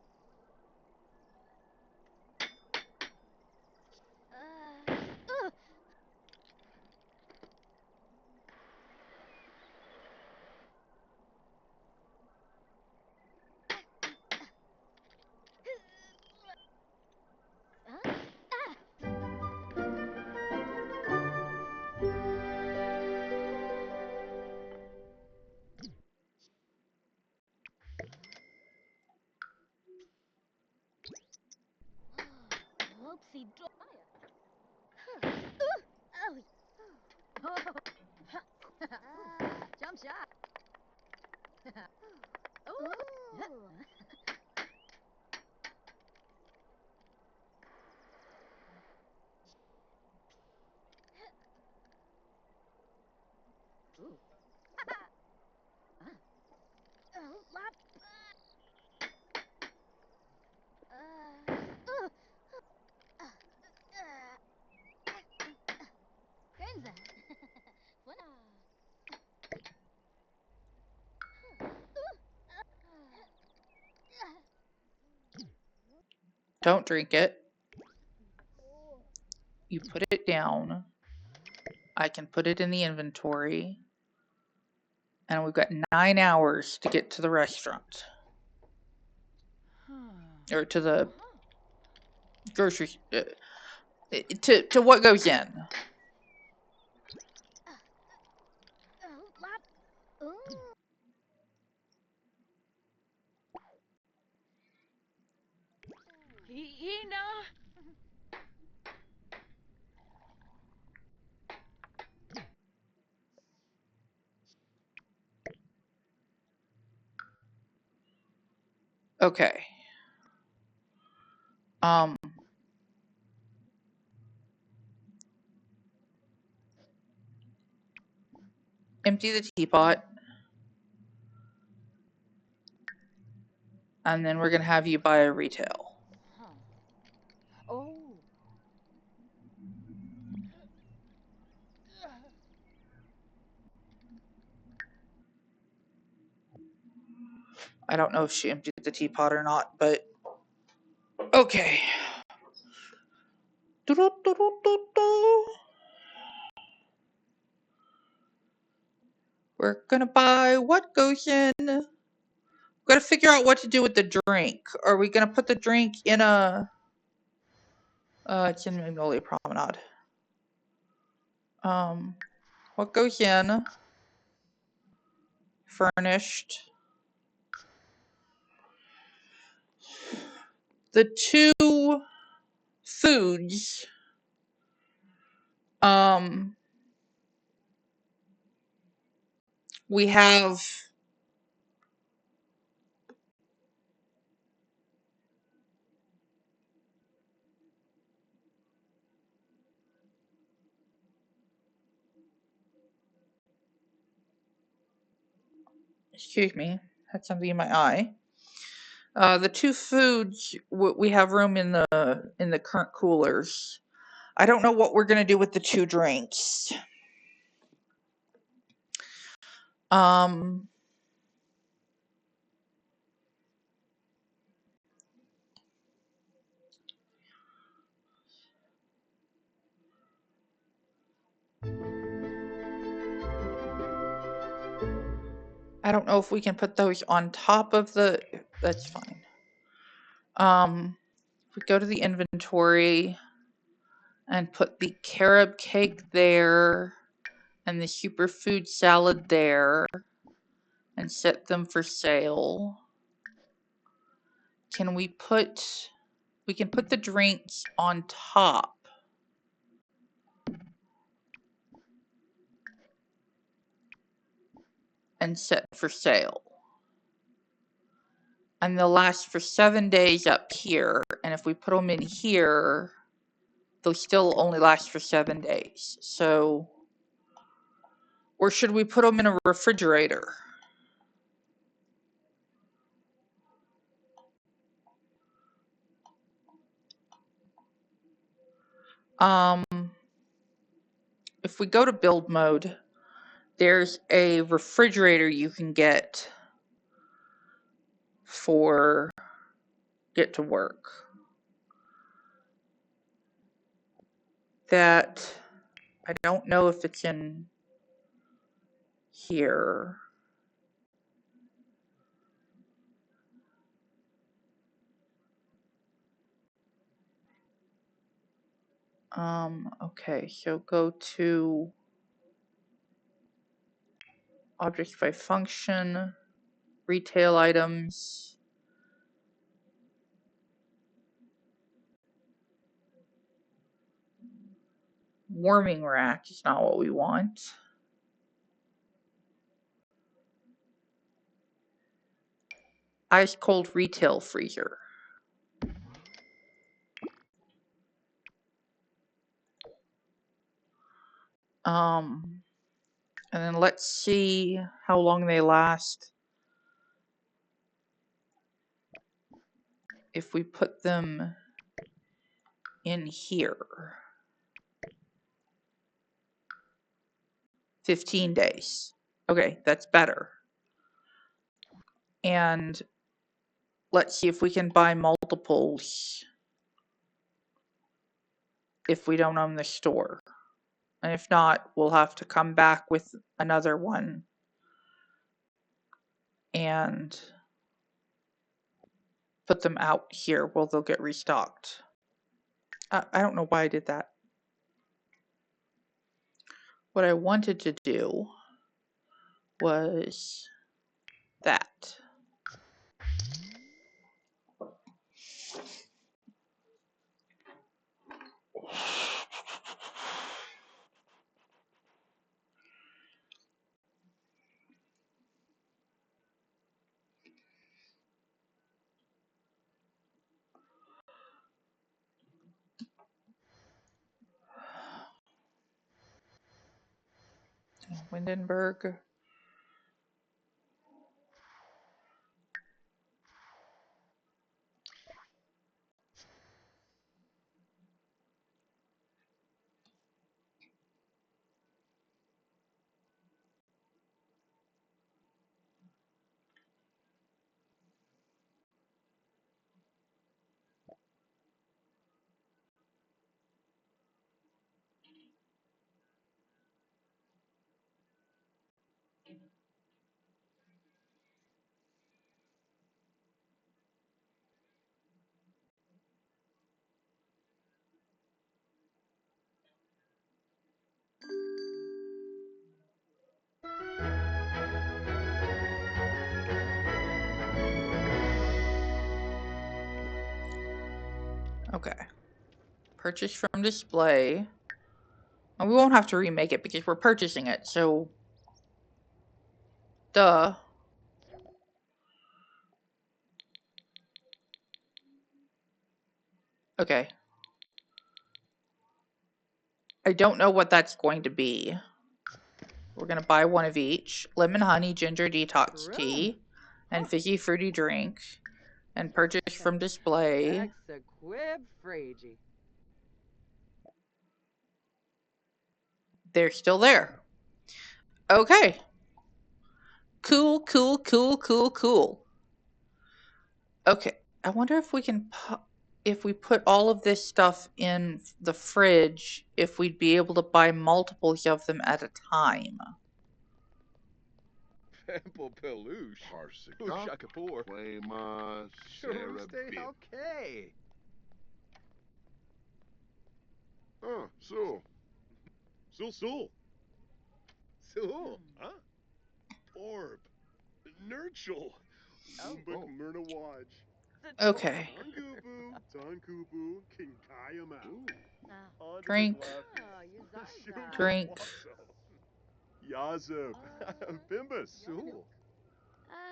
Whoopsie. Jump shot. Grinza. Don't drink it. You put it down. I can put it in the inventory. And we've got 9 hours to get to the restaurant. Or to the grocery... to what goes in. Hina. Okay. Empty the teapot. And then we're going to have you buy a retail. Oh. I don't know if she emptied the teapot or not, but... Okay. We're going to buy what goes in. We've got to figure out what to do with the drink. Are we going to put the drink in a... it's in Magnolia Promenade. What goes in? Furnished. The two foods. We have... Excuse me. Had something in my eye. The two foods we have room in the current coolers. I don't know what we're gonna do with the two drinks. I don't know if we can put those on top of the... That's fine. We go to the inventory and put the carob cake there and the superfood salad there and set them for sale. Can we put... We can put the drinks on top. And set for sale. And they'll last for 7 days up here. And if we put them in here, they'll still only last for 7 days. So, or should we put them in a refrigerator? If we go to build mode, there's a refrigerator you can get for Get to Work. That, I don't know if it's in here. Okay, so go to Objects by Function, Retail Items. Warming rack is not what we want. Ice cold retail freezer. And then let's see how long they last. If we put them in here. 15 days. Okay, that's better. And let's see if we can buy multiples if we don't own the store. And if not, we'll have to come back with another one and put them out here where they'll get restocked. I don't know why I did that. What I wanted to do was that. Windenburg. Okay. Purchase from display. And we won't have to remake it because we're purchasing it, so duh. Okay. I don't know what that's going to be. We're going to buy one of each. Lemon honey ginger detox tea and fizzy fruity drink. And purchase from display. They're still there. Okay. Cool, cool, cool, cool, cool. Okay. I wonder if we can, if we put all of this stuff in the fridge, if we'd be able to buy multiples of them at a time. Pample Peluche. Shakapur. Flama, Okay. Sul. Sul. Huh? Orb. Nurchel. Lumbuk Myrna Waj. Okay. Tonkubu. Kinkayama. Drink. Drink. Yazub. Bimba Sul.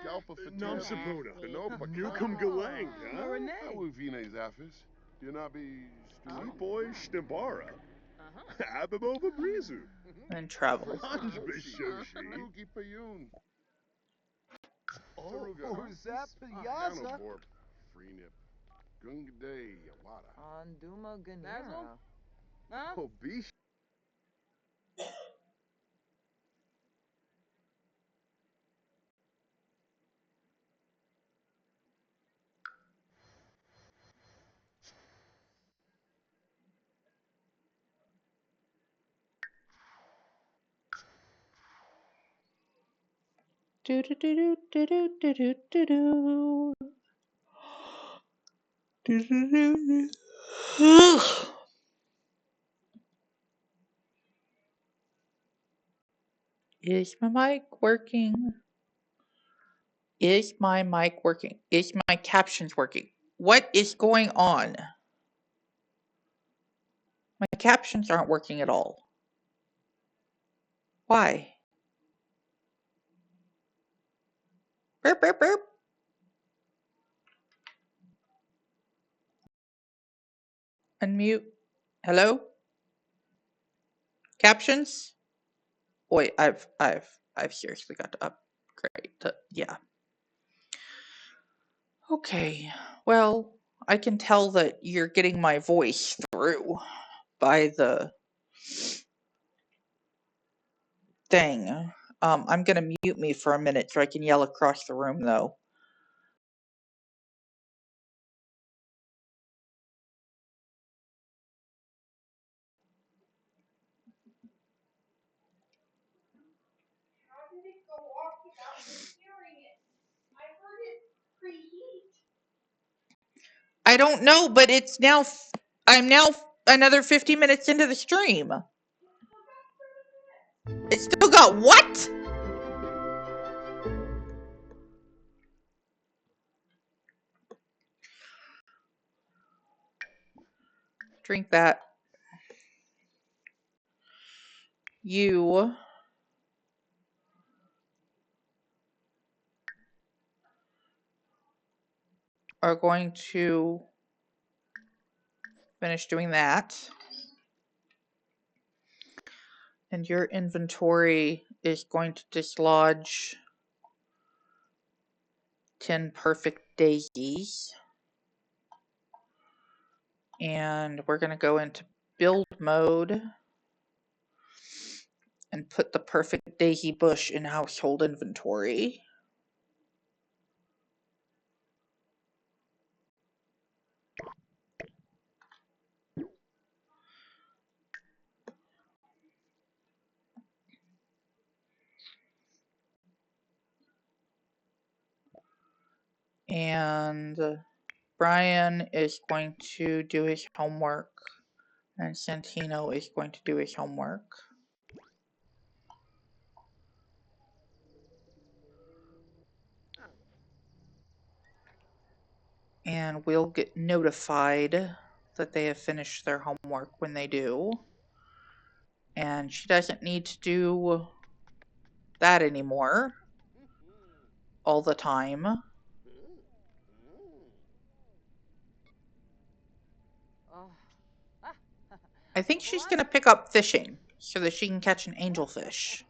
Galpa Namsapuna. Kanopa Nukum Galang, huh? Awuvine Zaphis. Yunabi Boy Shnabara. Abimova Brizu. And travel. Bishoshi. Ruki Payun. Zap Yaza. Freenip. Gungaday Yawada. Anduma Ganera. Oh, Bish. Do do do do do do do do do. Do do do do. Is my mic working? Is my mic working? Is my captions working? What is going on? My captions aren't working at all. Why? Burp, burp, burp. Unmute. Hello? Captions? Wait, I've seriously got to upgrade. Yeah. Okay. Well, I can tell that you're getting my voice through by the thing. I'm gonna mute me for a minute so I can yell across the room, though. I don't know, but it's now. I'm now another 50 minutes into the stream. It's still got what? Drink that. You are going to finish doing that. And your inventory is going to dislodge 10 perfect daisies. And we're going to go into build mode and put the perfect daisy bush in household inventory. And Brian is going to do his homework. And Santino is going to do his homework. And we'll get notified that they have finished their homework when they do. And she doesn't need to do that anymore all the time. I think she's going to pick up fishing so that she can catch an angelfish.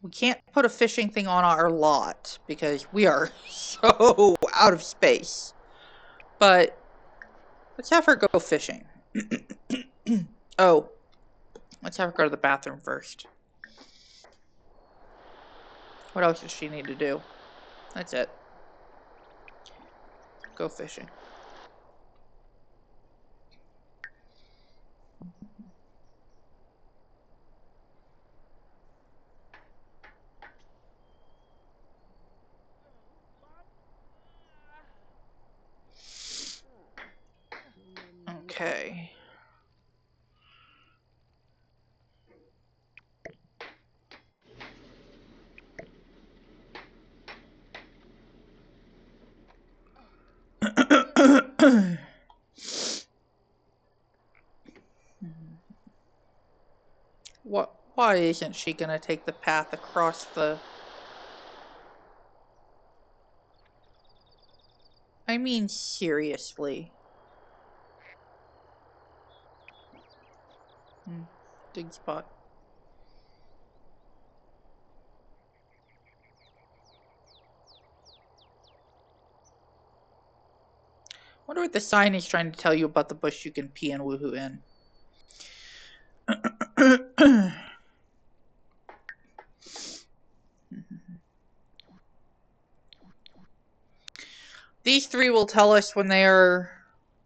We can't put a fishing thing on our lot because we are so out of space. But let's have her go fishing. Oh, let's have her go to the bathroom first. What else does she need to do? That's it. Go fishing. Okay. Why isn't she gonna take the path across the... I mean, seriously. Dig spot. Wonder what the sign is trying to tell you about the bush you can pee and woohoo in. These three will tell us when they are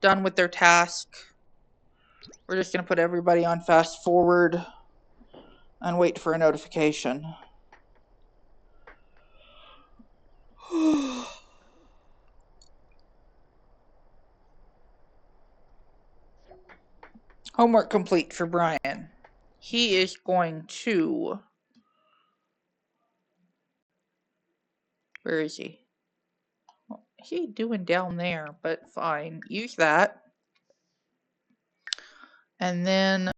done with their task. We're just going to put everybody on fast forward and wait for a notification. Homework complete for Brian. He is going to... Where is he? What's he doing down there? But fine. Use that. And then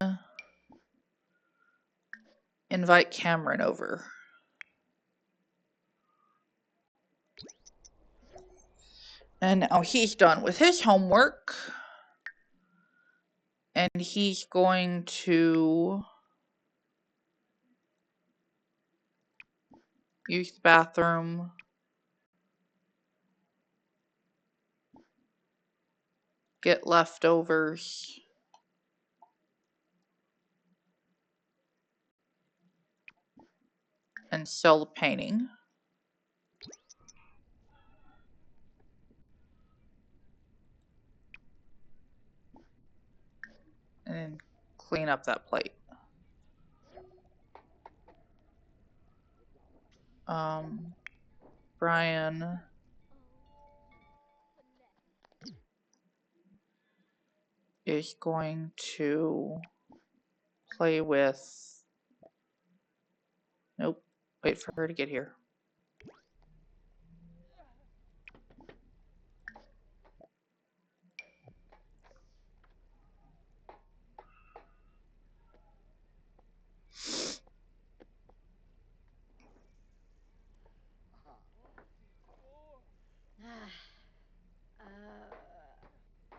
invite Cameron over. And now he's done with his homework. And he's going to use the bathroom. Get leftovers. And sell the painting. And clean up that plate. Brian is going to play with. Nope. Wait for her to get here.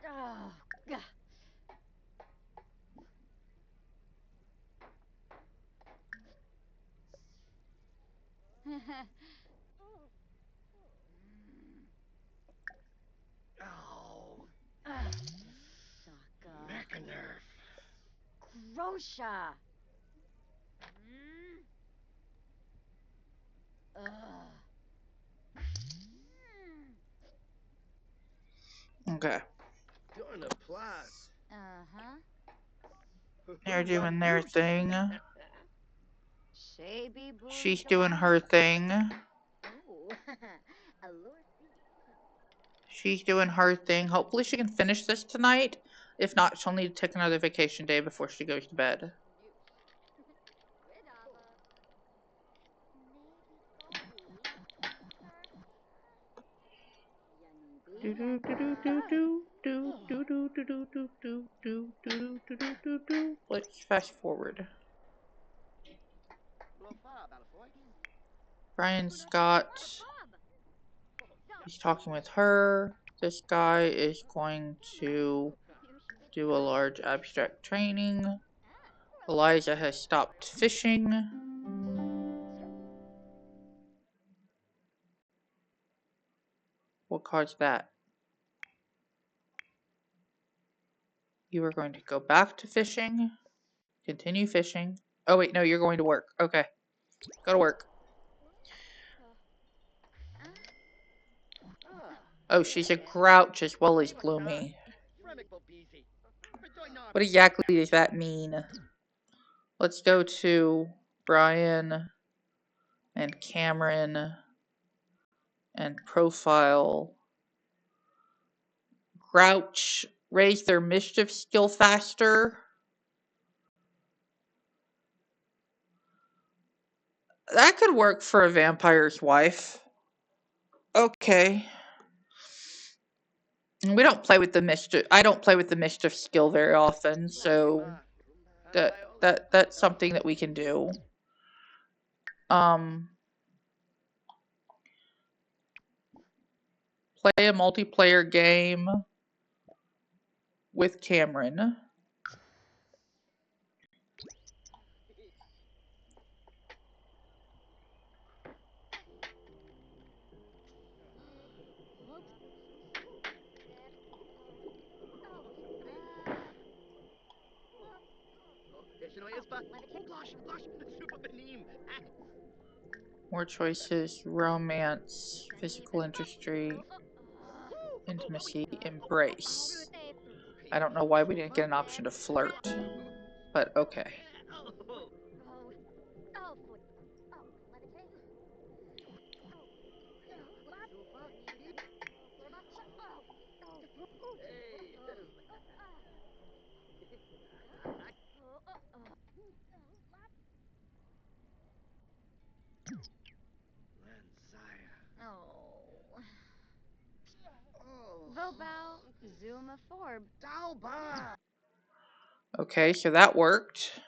Oh, God. Oh, Sucker. neck and nerve. Grosha. Okay. Doing a plus. Uh-huh. They're doing their thing. Shaby She's doing her thing. Oh, allure. She's doing her thing. Hopefully she can finish this tonight. If not, she'll need to take another vacation day before she goes to bed. Let's fast forward. Brian Scott is talking with her. This guy is going to do a large abstract training. Elijah has stopped fishing. What caused that? You are going to go back to fishing. Continue fishing. Oh wait, no, you're going to work. Okay. Go to work. Oh, she's a grouch as well as gloomy. What exactly does that mean? Let's go to Brian and Cameron and profile. Grouch raise their mischief skill faster. That could work for a vampire's wife. Okay. We don't play with the mischief. I don't play with the mischief skill very often, so that's something that we can do. Play a multiplayer game with Cameron. More choices, romance, physical industry, intimacy, embrace. I don't know why we didn't get an option to flirt, but okay. Vobal, Zuma Forb. Okay, so that worked.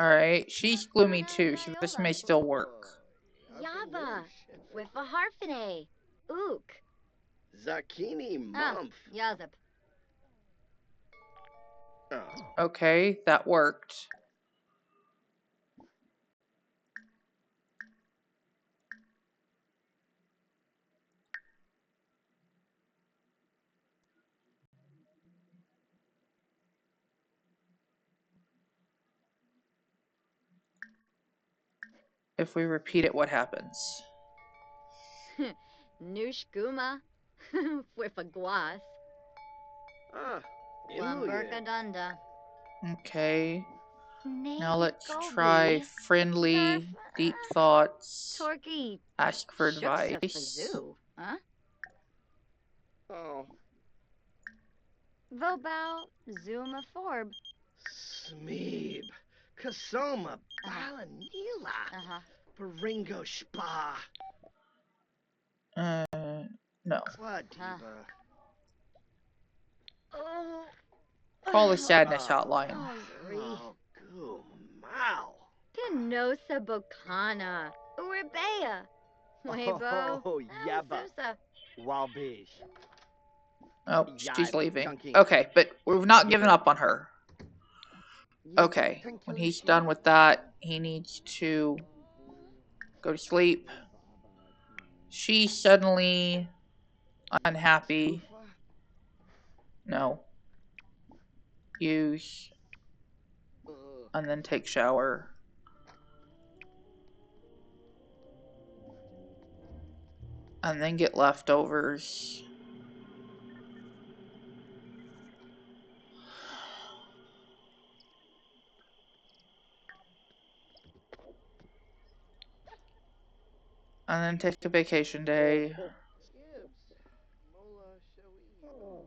Alright, she's gloomy too, so this may still work. Yaba, with a harfine. Ook. Zakini Mumph. Yazip. Okay, that worked. If we repeat it, what happens? Nushguma. With a guas. Ah, Lumberka dunda. Okay. Now let's Gobi. try friendly, deep thoughts. Torky. Ask for Shuksa advice. fazoo. Huh? Oh, Vobal. Zuma forb. Smeeb. Kasoma. Balanila. Uh-huh. Baringo Spa. No. Swadiva. Oh. Call the sadness hotline. Oh, goo mau. Pinosa bocana. Uribea. Weibo. Oh, yabba. Susa. Walbish. Oh, Yai, she's leaving. chunky. Okay, but we've not given Yeeper. up on her. Okay, when he's done with that, he needs to go to sleep. She's suddenly unhappy. No. Use. And then take shower. And then get leftovers. And then take a vacation day. Gibbs. Mola Shoei.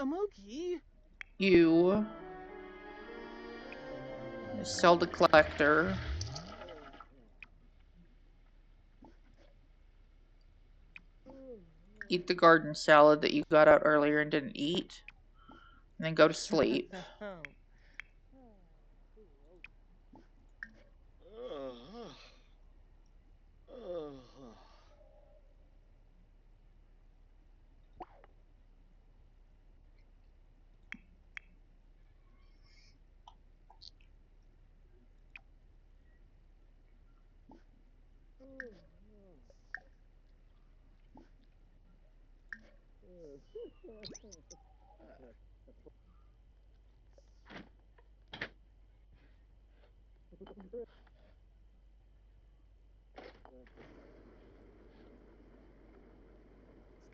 Amoki. You sell the collector. Eat the garden salad that you got out earlier and didn't eat. And then go to sleep.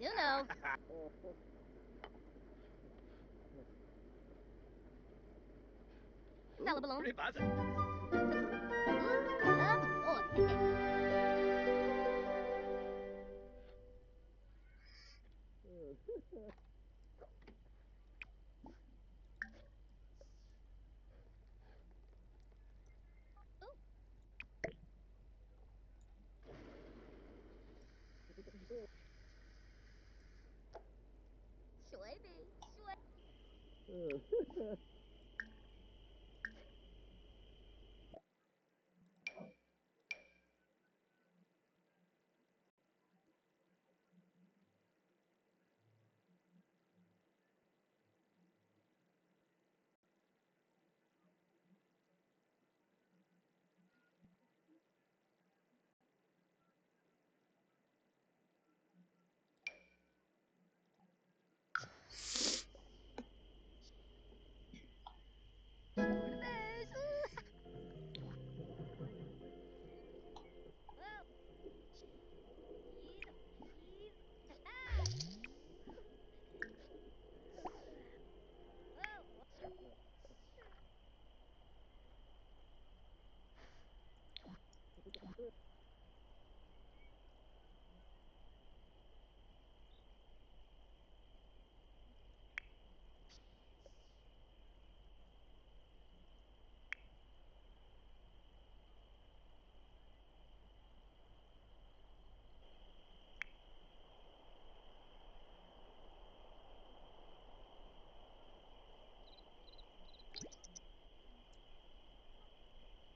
Still no. Salabalone.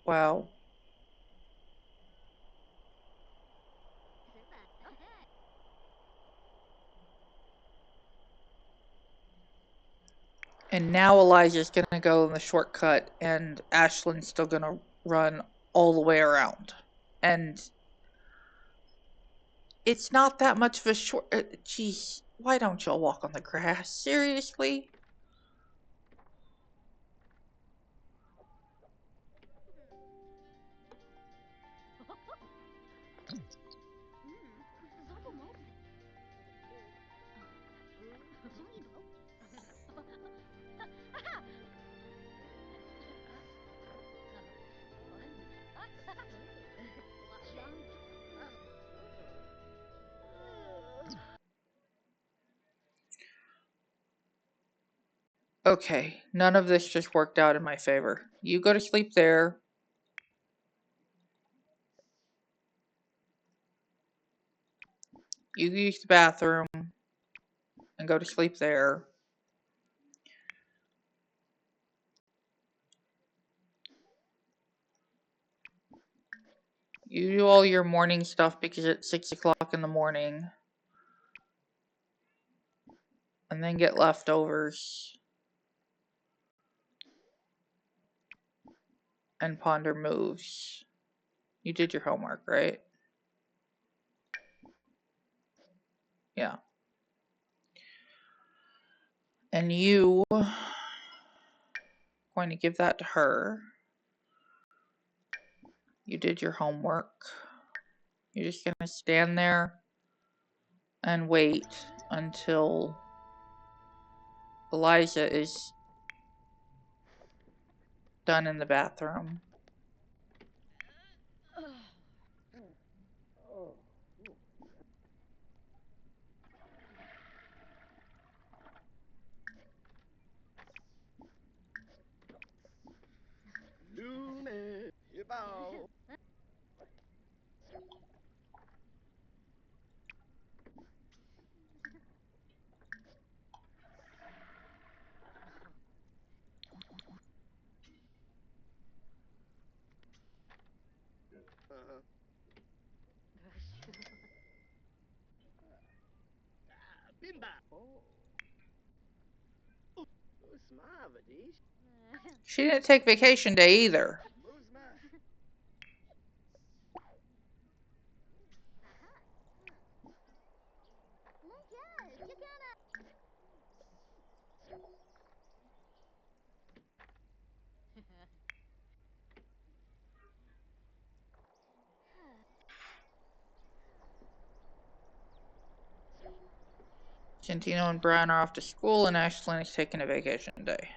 Wow. And now Elijah's gonna go in the shortcut, and Ashlyn's still gonna run all the way around. And it's not that much of a short. Geez, why don't y'all walk on the grass? Seriously? Okay, none of this just worked out in my favor. You go to sleep there. You use the bathroom and go to sleep there. You do all your morning stuff because it's 6 o'clock in the morning. And then get leftovers. And ponder moves. You did your homework, right? Yeah. And you going to give that to her. You did your homework. You're just gonna stand there and wait until Elijah is done in the bathroom. Lumen, Hee-haw. Uh-huh. Bimba. Oh. Usmavadish. She didn't take vacation day either. Muzma. Centino and Brian are off to school, and Ashlyn is taking a vacation day.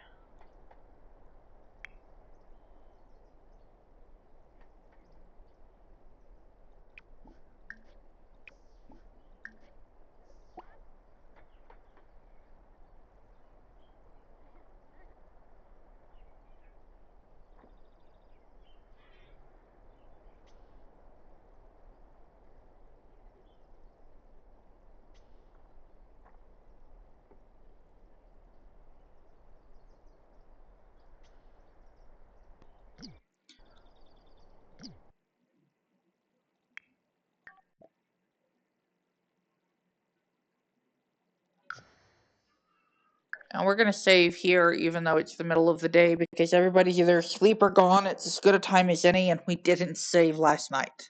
And we're going to save here, even though it's the middle of the day, because everybody's either asleep or gone. It's as good a time as any, and we didn't save last night.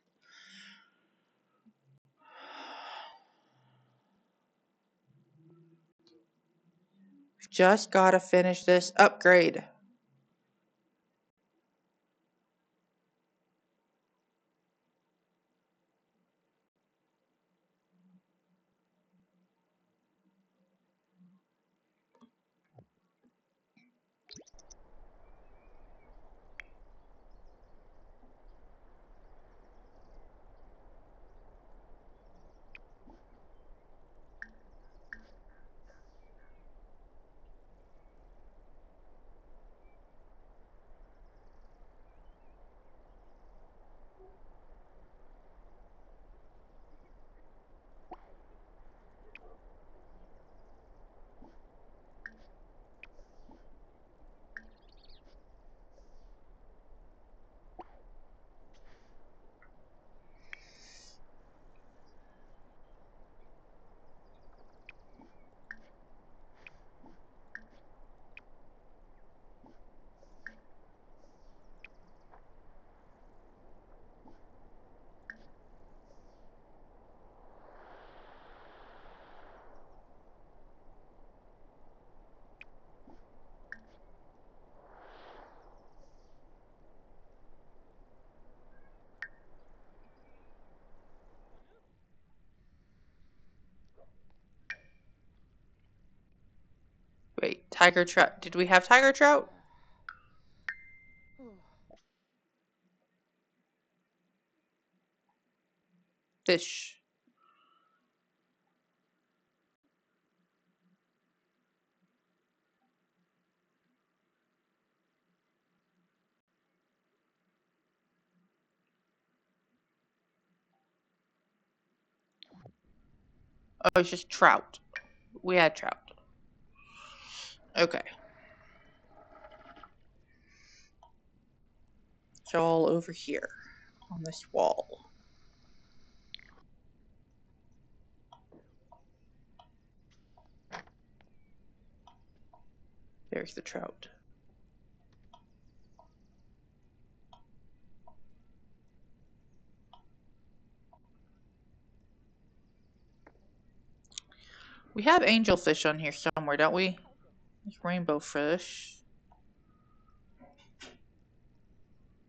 We've just got to finish this upgrade. Wait, tiger trout. Did we have tiger trout? Fish. Oh, it's just trout. We had trout. Okay. It's all over here on this wall. There's the trout. We have angelfish on here somewhere, don't we? There's rainbow fish.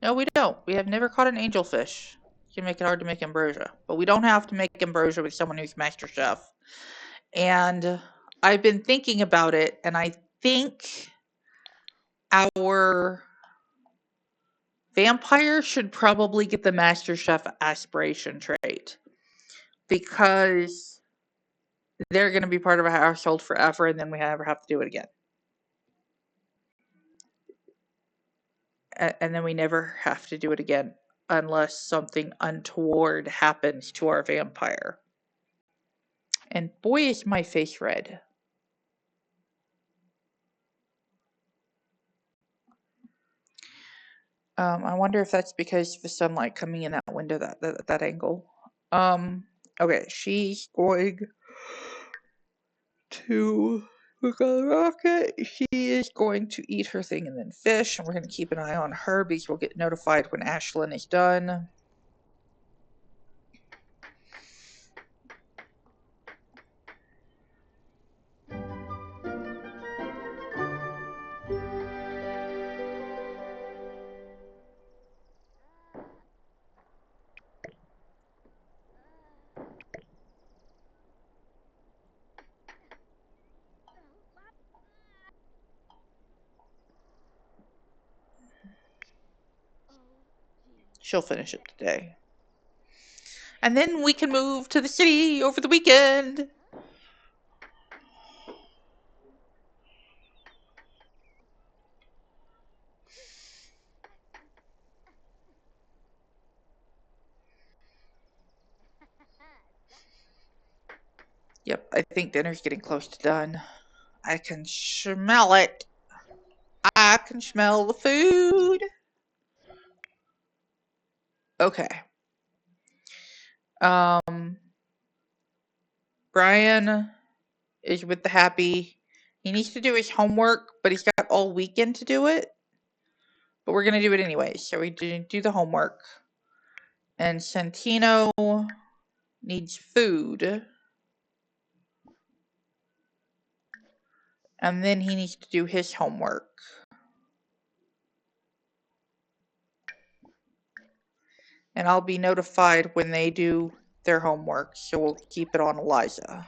No, we don't. We have never caught an angelfish. You can make it hard to make ambrosia. But we don't have to make ambrosia with someone who's master chef. And I've been thinking about it, and I think our vampire should probably get the master chef aspiration trait. Because they're going to be part of our household forever, and then we never have to do it again. And then we never have to do it again unless something untoward happens to our vampire. And boy, is my face red. I wonder if that's because of the sunlight coming in that window, that angle. Okay, she's going to look on the rocket. She is going to eat her thing and then fish, and we're going to keep an eye on her because we'll get notified when Ashlyn is done. She'll finish it today. And then we can move to the city over the weekend. Yep, I think dinner's getting close to done. I can smell it. I can smell the food. Okay. Brian is with the happy. He needs to do his homework, but he's got all weekend to do it. But we're going to do it anyway. So we do the homework. And Santino needs food. And then he needs to do his homework. And I'll be notified when they do their homework. So we'll keep it on Eliza.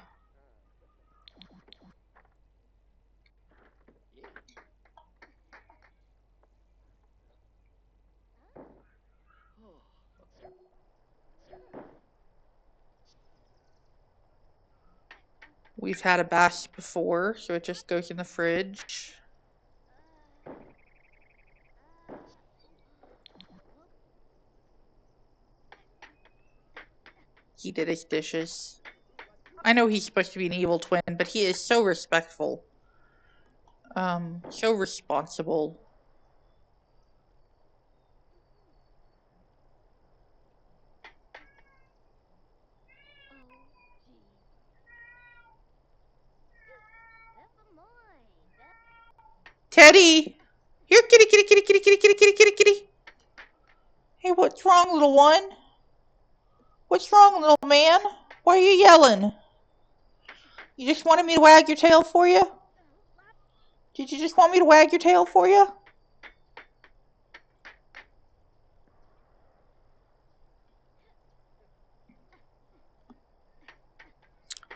We've had a bass before, so it just goes in the fridge. He did his dishes. I know he's supposed to be an evil twin, but he is so respectful. So responsible. Teddy! Here, kitty, kitty, kitty, kitty, kitty, kitty, kitty, kitty, kitty. Hey, what's wrong, little one? What's wrong, little man? Why are you yelling? You just wanted me to wag your tail for you? Did you just want me to wag your tail for you?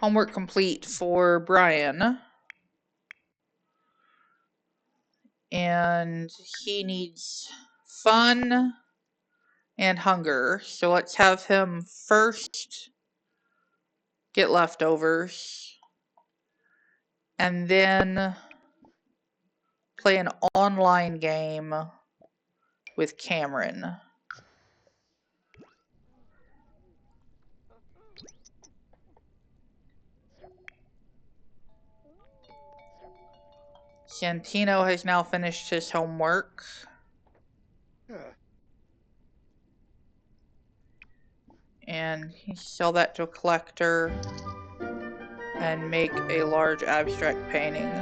Homework complete for Brian. And he needs fun and hunger. So let's have him first get leftovers. And then play an online game with Cameron. Santino has now finished his homework. And he sell that to a collector and make a large abstract painting.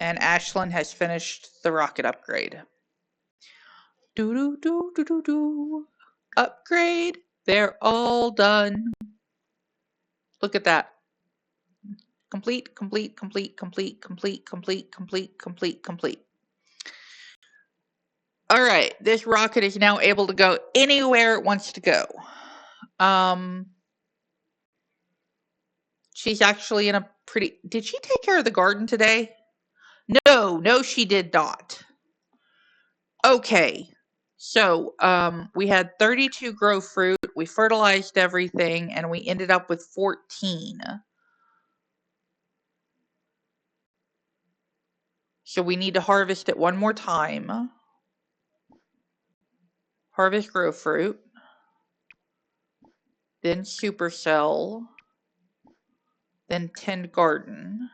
And Ashlyn has finished the rocket upgrade. Do. Upgrade. They're all done. Look at that. Complete. All right, this rocket is now able to go anywhere it wants to go. She's actually in a pretty... Did she take care of the garden today? No, she did not. Okay. So, we had 32 grow fruit, we fertilized everything, and we ended up with 14. So we need to harvest it one more time. Harvest grow fruit. Then supercell. Then tend garden.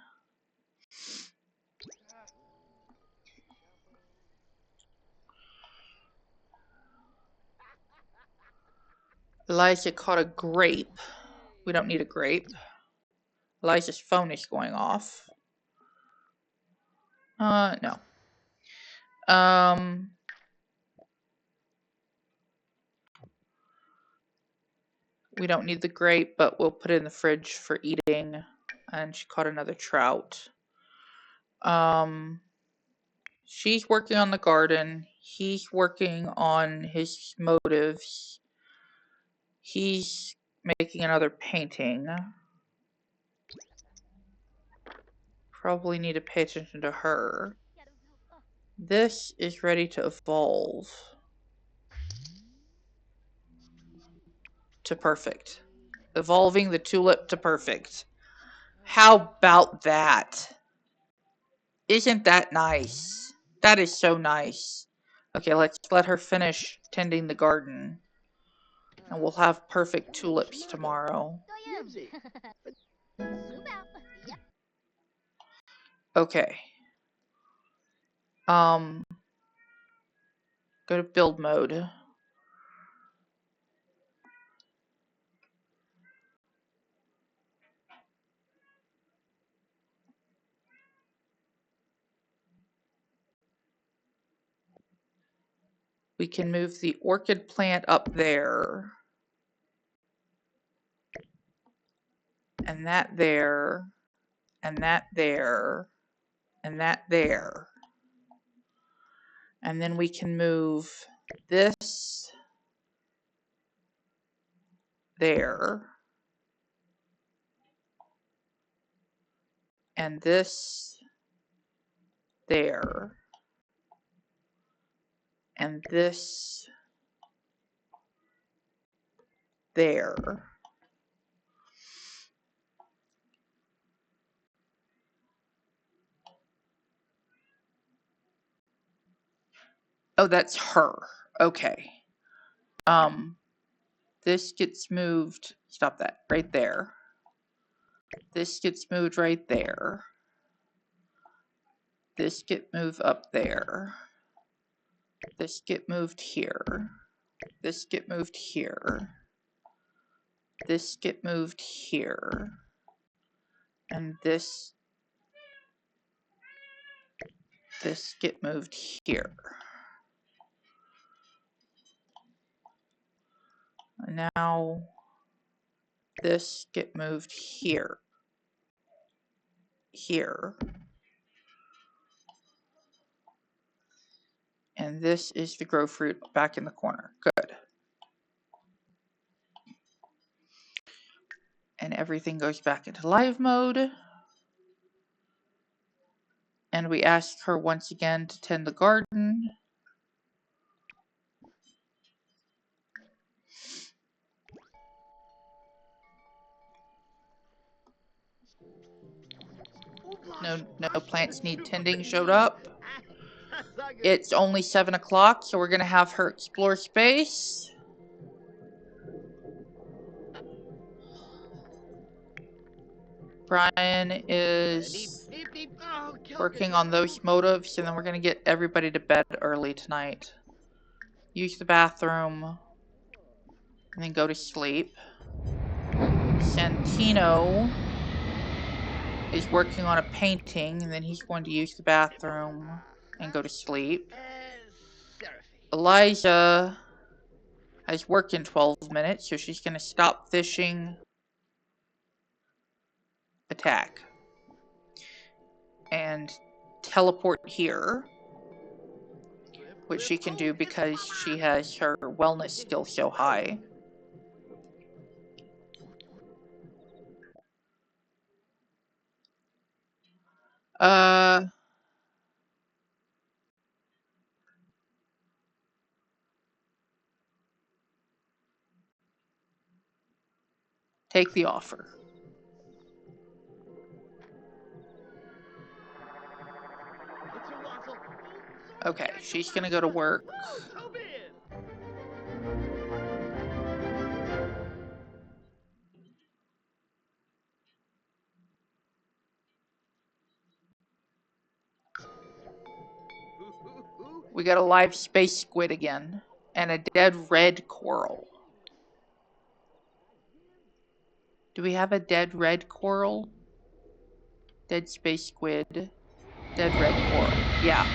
Elijah caught a grape. We don't need a grape. Elijah's phone is going off. No. We don't need the grape, but we'll put it in the fridge for eating. And she caught another trout. She's working on the garden. He's working on his motives. He's making another painting. Probably need to pay attention to her. This is ready to evolve to perfect. Evolving the tulip to perfect. How about that? Isn't that nice? That is so nice. Okay, let's let her finish tending the garden. And we'll have perfect tulips tomorrow. Okay. Go to build mode. We can move the orchid plant up there. And that there. And that there. And that there. And then we can move this there. And this there. And this there. Oh, that's her. Okay. This gets moved. Stop that. Right there. This gets moved right there. This get moved up there. This get moved here. This get moved here. This get moved here. And this get moved here. And now this get moved here. Here. And this is the grow fruit back in the corner. Good. And everything goes back into live mode. And we ask her once again to tend the garden. No plants need tending showed up. It's only 7 o'clock, so we're going to have her explore space. Brian is working on those motives, and then we're going to get everybody to bed early tonight. Use the bathroom, and then go to sleep. Santino is working on a painting, and then he's going to use the bathroom and go to sleep. Elijah has work in 12 minutes, so she's going to stop fishing, attack, and teleport here, which she can do because she has her wellness skill so high. Take the offer. Okay, she's gonna go to work. We got a live space squid again, and a dead red coral. Do we have a dead red coral? Dead space squid, dead red coral. Yeah,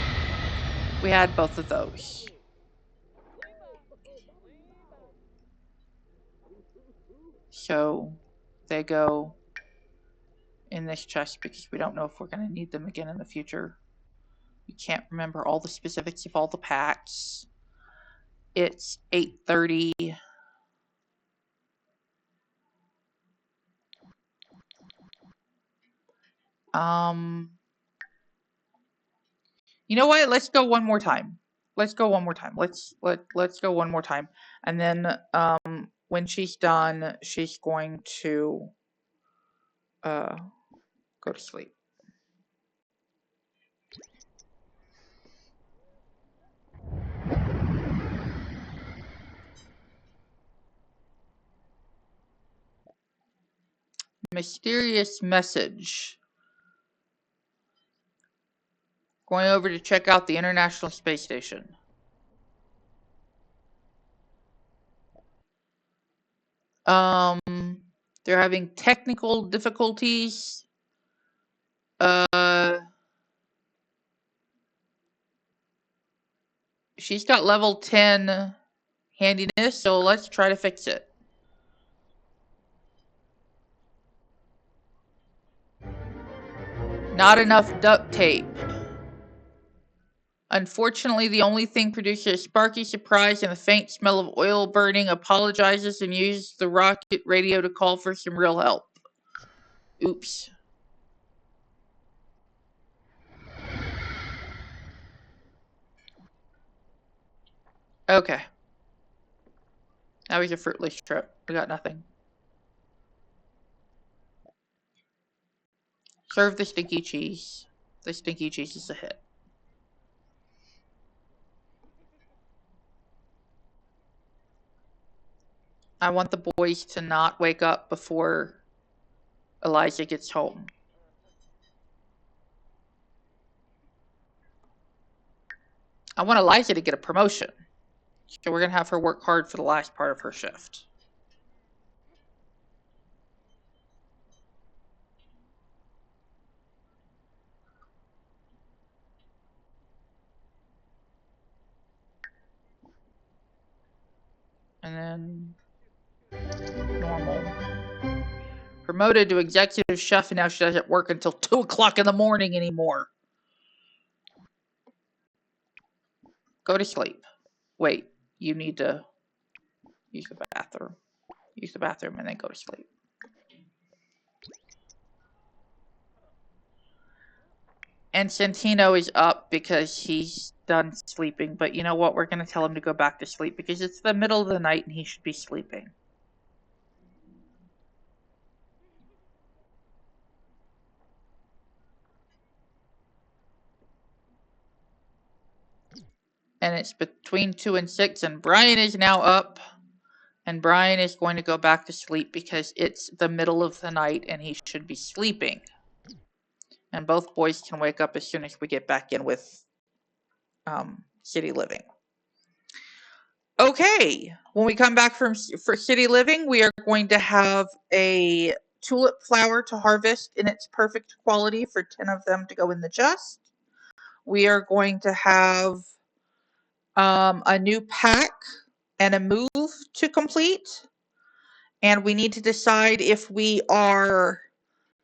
we had both of those. So they go in this chest because we don't know if we're going to need them again in the future. We can't remember all the specifics of all the packs. It's 8:30. You know what? Let's go one more time. Let's go one more time. Let's go one more time. And then when she's done, she's going to go to sleep. Mysterious message. Going over to check out the International Space Station. They're having technical difficulties. She's got level 10 handiness, so let's try to fix it. Not enough duct tape. Unfortunately, the only thing produces a sparky surprise and the faint smell of oil burning. Apologizes and uses the rocket radio to call for some real help. Oops. Okay. That was a fruitless trip. We got nothing. Serve the stinky cheese. The stinky cheese is a hit. I want the boys to not wake up before Elijah gets home. I want Elijah to get a promotion. So we're going to have her work hard for the last part of her shift. And then normal. Promoted to executive chef, and now she doesn't work until 2 o'clock in the morning anymore. Go to sleep. Wait, you need to use the bathroom. Use the bathroom and then go to sleep. And Santino is up because he's done sleeping. But you know what? We're going to tell him to go back to sleep because it's the middle of the night and he should be sleeping. And it's between 2 and 6, and Brian is now up. And Brian is going to go back to sleep because it's the middle of the night and he should be sleeping. And both boys can wake up as soon as we get back in with City Living. Okay, when we come back for City Living, we are going to have a tulip flower to harvest in its perfect quality for 10 of them to go in the chest. We are going to have a new pack and a move to complete. And we need to decide if we are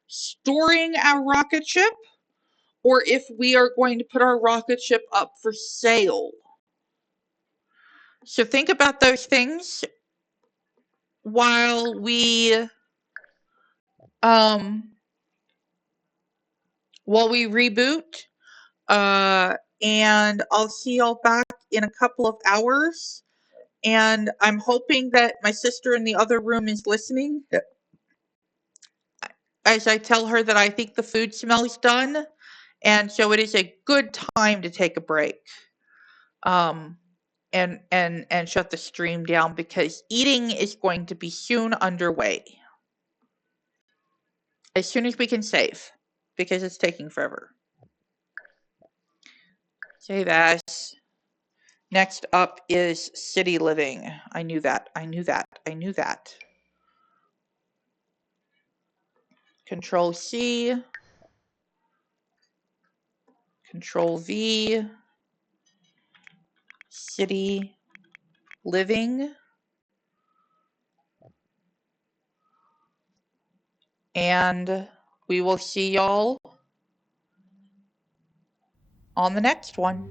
storing our rocket ship or if we are going to put our rocket ship up for sale. So think about those things while we reboot. And I'll see y'all back in a couple of hours. And I'm hoping that my sister in the other room is listening as I tell her that I think the food smells done. And so it is a good time to take a break. And shut the stream down because eating is going to be soon underway. As soon as we can save, because it's taking forever. Save as. Next up is City Living. I knew that. Control C. Control V. City Living. And we will see y'all on the next one.